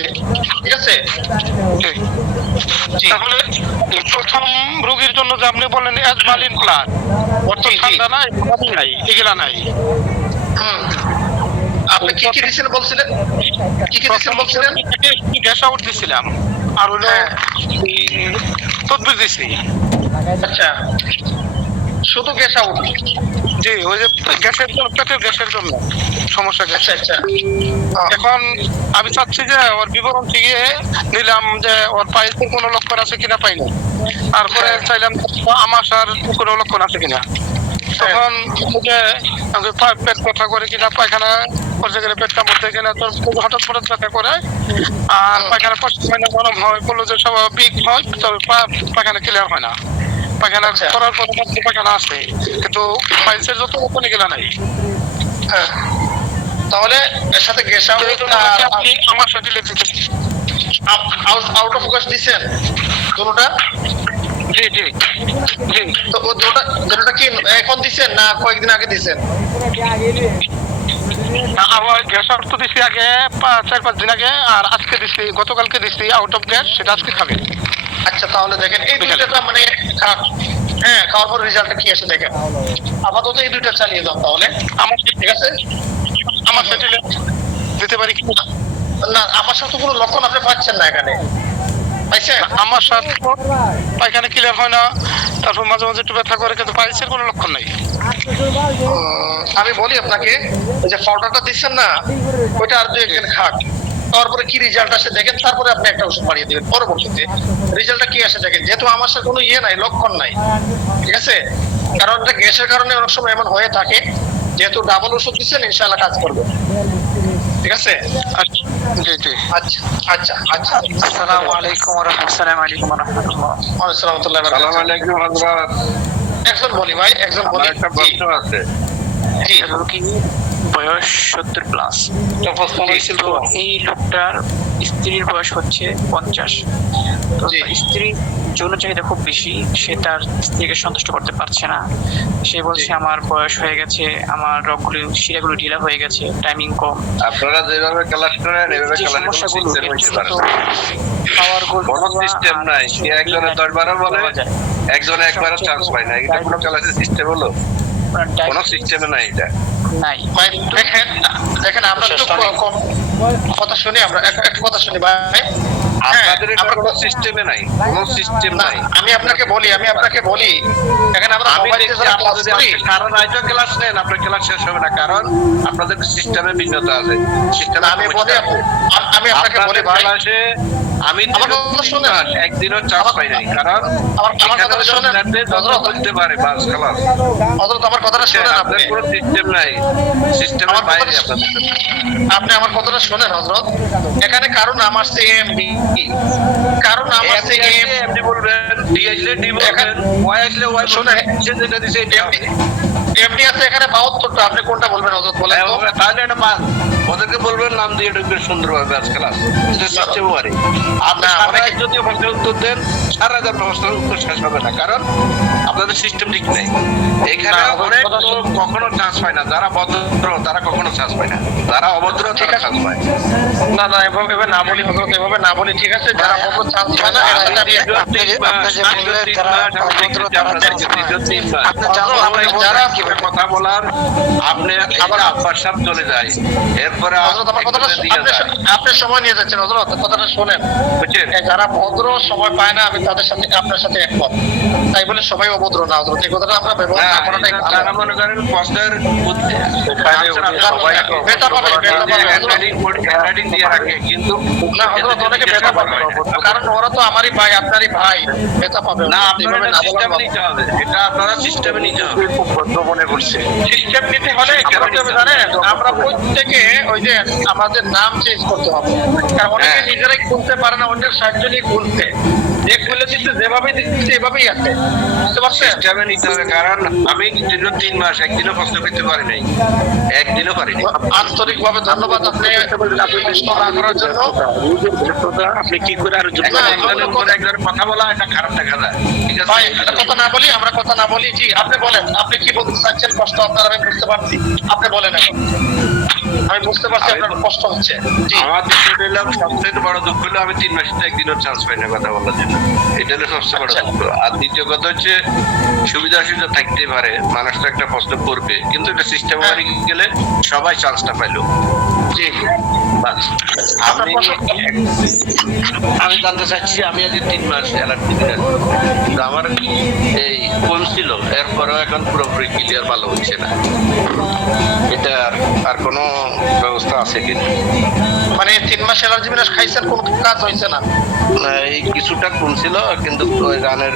ঠিক আছে তাহলে প্রথম রোগীর জন্য যে আপনি বললেন অ্যাজমালিন প্লাস অর্থ ঠান্ডা নাই এগুলা নাই আপনি কি কি দিয়েছিলেন বলছিলেন কি কি দিয়েছিলেন বলছিলেন গ্যাস আউট দিছিলাম আর হলো তদবির দিছি আচ্ছা শুধু গ্যাস আউট জি ওই যে গ্যাসের জন্য পেটের গ্যাসের জন্য সমস্যা আচ্ছা আচ্ছা এখন আমি চাচ্ছি যে ওর বিবরণ থেকে নিলাম যে ওর পাইলসের কোনো লক্ষণ আছে কিনা পাইনি তারপরে চাইলাম আমাশার কোনো লক্ষণ আছে কিনা তখন পেট ব্যথা করে কিনা পায়খানা করতে গেলে পেটটা মধ্যে কিনা তোর হঠাৎ হঠাৎ ব্যথা করে আর পায়খানা কষ্ট হয় না গরম হয় বললো যে স্বাভাবিক হয় তবে পায়খানা ক্লিয়ার হয় না পায়খানা করার পর পায়খানা আসে কিন্তু পাইলসের যত লক্ষণই গেলা নাই তাহলে এর সাথে গ্যাস আউট আপনি আমার সাথে লিখে আউট অফ ফোকাস দিছেন দুটোটা জি জি জি তো ও দুটোটা কি এখন দিছেন না কয়েকদিন আগে দিছেন আমার গ্যাস আউট তো দিছি আগে 4-5 দিন আগে আর আজকে দিছি গতকালকে দিছি আউট অফ গ্যাস সেটা আজকে খাবে আচ্ছা তাহলে দেখেন এই দুইটা মানে হ্যাঁ খাওয়ার পর রেজাল্টটা কি আসে দেখেন আপাতত এই দুইটা চালিয়ে দাও তাহলে আমার ঠিক আছে আমার সাথে দিতে পারি কি না আমার সাথে কোনো লক্ষণ আপনি পাচ্ছেন না এখানে পাইছেন আমার সাথে পায়খানা ক্লিয়ার হয় না তারপর মাঝে মাঝে একটু ব্যথা করে কিন্তু পাইলসের কোনো লক্ষণ নাই আমি বলি আপনাকে ওই যে পাউডারটা দিচ্ছেন না ওইটা আর 2-1 দিন খাক তারপরে কি রেজাল্ট আসে দেখেন তারপরে আপনি একটা ওষুধ বাড়িয়ে দিবেন পরবর্তীতে রেজাল্টটা কি আসে দেখেন যেহেতু আমার সাথে কোনো নাই লক্ষণ নাই ঠিক আছে কারণ এটা গ্যাসের কারণে অনেক সময় এমন হয়ে থাকে যেহেতু ডাবল ওষুধ দিচ্ছেন ইনশাআল্লাহ কাজ করবে ঠিক আছে জি জি আচ্ছা আচ্ছা আচ্ছা আসসালামু আলাইকুম ওয়া রাহমাতুল্লাহ আসসালামু আলাইকুম হযরত একজন বলি ভাই একজন বলি একটা প্রশ্ন আছে জি রোগী বয়স 70 প্লাস তো এই লোকটার স্ত্রীর বয়স হচ্ছে 50 তো স্ত্রীর যৌন চাহিদা খুব বেশি সে তার স্ত্রীকে সন্তুষ্ট করতে পারছে না সে বলছে আমার বয়স হয়ে গেছে আমার রগগুলো শিরাগুলো ঢিলা হয়ে গেছে টাইমিং কম আপনারা যেভাবে ক্লাস করেন এভাবে ক্লাস সিস্টেম হইতে পারে কোনো সিস্টেম নাই সে একজনের 10-12 বলে একজনে একবার চান্স পায় না এটা কোনো ক্লাসের সিস্টেম হলো কোনো সিস্টেমে নাই এটা নাই দেখেন আমরা তো কথা শুনি আমরা একটা কথা শুনি ভাই আপনাদের এটা কোনো সিস্টেমে নাই কোনো সিস্টেম নাই আমি আপনাকে বলি এখানে আমরা মোবাইল দিয়ে যারা ক্লাস করি কারণ আইটা ক্লাস নেন আপনার ক্লাস শেষ হবে না কারণ আপনাদের সিস্টেমে ভিন্নতা আছে সিস্টেম আমি আপনাকে বলি ভাই আমি একদিনও চাপ পাই নাই কারণ আমার কথাটা শুনেন বলতে পারে বাস ক্লাস হযরত আমার কথাটা শুনেন আপনি পুরো সিস্টেম নাই সিস্টেমের বাইরে আপনি আমার কথাটা শুনেন হযরত এখানে কারণ আমার সে এমডি কারণ আমার সে এমডি বলবেন ডি আসলে ডি বলবেন ওয়াই আসলে ওয়াই শুনেন যেটা দিছে এটা এমডি আছে এখানে 72টা আপনি কোনটা বলবেন হযরত বলেন তো তাহলে এটা ওদেরকে বলবেন নাম দিয়ে ঢুকবে সুন্দরভাবে আজ ক্লাস সিস্টেম ওয়ারি আপনি যদি প্রশ্নের উত্তর দেন 4000 প্রশ্নের উত্তর শেষ হবে না কারণ আপনাদের সিস্টেম ঠিক নেই এখানে অনেক কখনো চান্স পায় না যারা ভদ্র তারা কখনো চান্স পায় না যারা অভদ্র তারা চান্স পায় না এভাবে না বলি হযরত এভাবে না বলি ঠিক আছে যারা ভদ্র চান্স পায় না যারা কথা বলার আপনি আবার আব্বার সাহেব চলে যায় এরপরে আপনি সময় নিয়ে যাচ্ছেন হযরত কথাটা শুনেন বুঝছেন যারা ভদ্র সময় পায় না আমি আমি তাদের সাথে আপনার সাথে একমত। তাই বলে সবাই অভদ্র না হতো, এই কথাটা আমরা ব্যবহার না করাটাই ভালো। তারা মনে করেন কষ্টের বেটা পাবে, বেটা পাবে দিয়ে রাখে, কিন্তু না হযরত অনেকে বেটা পাবে, কারণ ওরা তো আমারই ভাই, আপনারই ভাই, বেটা পাবে না। আপনারা সিস্টেমে নিতে হবে, এটা আপনারা সিস্টেমে নিতে হবে। খুব ভদ্র মনে করছে। সিস্টেম নিতে হলে জানেন আমরা প্রত্যেকে ওই যে আমাদের নাম চেঞ্জ করতে হবে, কারণ অনেকে নিজেরাই খুলতে পারে না, অন্যের সাহায্য নিয়ে খুলতে, যে খুলে দিচ্ছে যেভাবে দিচ্ছে এভাবেই আছে, বুঝতে পারছেন? সিস্টেমে নিতে হবে, কারণ আমি দীর্ঘ 3 মাস একদিনও কষ্ট পেতে পারি নাই, একদিনও পারিনি। আন্তরিকভাবে ধন্যবাদ আপনি প্রশ্ন না করার জন্য। আপনি কি করে আর একজনের কথা বলা এটা খারাপ দেখা যায়, ঠিক আছে? ভাই কথা না বলি, আমরা কথা না বলি। জি আপনি বলেন, আপনি কি বলতে চাচ্ছেন? কষ্ট আপনার আমি বুঝতে পারছি, আপনি বলেন। এখন আমি বুঝতে পারছি আপনার কষ্ট হচ্ছে। আমার দেশে পেলাম সবচেয়ে বড় দুঃখ হলো আমি 3 মাসে একদিনও চান্স পাই না কথা বলার জন্য, এটা হলো সবচেয়ে বড় দুঃখ। আর দ্বিতীয় কথা হচ্ছে সুবিধা অসুবিধা থাকতে পারে, মানুষ তো একটা প্রশ্ন করবে, কিন্তু এটা সিস্টেমাটিক গেলে সবাই চান্সটা পাইলো। জি আমি জানতে চাচ্ছি, আমি আজ 3 মাস অ্যালার্জি দিলাম, কিন্তু আমার এই কোন ছিল, এরপরেও এখন পুরোপুরি ক্লিয়ার ভালো হচ্ছে না, এটা আর কোনো ব্যবস্থা আছে কি? মানে 3 মাস অ্যালার্জি বিনাশ খাইছেন, কোন কাজ হয়েছে না? এই কিছুটা কমছিল, কিন্তু ওই রানের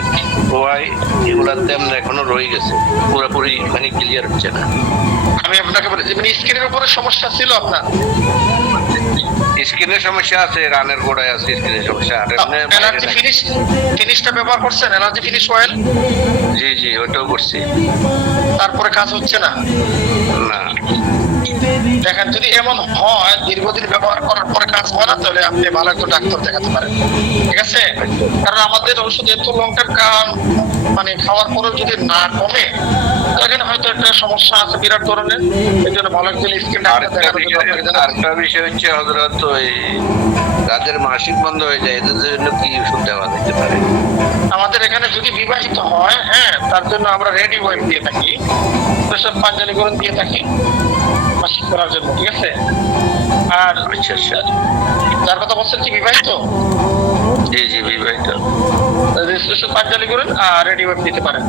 হওয়ায় এগুলা তেমন এখনো রয়ে গেছে, পুরোপুরি মানে ক্লিয়ার হচ্ছে না। আমি আপনাকে বলি, মানে স্কিনের উপরে সমস্যা ছিল আপনার? স্কিনের সমস্যা আছে, রানের গোড়ায় আছে স্কিনের সমস্যা। আর অ্যালার্জি ফিনিশটা ব্যবহার করছেন? Allergy finish oil? জি জি, ওটাও করছি, তারপরে কাজ হচ্ছে না? না। দেখেন যদি এমন হয় দীর্ঘদিন ব্যবহার করার পরে কাজ হয় না, তাহলে আপনি ভালো একটা ডাক্তার দেখাতে পারেন, ঠিক আছে? কারণ আমাদের ওষুধ এত লং টার্ম মানে খাওয়ার পরেও যদি না কমে, এখানে হয়তো একটা সমস্যা আছে বিরাট ধরনের। এই জন্য ভালো একজন স্কিন ডাক্তার দেখাতে হবে। আরেকটা বিষয় হচ্ছে হযরত, ওই যাদের মাসিক বন্ধ হয়ে যায় এদের জন্য কি ওষুধ দেওয়া যেতে পারে? আমাদের এখানে যদি বিবাহিত হয়, হ্যাঁ, তার জন্য আমরা রেডি ওয়েব দিয়ে থাকি, সব পাঞ্জালি গরম দিয়ে থাকি মাসিক করার জন্য, ঠিক আছে? আর আচ্ছা আচ্ছা, যার কথা বলছেন কি বিবাহিত? জি জি বিবাহিত, রেজিস্ট্রেশন পাঞ্জালি করেন আর রেডি ওয়েব দিতে পারেন,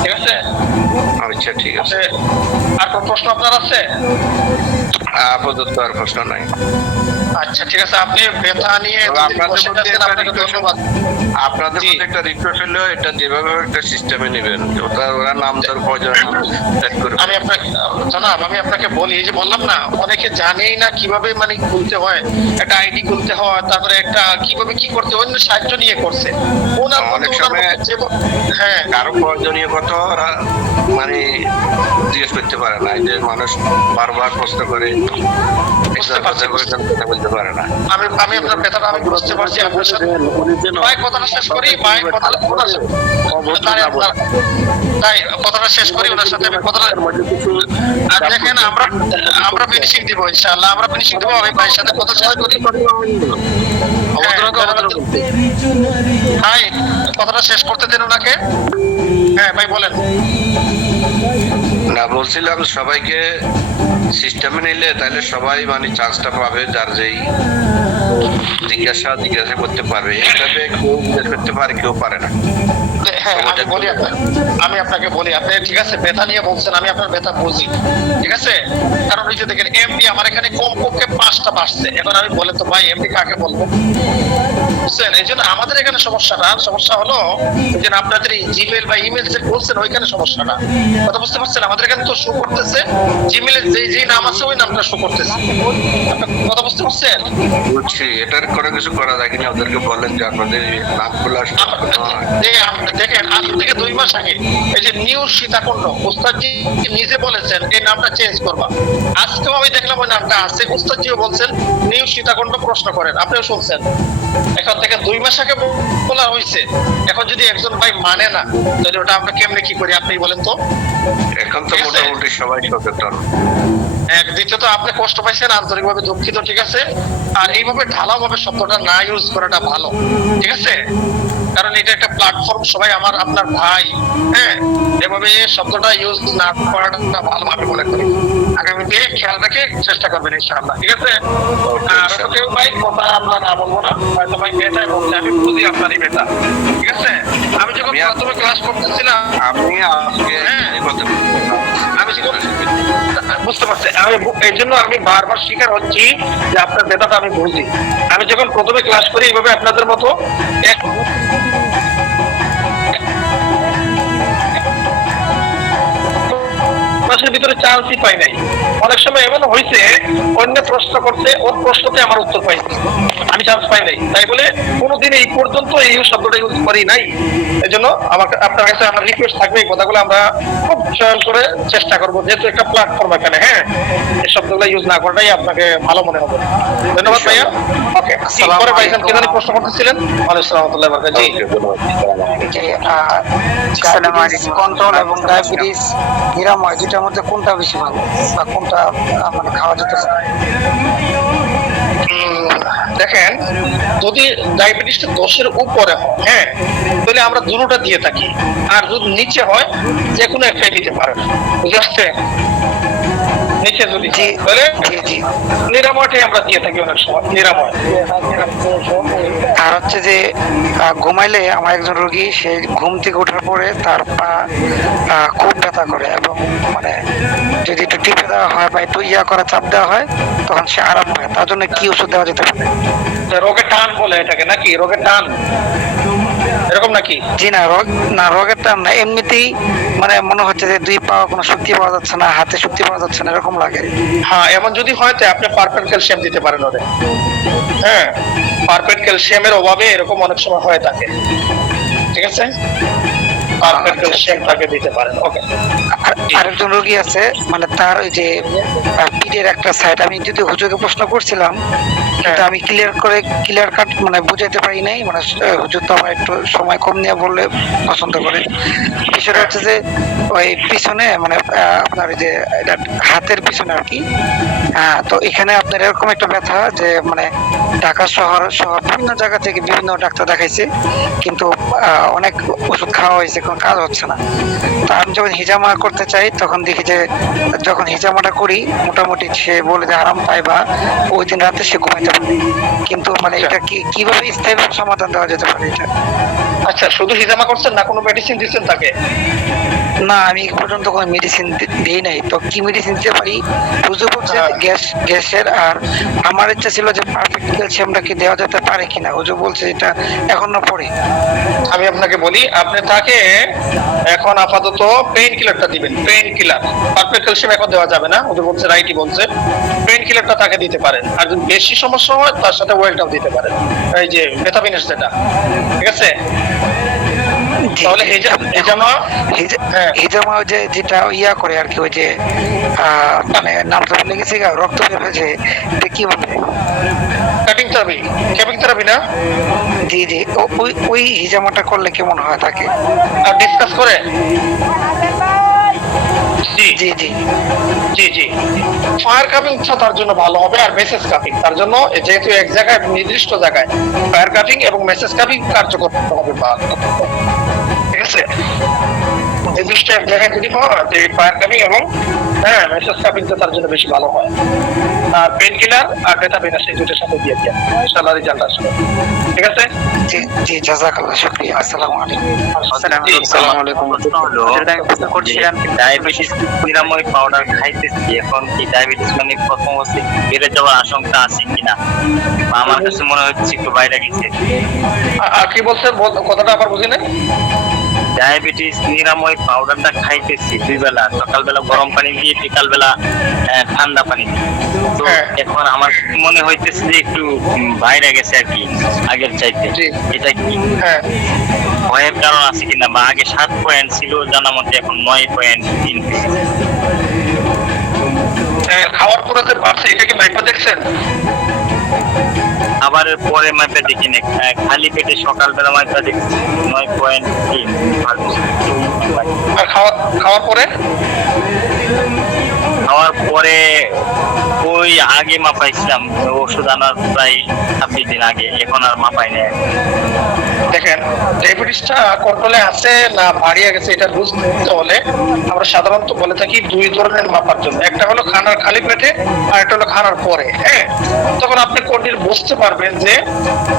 ঠিক আছে? আচ্ছা ঠিক আছে। আর কোন প্রশ্ন আপনার আছে? আপাতত আর প্রশ্ন নাই। আচ্ছা ঠিক আছে, আপনি ব্যথা নিয়ে আপনাকে ধন্যবাদ। আপনাদের মধ্যে একটা রিকোয়েস্ট হলো, এটা যেভাবে একটা সিস্টেমে নেবেন, ওরা নাম তার প্রয়োজন সেট করে। আমি আপনাকে জানাব, আমি আপনাকে বলি, এই যে বললাম না, অনেকে জানেই না কিভাবে মানে খুলতে হয়, একটা আইডি খুলতে হয়, তারপরে একটা কিভাবে কি করতে হয়, অন্য সাহায্য নিয়ে করছে। অনেক সময় হ্যাঁ, কারো প্রয়োজনীয় কথা ওরা মানে জিজ্ঞেস করতে পারে না, যে মানুষ বারবার প্রশ্ন করে বলতে পারে না। আমি আপনার কথাটা আমি বুঝতে পারছি। আপনার সাথে ভাই কথাটা শেষ করি, ভাই তাই কথাটা শেষ করি, ওনার সাথে আমি কথাটা দেখেন, আমরা ফিনিশিং দিব ইনশাআল্লাহ, আমরা ফিনিশিং দিব। আমি ভাইয়ের সাথে কথা শেষ করি। ভাই কথাটা শেষ করতে দেন ওনাকে। হ্যাঁ ভাই বলেন। না, বলছিলাম সবাইকে সিস্টেমে নিলে তাহলে সবাই মানে চান্সটা পাবে, যার যেই জিজ্ঞাসা করতে পারবে। এইভাবে কেউ জিজ্ঞেস করতে পারে, কেউ পারে না। হ্যাঁ আমি আপনাকে বলি, আপনি ঠিক আছে ব্যথা নিয়ে বলছেন, আমি আপনার ব্যথা বুঝি, ঠিক আছে? কারণ ওই যে দেখেন এমপি আমার এখানে কমপক্ষে 5টা বাসছে। এখন আমি বলে তো ভাই এমপি কাকে বলবো, বুঝছেন? এই জন্য আমাদের এখানে সমস্যা হলো যে আপনাদের জিমেল বা ইমেল যে বলছেন ওইখানে সমস্যাটা, কথা বুঝতে পারছেন? আমাদের এখানে তো শো করতেছে জিমেলের যে নাম আছে ওই নামটা শো করতেছে, কথা বুঝতে পারছেন? বুঝছি, এটার করে কিছু করা যায় কিনা ওদেরকে বলেন যে আপনাদের নামগুলো দেখেন আজ থেকে 2 মাস আগে এই যে নিউ সীতাকুণ্ড ওস্তাদজি নিজে বলেছেন এই নামটা চেঞ্জ করবা। আজকেও আমি দেখলাম ওই নামটা আছে, ওস্তাদজিও বলছেন নিউ সীতাকুণ্ড প্রশ্ন করেন, আপনিও শুনছেন। এখন থেকে 2 মাস আগে বলা হয়েছে, এখন যদি একজন ভাই মানে না, তাহলে ওটা আমরা কেমনে কি করি আপনি বলেন তো? এখন তো মোটামুটি সবাই সচেতন। দ্বিতীয়ত আপনি কষ্ট পাইছেন, আন্তরিকভাবে দুঃখিত, ঠিক আছে? আর এইভাবে ঢালাওভাবে শব্দটা না ইউজ করাটা ভালো, ঠিক আছে? কারণ এটা একটা প্ল্যাটফর্ম, সবাই আপনার ভাই, হ্যাঁ, এভাবে শব্দটা ইউজ না করাটা ভালো আমি মনে করি। আগামীতে খেয়াল রেখে চেষ্টা করবেন ইনশাআল্লাহ, ঠিক আছে? আর কেউ ভাই কথা আমরা না বলবো না, হয়তো ভাই বেটাই বলছে, আমি বুঝি আপনারই বেটা, ঠিক আছে? আমি যখন প্রথমে ক্লাস করতেছিলাম, আমি আজকে আমি বুঝতে পারছি, আমি এই জন্য আমি বারবার স্বীকার হচ্ছি যে আপনার বেটাটা আমি বুঝি। আমি যখন প্রথমে ক্লাস করি এইভাবে আপনাদের মতো এক ক্লাসের ভিতরে চান্সই পাই নাই। অনেক সময় এমন হয়েছে অন্য প্রশ্ন করতে, ওর প্রশ্নতে আমার উত্তর পাইছি, আমি চান্স পাই নাই। তাই বলে কোনোদিন এই পর্যন্ত এই শব্দটা ইউজ করি নাই। এই জন্য আমাকে আপনার কাছে আমার রিকোয়েস্ট থাকবে, এই কথাগুলো আমরা খুব চয়ন করে চেষ্টা করবো, যেহেতু একটা প্ল্যাটফর্ম এখানে। হ্যাঁ, এই শব্দগুলো ইউজ না করাটাই আপনাকে ভালো মনে হবে। ধন্যবাদ ভাইয়া। ওকে, পরে ভাইজান কি জানি প্রশ্ন করতেছিলেন? ওয়ালাইকুম আসসালাম ওয়া রাহমাতুল্লাহি ওয়া বারাকাতুহু। কন্ট্রোল এবং ডায়াবেটিস নিরাময় দুটার মধ্যে কোনটা বেশি ভালো বা কোনটা মানে খাওয়া যেতে পারে? দেখেন, যদি ডায়াবেটিসটা 10-এর উপরে হয়, হ্যাঁ, তাহলে আমরা দুটোটা দিয়ে থাকি। আর যদি নিচে হয়, যে কোনো একটাই দিতে পারেন, বুঝে আসছে? নিচে যদি তাহলে নিরাময়টাই আমরা দিয়ে থাকি অনেক সময়, নিরাময়। আর হচ্ছে যে ঘুমাইলে আমার একজন রোগী, সে ঘুম থেকে ওঠার পরে তার পা খুব ব্যথা করে, এবং মানে যদি একটু টিপে দেওয়া হয় বা একটু করা চাপ দেওয়া হয়, তখন সে আরাম পায়। তার জন্য কি ওষুধ দেওয়া যেতে পারে? রোগের টান বলে এটাকে নাকি? রোগের টান এরকম নাকি? জি না, রোগের টান না, এমনিতেই মানে মনে হচ্ছে যে দুই পা কোনো শক্তি পাওয়া যাচ্ছে না, হাতে শক্তি পাওয়া যাচ্ছে না, এরকম লাগে। হ্যাঁ, এমন যদি হয় তো আপনি পারফেক্ট ক্যালসিয়াম দিতে পারেন ওদের। হ্যাঁ, পারফেক্ট ক্যালসিয়ামের অভাবে এরকম অনেক সময় হয়ে থাকে, ঠিক আছে? পারফেক্ট ক্যালসিয়াম তাকে দিতে পারেন। ওকে। আরেকজন রোগী আছে, মানে তার ওই যে পিঠের একটা সাইড, আমি যদি হুজুরকে প্রশ্ন করছিলাম, কিন্তু আমি ক্লিয়ার কাট মানে বুঝাইতে পারি নাই, মানে হুজুর তো আমার একটু সময় কম নিয়ে বললে পছন্দ করে। বিষয়টা হচ্ছে যে ওই পিছনে মানে আপনার ওই যে হাতের পিছনে আর কি, তো এখানে আপনার এরকম একটা ব্যথা যে মানে ঢাকা শহর সহ বিভিন্ন জায়গা থেকে বিভিন্ন ডাক্তার দেখাইছে, কিন্তু অনেক ওষুধ খাওয়া হয়েছে, কোনো কাজ হচ্ছে না। তো আমি যখন হিজামা করতে চাই, তখন দেখি যে যখন হিজামাটা করি মোটামুটি সে বলে যে আরাম পায় বা ওই দিন রাতে সে ঘুমাইতে পারে, কিন্তু মানে এটা কিভাবে স্থায়ীভাবে সমাধান দেওয়া যেতে পারে এটা? আচ্ছা, শুধু হিজামা করছেন না, কোনো মেডিসিন দিচ্ছেন তাকে? না, আমি এই পর্যন্ত কোনো মেডিসিন দিই নাই। তো কি মেডিসিন দিতে পারি? হুজুর বলছে গ্যাসের, আর আমার ইচ্ছা ছিল যে পারফেক্ট ক্যালসিয়ামটা কি দেওয়া যেতে পারে কিনা। হুজুর বলছে এটা এখনো পরে। আমি আপনাকে বলি, আপনি তাকে এখন আপাতত পেইন কিলারটা দিবেন। পেইন কিলার, পারফেক্ট ক্যালসিয়াম এখন দেওয়া যাবে না, ওদের বলছে, রাইটই বলছে। পেইন কিলারটা তাকে দিতে পারেন। আর যদি বেশি সমস্যা হয়, তার সাথে ওয়েলটাও দিতে পারেন, এই যে বেথাবিনেস যেটা, ঠিক আছে? তাহলে হিজামা যে যেটা করে আর কি, ওই যে মানে নামটা ভুলে গেছি, রক্ত বের হয়েছে, কি বলে? কাটিং থেরাপি না? জি জি, ওই হিজামাটা করলে কেমন হয় তাকে? আর ডিসকাস করে? জি জি জি জি জি। ফায়ার কাপিং তার জন্য ভালো হবে, আর মেসেজ কাপিং তার জন্য, যেহেতু এক জায়গায় নির্দিষ্ট জায়গায় ফায়ার কাপিং এবং মেসেজ কাপিং কার্যকর হবে, ঠিক আছে? নির্দিষ্ট এক জায়গায় যদি হয় যে ফায়ার কাপিং এবং মেসেজ কাপিংটা তার জন্য বেশি ভালো হয়। আর পেইন কিলার আর বেথাবিনেস এই দুটোর সাথে দিয়ে দিন, ইনশাআল্লাহ রেজাল্ট আসবে, ঠিক আছে? জি জি, জাযাকাল্লাহ, শুকরিয়া। আসসালামু আলাইকুম। আসসালামু আলাইকুম। করছিলাম ডায়াবেটিস নিরাময় পাউডার খাইতেছি, এখন কি ডায়াবেটিস মানে প্রথম অবস্থায় বেড়ে যাওয়ার আশঙ্কা আছে কিনা? আমার কাছে মনে হচ্ছে একটু বাইরে গেছে। আর কি বলছেন, কথাটা আবার বুঝি নাই। ডায়াবেটিস নিরাময় পাউডারটা খাইতেছি 2 বেলা, সকালবেলা গরম পানি দিয়ে, বিকালবেলা ঠান্ডা পানি দিয়ে। তো এখন আমার মনে হইতেছে যে একটু বাইরে গেছে আর কি আগের চাইতে। এটা কি ভয়ের কারণ আছে কিনা, বা আগে 7 পয়েন্ট ছিল জানা মতে, এখন 9.3। খাওয়ার পরে যে বাড়ছে, এটা কি মাইপা দেখছেন? আবার পরে মাইপা দেখি না, খালি পেটে সকালবেলা মাইপা দেখছি 9.3। আর খাওয়ার পরে ওই আগে মাপাইছিলাম, ওষুধ আনার প্রায় 26 দিন আগে, এখন আর মাপাই নাই। দেখেন ডায়াবেটিসটা কন্ট্রোলে আছে না বাড়িয়ে গেছে এটা বুঝতে হলে আমরা সাধারণত বলে থাকি দুই ধরনের মাপার জন্য, একটা হলো খানার খালি পেটে আর একটা হলো খানার পরে। হ্যাঁ, তখন আপনি কোনটির বুঝতে পারবেন যে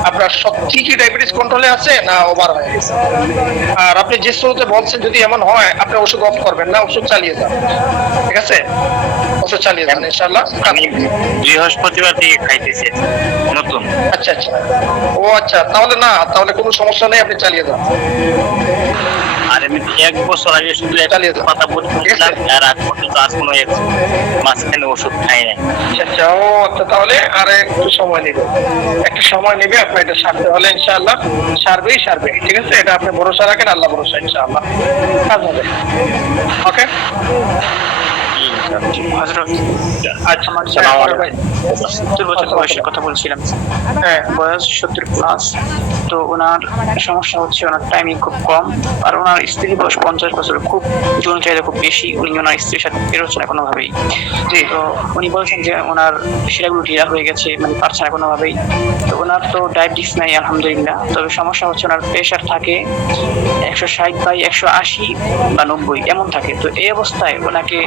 আপনার সত্যি কি ডায়াবেটিস কন্ট্রোলে আছে না ওভার হয়ে গেছে। আর আপনি যে শুরুতে বলছেন যদি এমন হয় আপনি ওষুধ অফ করবেন না, ওষুধ চালিয়ে যান, ঠিক আছে? ওষুধ চালিয়ে যান ইনশাআল্লাহ। আমি বৃহস্পতিবার থেকে খাইতেছি নতুন। আচ্ছা আচ্ছা, ও আচ্ছা, তাহলে না, তাহলে কোনো সমস্যা নেই, আপনি চালিয়ে যান। আর আমি 1 বছর আগে শুধু একটা কথা বলছিলাম, আর আজ পর্যন্ত আর কোনো মাঝখানে ওষুধ খাই নাই। আচ্ছা, ও আচ্ছা, তাহলে আর একটু সময় নেবে, একটু সময় নেবে, আপনার এটা সারতে হলে ইনশাআল্লাহ সারবেই, ঠিক আছে? এটা আপনি ভরসা রাখেন, আল্লাহ ভরসা, ইনশাআল্লাহ কাজ হবে। ওকে, আচ্ছা, আমার 70 বছর বয়সের কথা বলছিলাম। বয়স 70 প্লাস। তো ওনার সমস্যা হচ্ছে ওনার টাইমিং খুব কম, আর ওনার স্ত্রীর বয়স 50 বছর, খুব যৌন চাহিদা খুব বেশি, উনি ওনার স্ত্রীর সাথে বেরোচ্ছে না কোনোভাবেই। তো উনি বলছেন যে ওনার শিরাগুলো ঢিলা হয়ে গেছে, মানে পারছে না কোনোভাবেই। তো ওনার তো ডায়াবেটিস নাই আলহামদুলিল্লাহ, তবে সমস্যা হচ্ছে ওনার প্রেশার থাকে 160/180 বা 90 এমন থাকে। তো এই অবস্থায় ওনাকে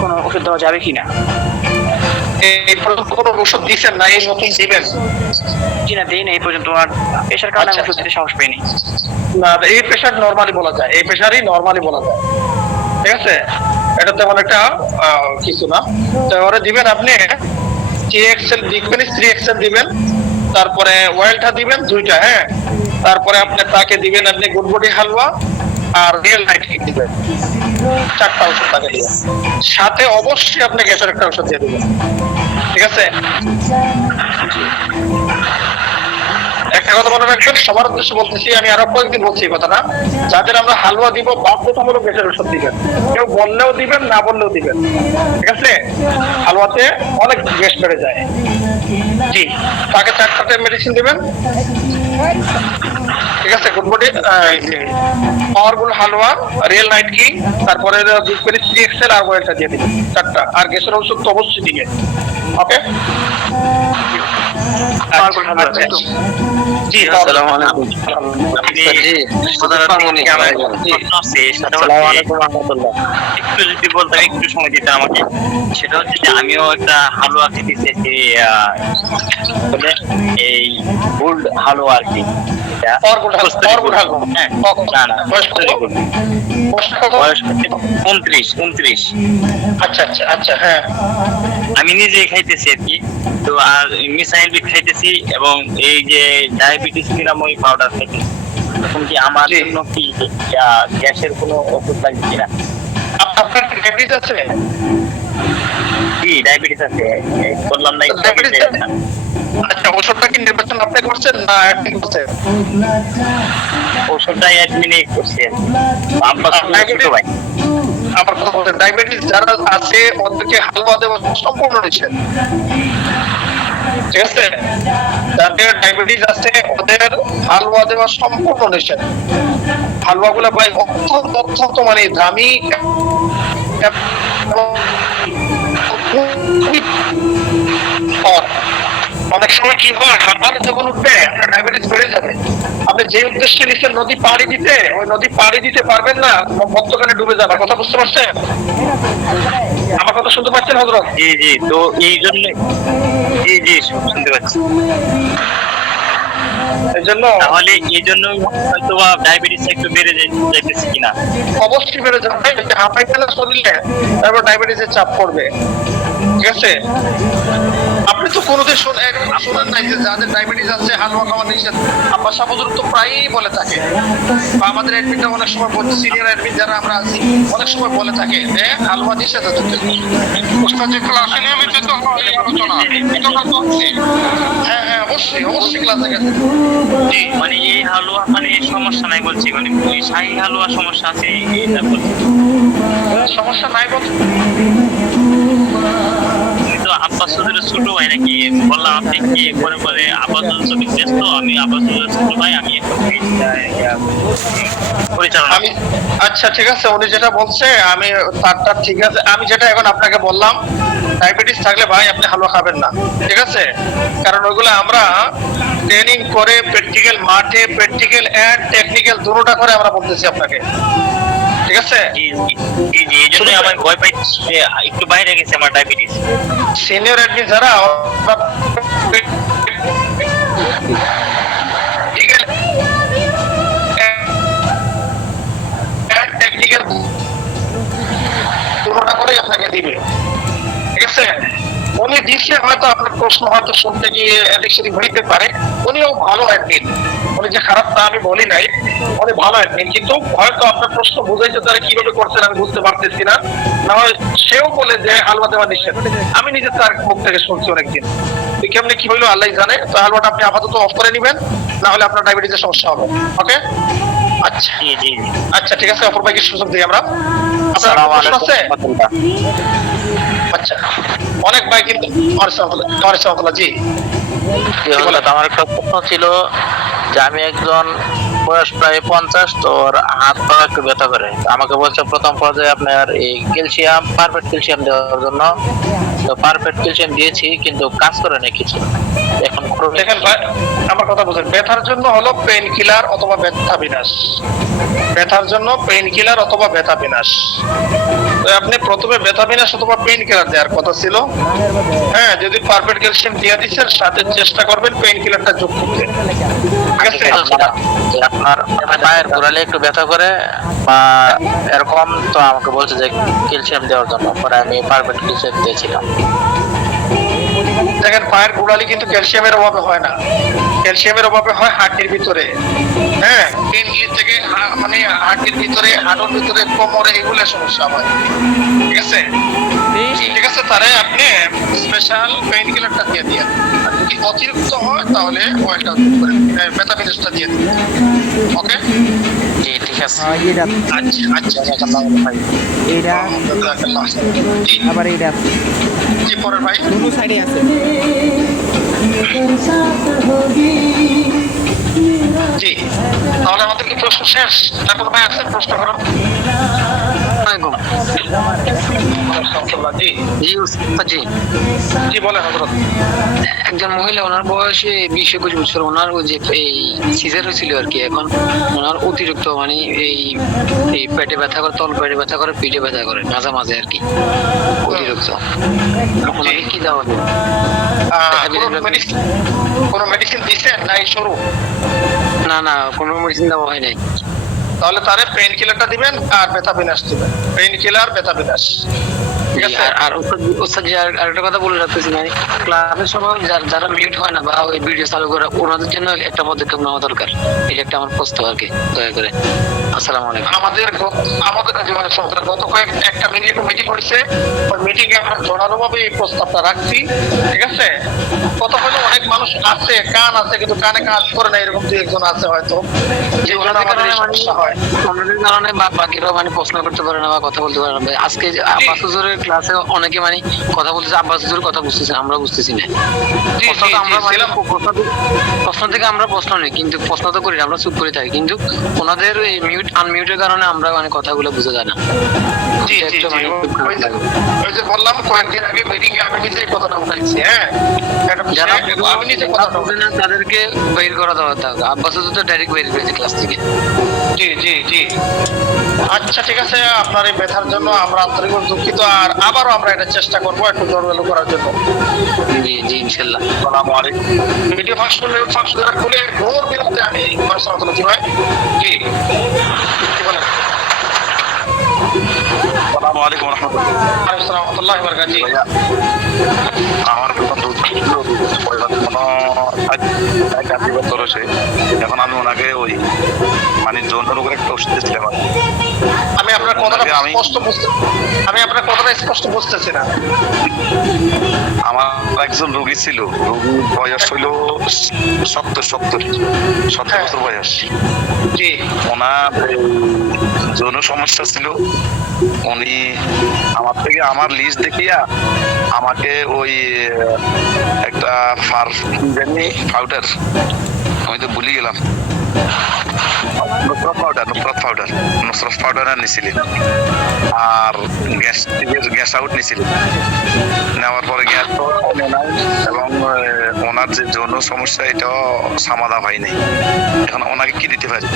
কোনো ওষুধ দেওয়া যাবে কিনা? এই পর্যন্ত কোনো ওষুধ দিচ্ছেন না, এই নতুন দিবেন? জি না, দেই না এই পর্যন্ত। ওনার প্রেশার কারণে ওষুধ দিতে সাহস পাইনি। না, এই প্রেশার নরমালি বলা যায়, এই প্রেশারই নরমালি বলা যায়, ঠিক আছে? এটা তেমন একটা কিছু না। তো ওরা দিবেন আপনি 3XL দিবেন, 3XL দিবেন, তারপরে ওয়েলটা দিবেন 2টা। হ্যাঁ, তারপরে আপনি তাকে দিবেন আপনি গুডবডি হালুয়া আর রিয়েল নাইট কিক দিবেন, 4টা ওষুধ তাকে দিবেন। সাথে অবশ্যই আপনি গ্যাসের একটা ওষুধ দিয়ে দিবেন, ঠিক আছে? একটা কথা মনে রাখবেন, সবার উদ্দেশ্যে বলতেছি, আমি আরো কয়েকদিন বলছি এই কথাটা, যাদের আমরা হালুয়া দিব বাধ্যতামূলক গ্যাসের ওষুধ দিবেন, কেউ বললেও দিবেন না বললেও দিবেন, ঠিক আছে? হালুয়াতে অনেক গ্যাস বেড়ে যায়। জি, তাকে 4টা মেডিসিন দিবেন, ঠিক আছে? গুডবডি, পাওয়ারফুল হালুয়া, রিয়েল নাইট কি, তারপরে 3XL আর ওয়েলটা দিয়ে দিবেন 4টা, আর গ্যাসের ওষুধ তো অবশ্যই দিবেন। ওকে, জি, আসসালামু আলাইকুম। একটু যদি বলতাম, একটু সময় দিতে আমাকে। সেটা হচ্ছে যে আমিও একটা হালুয়া খেতে চেয়েছি, এই গোল্ড হালুয়া আর কি। বয়স 29। আচ্ছা আচ্ছা আচ্ছা, হ্যাঁ, আমি নিজে খাইতেছি আর কি। তো আর মিসাইল বি খাইতেছি, এবং এই যে ডায়াবেটিস নিরাময় পাউডার খাইতেছি। এখন কি আমার জন্য কি গ্যাসের কোনো ওষুধ লাগবে কিনা? আপনার ডায়াবেটিস আছে? জি, ডায়াবেটিস আছে, বললাম না। আচ্ছা, ওষুধটা কি নির্বাচন আপনি করছেন না অ্যাডমিন করছেন? ওষুধটা অ্যাডমিনই করছে। আমার কথা বলছেন, ডায়াবেটিস যারা আছে ওদেরকে হালুয়া দেওয়া সম্পূর্ণ নিষেধ, ঠিক আছে? যাদের ডায়াবেটিস আছে ওদের হালুয়া দেওয়া সম্পূর্ণ নিষেধ। হালুয়া গুলো ভাই অত্যন্ত মানে দামি, অনেক সময় কি হয়, হাঁপানি যখন উঠবে আপনার ডায়াবেটিস বেড়ে যাবে। আপনি যে উদ্দেশ্যে নিচ্ছেন নদী পাড়ি দিতে, ওই নদী পাড়ি দিতে পারবেন না, মধ্যখানে ডুবে যাবে। কথা বুঝতে পারছেন? আমার কথা শুনতে পাচ্ছেন হযরত? জি জি, তো এই জন্য, জি শুনতে পাচ্ছি। এই জন্য তাহলে এই জন্য হয়তো ডায়াবেটিস একটু বেড়ে যাইতেছে কিনা? অবশ্যই বেড়ে যাবে। হাঁপাই ফেলে শরীরে, তারপর ডায়াবেটিসের চাপ পড়বে, ঠিক আছে? আপনি তো কোনোদিন শোনেন নাই যে যাদের ডায়াবেটিস আছে হালুয়া খাওয়া নিষেধ? আমার সাবুদুর তো প্রায়ই বলে থাকে, বা আমাদের অ্যাডমিনটা অনেক সময় বলছে, সিনিয়র অ্যাডমিন যারা আমরা আছি অনেক সময় বলে থাকে যে হালুয়া নিষেধ আছে। ওস্তাদের ক্লাসে নিয়মিত তো এই আলোচনা, এটা তো হচ্ছে। হ্যাঁ হ্যাঁ, অবশ্যই অবশ্যই ক্লাসে গেছে। জি, মানে এই হালুয়া মানে সমস্যা নাই বলছি, মানে ওই শাহী হালুয়া সমস্যা আছে এটা বলছি। সমস্যা নাই বলছি, তো আব্বাস হুজুরের ছোট ভাই নাকি, বললাম আপনি কি পরে পরে আব্বাস হুজুর ব্যস্ত, আমি আব্বাস হুজুরের ছোট ভাই, আমি এখন পরিচালনা। আমি আচ্ছা ঠিক আছে, উনি যেটা বলছে আমি তারটা ঠিক আছে। আমি যেটা এখন আপনাকে বললাম, ডায়াবেটিস থাকলে ভাই আপনি হালুয়া খাবেন না, ঠিক আছে? কারণ ওইগুলো আমরা ট্রেনিং করে প্র্যাকটিক্যাল মাঠে, প্র্যাকটিক্যাল এন্ড টেকনিক্যাল দুটোটা করে আমরা বলতেছি আপনাকে, ঠিক আছে? জি জি জি জি, এই জন্য আমার ভয় পাইছি যে একটু বাইরে গেছে আমার ডায়াবেটিস। সিনিয়র অ্যাডমিন যারা টেকনিক্যাল দুটোটা করে আপনাকে দিবে, ঠিক আছে? উনি দিচ্ছে, হয়তো আপনার প্রশ্ন হয়তো শুনতে গিয়ে এদিক সেদিক হইতে পারে। উনিও ভালো অ্যাডমিন, উনি যে খারাপ তা আমি বলি নাই, উনি ভালো অ্যাডমিন, কিন্তু হয়তো আপনার প্রশ্ন বুঝাইতে তারা কিভাবে করছেন আমি বুঝতে পারতেছি না। না হয় সেও বলে যে হালুয়া দেওয়া নিষেধ, আমি নিজে তার মুখ থেকে শুনছি অনেকদিন। কেমনি কি হইলো আল্লাহ জানে। তো হালুয়াটা আপনি আপাতত অফ করে নিবেন, না হলে আপনার ডায়াবেটিসের সমস্যা হবে। ওকে, আচ্ছা আচ্ছা ঠিক আছে। অপর ভাইকে সুযোগ দিই আমরা। আপনার প্রশ্ন আছে? আচ্ছা, অনেক ভাই কিন্তু জি আমার একটা প্রশ্ন ছিল যে আমি একজন বয়স প্রায় 50, তো ওর হাত পা একটু ব্যথা করে। আমাকে বলছে প্রথম পর্যায়ে আপনার এই ক্যালসিয়াম, পারফেক্ট ক্যালসিয়াম দেওয়ার জন্য। তো পারফেক্ট ক্যালসিয়াম দিয়েছি কিন্তু কাজ করে না কিছু। এখন দেখেন ভাই, আমার কথা বুঝেন, ব্যথার জন্য হলো পেইন কিলার অথবা ব্যথা বিনাশ। ব্যথার জন্য পেইন কিলার অথবা ব্যথা বিনাশ। তো আপনি প্রথমে ব্যথা বিনাশ অথবা পেইন কিলার দেওয়ার কথা ছিল। হ্যাঁ, যদি পারফেক্ট ক্যালসিয়াম দিয়ে দিচ্ছেন, সাথে চেষ্টা করবেন পেইন কিলারটা যোগ করতে, ঠিক আছে? আপনার পায়ের গোড়ালে একটু ব্যথা করে বা এরকম, তো আমাকে বলছে যে ক্যালসিয়াম দেওয়ার জন্য। পরে আমি পারফেক্ট ক্যালসিয়াম দিয়েছিলাম। দেখেন, পায়ের গোড়ালি কিন্তু ক্যালসিয়ামের অভাবে হয় না, ক্যালসিয়ামের অভাবে হয় হাড়ের ভিতরে। হ্যাঁ, পেনগুলি থেকে মানে হাড়ের ভিতরে, হাড়ের ভিতরে, কোমরে, এগুলো সমস্যা হয়, ঠিক আছে? ঠিক আছে, তারে আপনি স্পেশাল পেইন কিলারটা দিয়ে দিয়ে, আর যদি অতিরিক্ত হয় তাহলে ওইটা ব্যথা বিনাশটা দিয়ে দিন। ওকে, জি ঠিক আছে। আচ্ছা আচ্ছা, এইটা আবার এইটা জি পরের ভাই দুটো সাইডে আছে। জি, তাহলে আমাদের কি প্রশ্ন শেষ? না কোনো ভাই আছে প্রশ্ন করুন? জি বলেন হযরত। একজন মহিলা, ওনার বয়স 20-21 বছর, ওনার ওই যে এই সিজার হয়েছিল আর কি। এখন ওনার অতিরিক্ত মানে এই পেটে ব্যথা করে, তল পেটে ব্যথা করে, পিঠে ব্যথা করে মাঝে মাঝে আর কি, অতিরিক্ত। ওনাকে কি দেওয়া হবে? কোনো মেডিসিন দিচ্ছেন না এই শুরু? না না, কোনো মেডিসিন দেওয়া হয় নাই। তাহলে তারে পেইন কিলারটা দিবেন আর ব্যথা বিনাশ দিবেন, পেইন কিলার, ব্যথা বিনাশ, ঠিক আছে? আর ওস্তাদ জি আরেকটা কথা বলে রাখতেছি, মানে ক্লাসের সময় যারা মিউট হয় না বা ওই ভিডিও চালু করে, ওনাদের জন্য একটা পদক্ষেপ নেওয়া দরকার। এটা একটা আমার প্রস্তাব আর কি, দয়া করে। আসসালামু আলাইকুম। আমাদের জীবনে গত একটা মিটিং হয়েছে, ওই মিটিং এ আমরা জোরালোভাবে এই প্রস্তাবটা রাখছি, ঠিক আছে? কথা হলো অনেক মানুষ আছে, কান আছে কিন্তু কানে কাজ করে না, এরকম দু একজন আছে হয়তো, যে আমাদের সমস্যা হয়। আমাদের কারণে বাকিরাও মানে প্রশ্ন করতে পারে না বা কথা বলতে পারে না। আজকে আব্বাস হুজুরের ক্লাসে অনেকে মানে কথা বলতেছে, আব্বাস হুজুরের কথা বুঝতেছে, আমরা বুঝতেছি না। প্রশ্ন থেকে আমরা প্রশ্ন নেই, কিন্তু প্রশ্ন তো করি না, আমরা চুপ করে থাকি, কিন্তু ওনাদের এই মিউট আনমিউটের কারণে আমরা মানে কথাগুলো বুঝে যায় না। ওই যে বললাম কয়েকদিন আগে মিটিং এ আমি নিজেই কথাটা বলেছি। হ্যাঁ, আমি নিজে কথা বলি না, তাদেরকে বের করা দেওয়া হবে। আব্বাস হুজুর তো ডাইরেক্ট বের করেছে ক্লাস থেকে। জি জি জি, আচ্ছা ঠিক আছে। আপনার এই ব্যথার জন্য আমরা আন্তরিকভাবে দুঃখিত, আর আবারও আমরা এটা চেষ্টা করবো একটু জোরালো করার জন্য। জি জি ইনশাআল্লাহ। আসসালামু আলাইকুম। ভিডিও ফাংশন খুলে ঘোর বিরুদ্ধে আমি জি ভাই, জি কি বলেন? আসসালামু আলাইকুম ওয়া রাহমাতুল্লাহি ওয়া বারাকাতুহু। জি আমার এখন আমি ওনাকে ওই মানে জোনের উপরে একটা ওষুধ দিয়েছিলাম। আমি আপনার কথাটা স্পষ্ট বুঝতেছি না। আমার একজন রোগী ছিল, রোগীর বয়স হইল 70 বছর বয়স। জি, ওনার যৌন সমস্যা ছিল। উনি আমার থেকে আমার লিস্ট দেখিয়া আমাকে ওই একটা পাউডার, আমি তো ভুলে গেলাম, নুসরত পাউডার নিছিলেন, আর গ্যাস আউট নিছিলেন। নেওয়ার পরে গ্যাস এবং ওনার যে যৌন সমস্যা এটাও সমাধান হয় নাই। এখন ওনাকে কি দিতে পারি?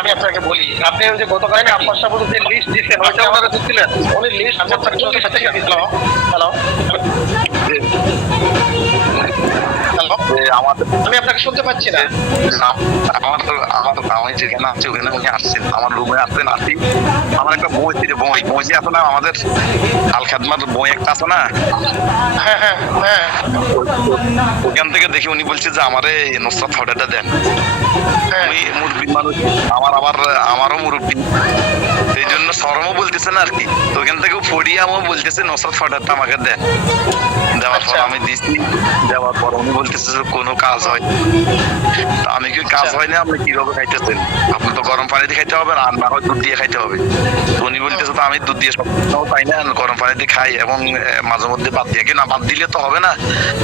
আমি আপনাকে বলি, আপনি ওই যে গতকাল আপনার সাথে যে লিস্ট দিচ্ছেন ওইটা ওনারা দিচ্ছিলেন, উনি লিস্ট আমি আপনাকে হ্যালো আমি আপনাকে শুনতে পাচ্ছি না। আমি যেখানে আছি ওখানে উনি আসছেন, আমার রুমে আসছেন, আসি আমার একটা বই ছিল, বই যে আছে না আমাদের আল খাদমার বই একটা আছে না, ওখান থেকে দেখি উনি বলছে যে আমারে নুসরত পাউডারটা দেন। আমি মুরব্বী মানুষ, আমারও মুরব্বী, সেই জন্য শরমও বলতেছে না আর কি। তো ওখান থেকে পড়িয়ে আমার বলতেছে নুসরত পাউডারটা আমাকে দেন। দেওয়ার পর আমি দিচ্ছি, দেওয়ার পর উনি বলতেছে যে কোনো কাজ হয়। তো আমি কি কাজ হয় না, আপনি কিভাবে খাইতেছেন? আপনি তো গরম পানি দিয়ে খাইতে হবে, আর না হয় দুধ দিয়ে খাইতে হবে। তো উনি বলতেছে তো আমি দুধ দিয়ে সব পাই না, গরম পানি দিয়ে খাই এবং মাঝে মধ্যে বাদ দিয়ে, না বাদ দিলে তো হবে না,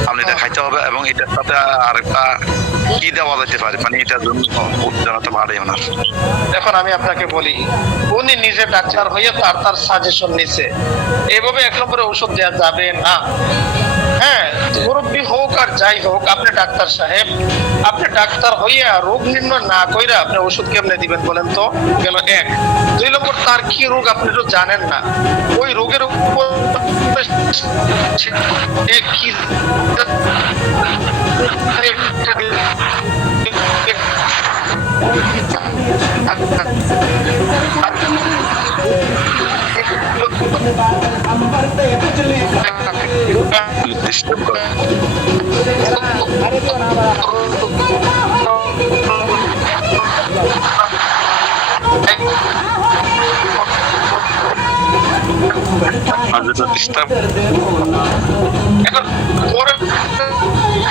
আপনি এটা খাইতে হবে। এবং এটার সাথে আরেকটা কি দেওয়া যেতে পারে, মানে এটার জন্য উজ্জ্বলতা বাড়ে ওনার। এখন আমি আপনাকে বলি, উনি নিজে ডাক্তার হয়ে তার সাজেশন নিছে, এভাবে এক নম্বরে ওষুধ দেওয়া যাবে না। হ্যাঁ, মুরব্বী হোক আর যাই হোক, আপনি ডাক্তার সাহেব, আপনি ডাক্তার হইয়া রোগ নির্ণয় না কইরা আপনি ওষুধ কেমনে দিবেন বলেন তো? গেল এক। 2 নম্বর, তার কি রোগ আপনি তো জানেন না, ওই রোগের উপর কি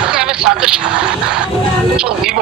এখন আমি সাজেশন দিব,